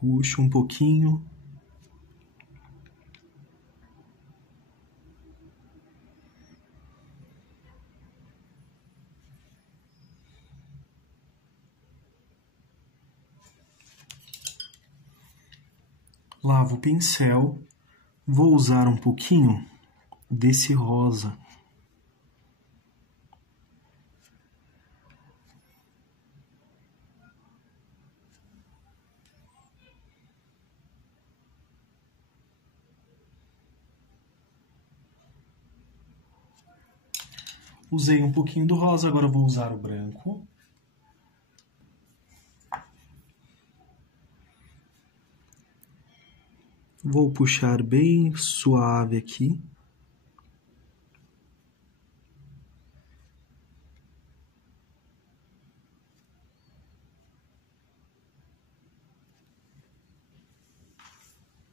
puxo um pouquinho. Lavo o pincel, vou usar um pouquinho desse rosa. Usei um pouquinho do rosa, agora eu vou usar o branco. Vou puxar bem suave aqui.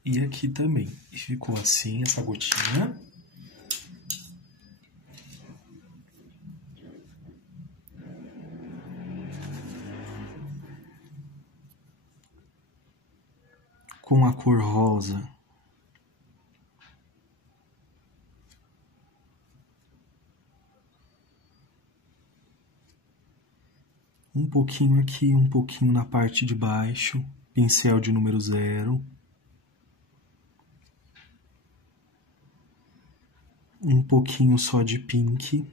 E aqui também. E ficou assim, essa gotinha. Com a cor rosa. Um pouquinho aqui, um pouquinho na parte de baixo. Pincel de número 0. Um pouquinho só de pink.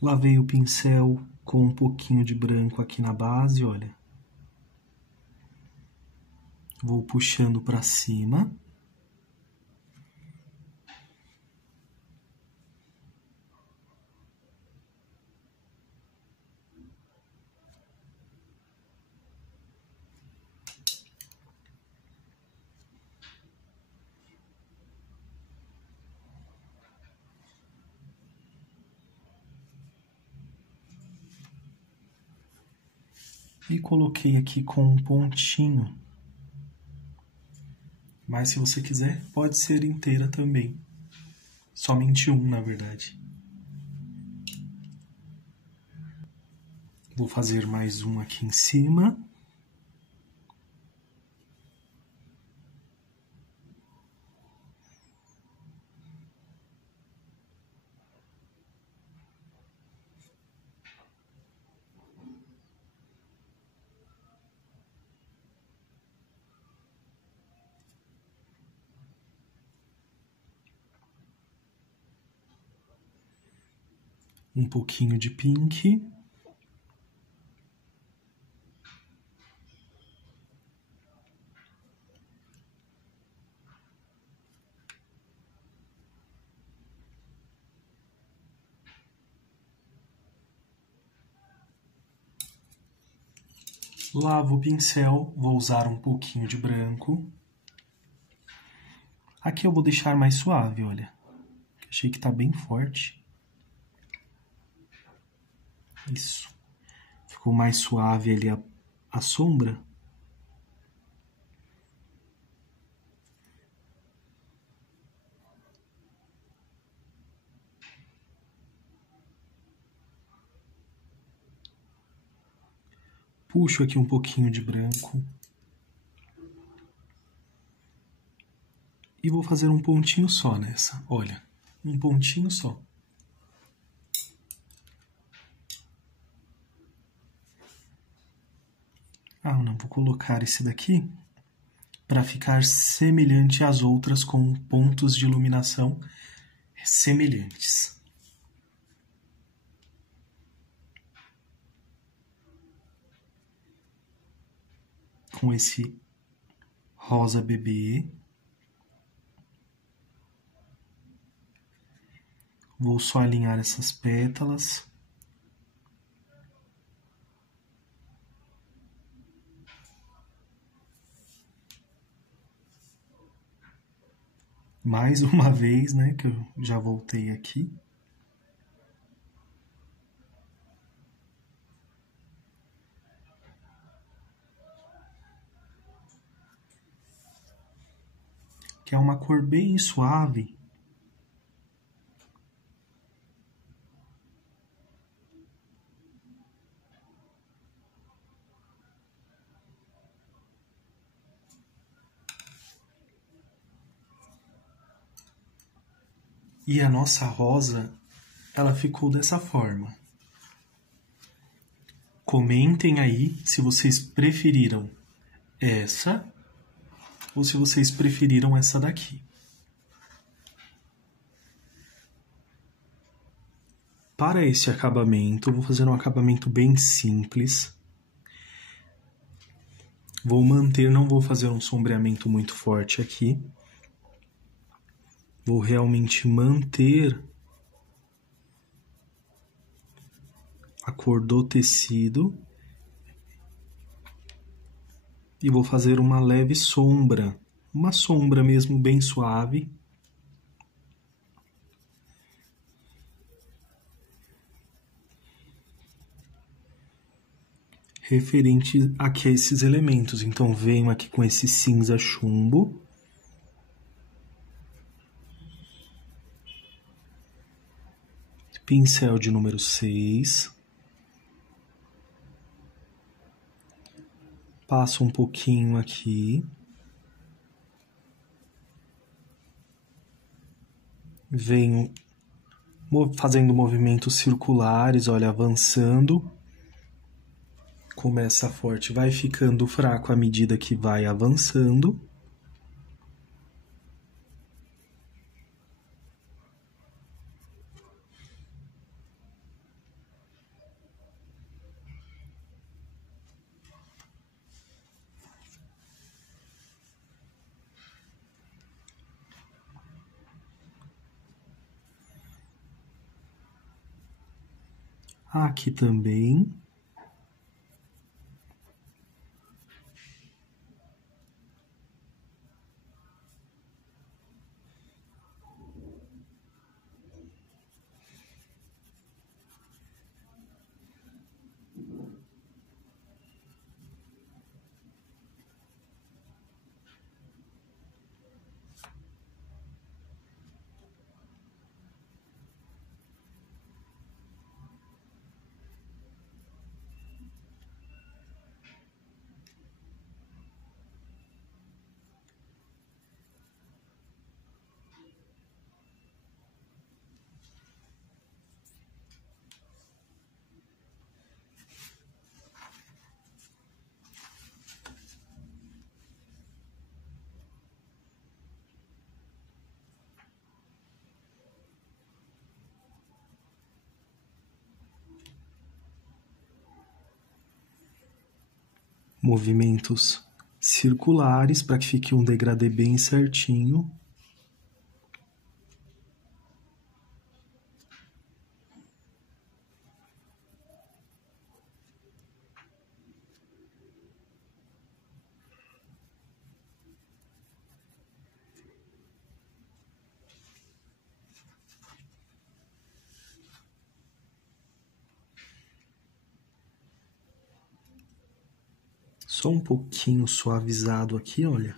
Lavei o pincel com um pouquinho de branco aqui na base, olha. Vou puxando para cima. E coloquei aqui com um pontinho. Mas se você quiser, pode ser inteira também. Somente um, na verdade. Vou fazer mais um aqui em cima. Um pouquinho de pink. Lavo o pincel, vou usar um pouquinho de branco. Aqui eu vou deixar mais suave, olha. Achei que tá bem forte. Isso. Ficou mais suave ali a sombra. Puxo aqui um pouquinho de branco. E vou fazer um pontinho só nessa, olha. Um pontinho só. Ah, não, vou colocar esse daqui para ficar semelhante às outras com pontos de iluminação semelhantes. Com esse rosa bebê. Vou só alinhar essas pétalas. Mais uma vez, né, que eu já voltei aqui. Que é uma cor bem suave. E a nossa rosa, ela ficou dessa forma. Comentem aí se vocês preferiram essa ou se vocês preferiram essa daqui. Para esse acabamento, eu vou fazer um acabamento bem simples. Vou manter, não vou fazer um sombreamento muito forte aqui. Vou realmente manter a cor do tecido. E vou fazer uma leve sombra. Uma sombra mesmo bem suave. Referente aqui a esses elementos. Então, venho aqui com esse cinza chumbo. Pincel de número 6. Passo um pouquinho aqui. Venho fazendo movimentos circulares, olha, avançando. Começa forte, vai ficando fraco à medida que vai avançando. Aqui também. Movimentos circulares para que fique um degradê bem certinho. Só um pouquinho suavizado aqui, olha.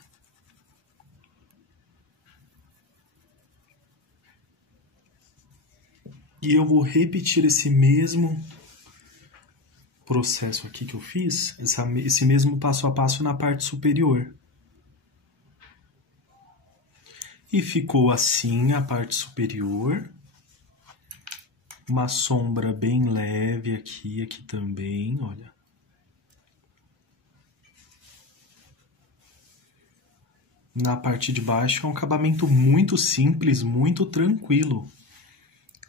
E eu vou repetir esse mesmo processo aqui que eu fiz, esse mesmo passo a passo na parte superior. E ficou assim a parte superior. Uma sombra bem leve aqui também, olha. Na parte de baixo é um acabamento muito simples, muito tranquilo.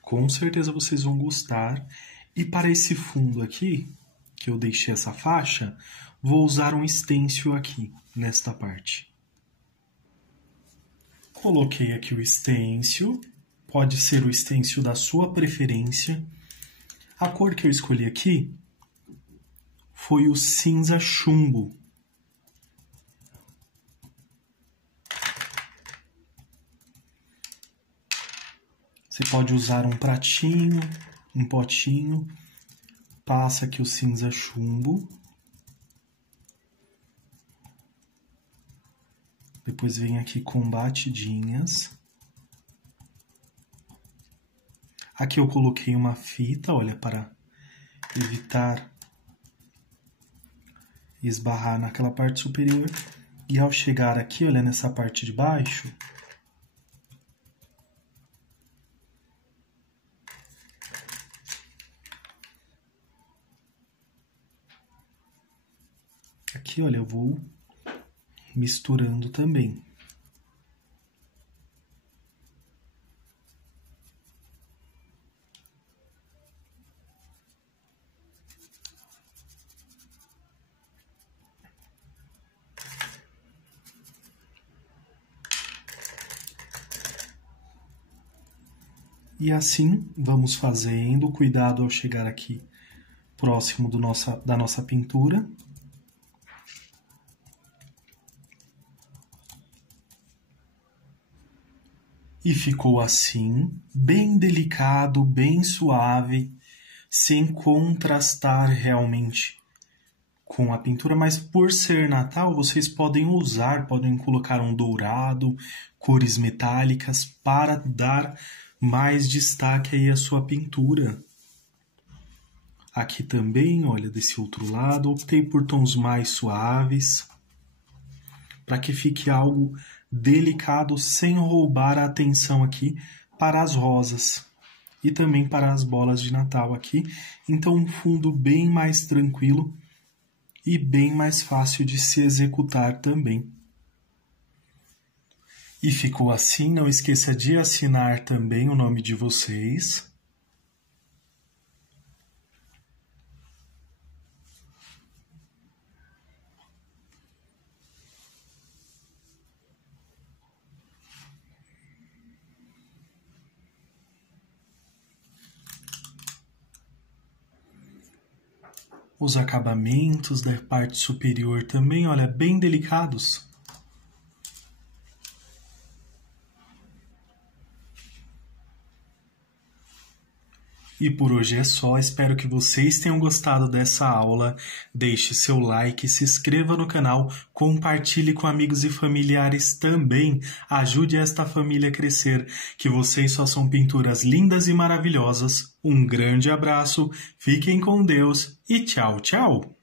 Com certeza vocês vão gostar. E para esse fundo aqui, que eu deixei essa faixa, vou usar um stencil aqui, nesta parte. Coloquei aqui o stencil, pode ser o stencil da sua preferência. A cor que eu escolhi aqui foi o cinza chumbo. Você pode usar um pratinho, um potinho, passa aqui o cinza chumbo. Depois vem aqui com batidinhas. Aqui eu coloquei uma fita, olha, para evitar esbarrar naquela parte superior. E ao chegar aqui, olha, nessa parte de baixo, aqui, olha, eu vou misturando também. E assim vamos fazendo, cuidado ao chegar aqui próximo da nossa pintura. E ficou assim, bem delicado, bem suave, sem contrastar realmente com a pintura, mas por ser Natal, vocês podem podem colocar um dourado, cores metálicas, para dar mais destaque aí à sua pintura. Aqui também, olha, desse outro lado, optei por tons mais suaves, para que fique algo delicado, sem roubar a atenção aqui para as rosas e também para as bolas de Natal aqui. Então, um fundo bem mais tranquilo e bem mais fácil de se executar também. E ficou assim, não esqueça de assinar também o nome de vocês. Os acabamentos da parte superior também, olha, bem delicados. E por hoje é só, espero que vocês tenham gostado dessa aula. Deixe seu like, se inscreva no canal, compartilhe com amigos e familiares também. Ajude esta família a crescer, que vocês só são pinturas lindas e maravilhosas. Um grande abraço, fiquem com Deus e tchau, tchau!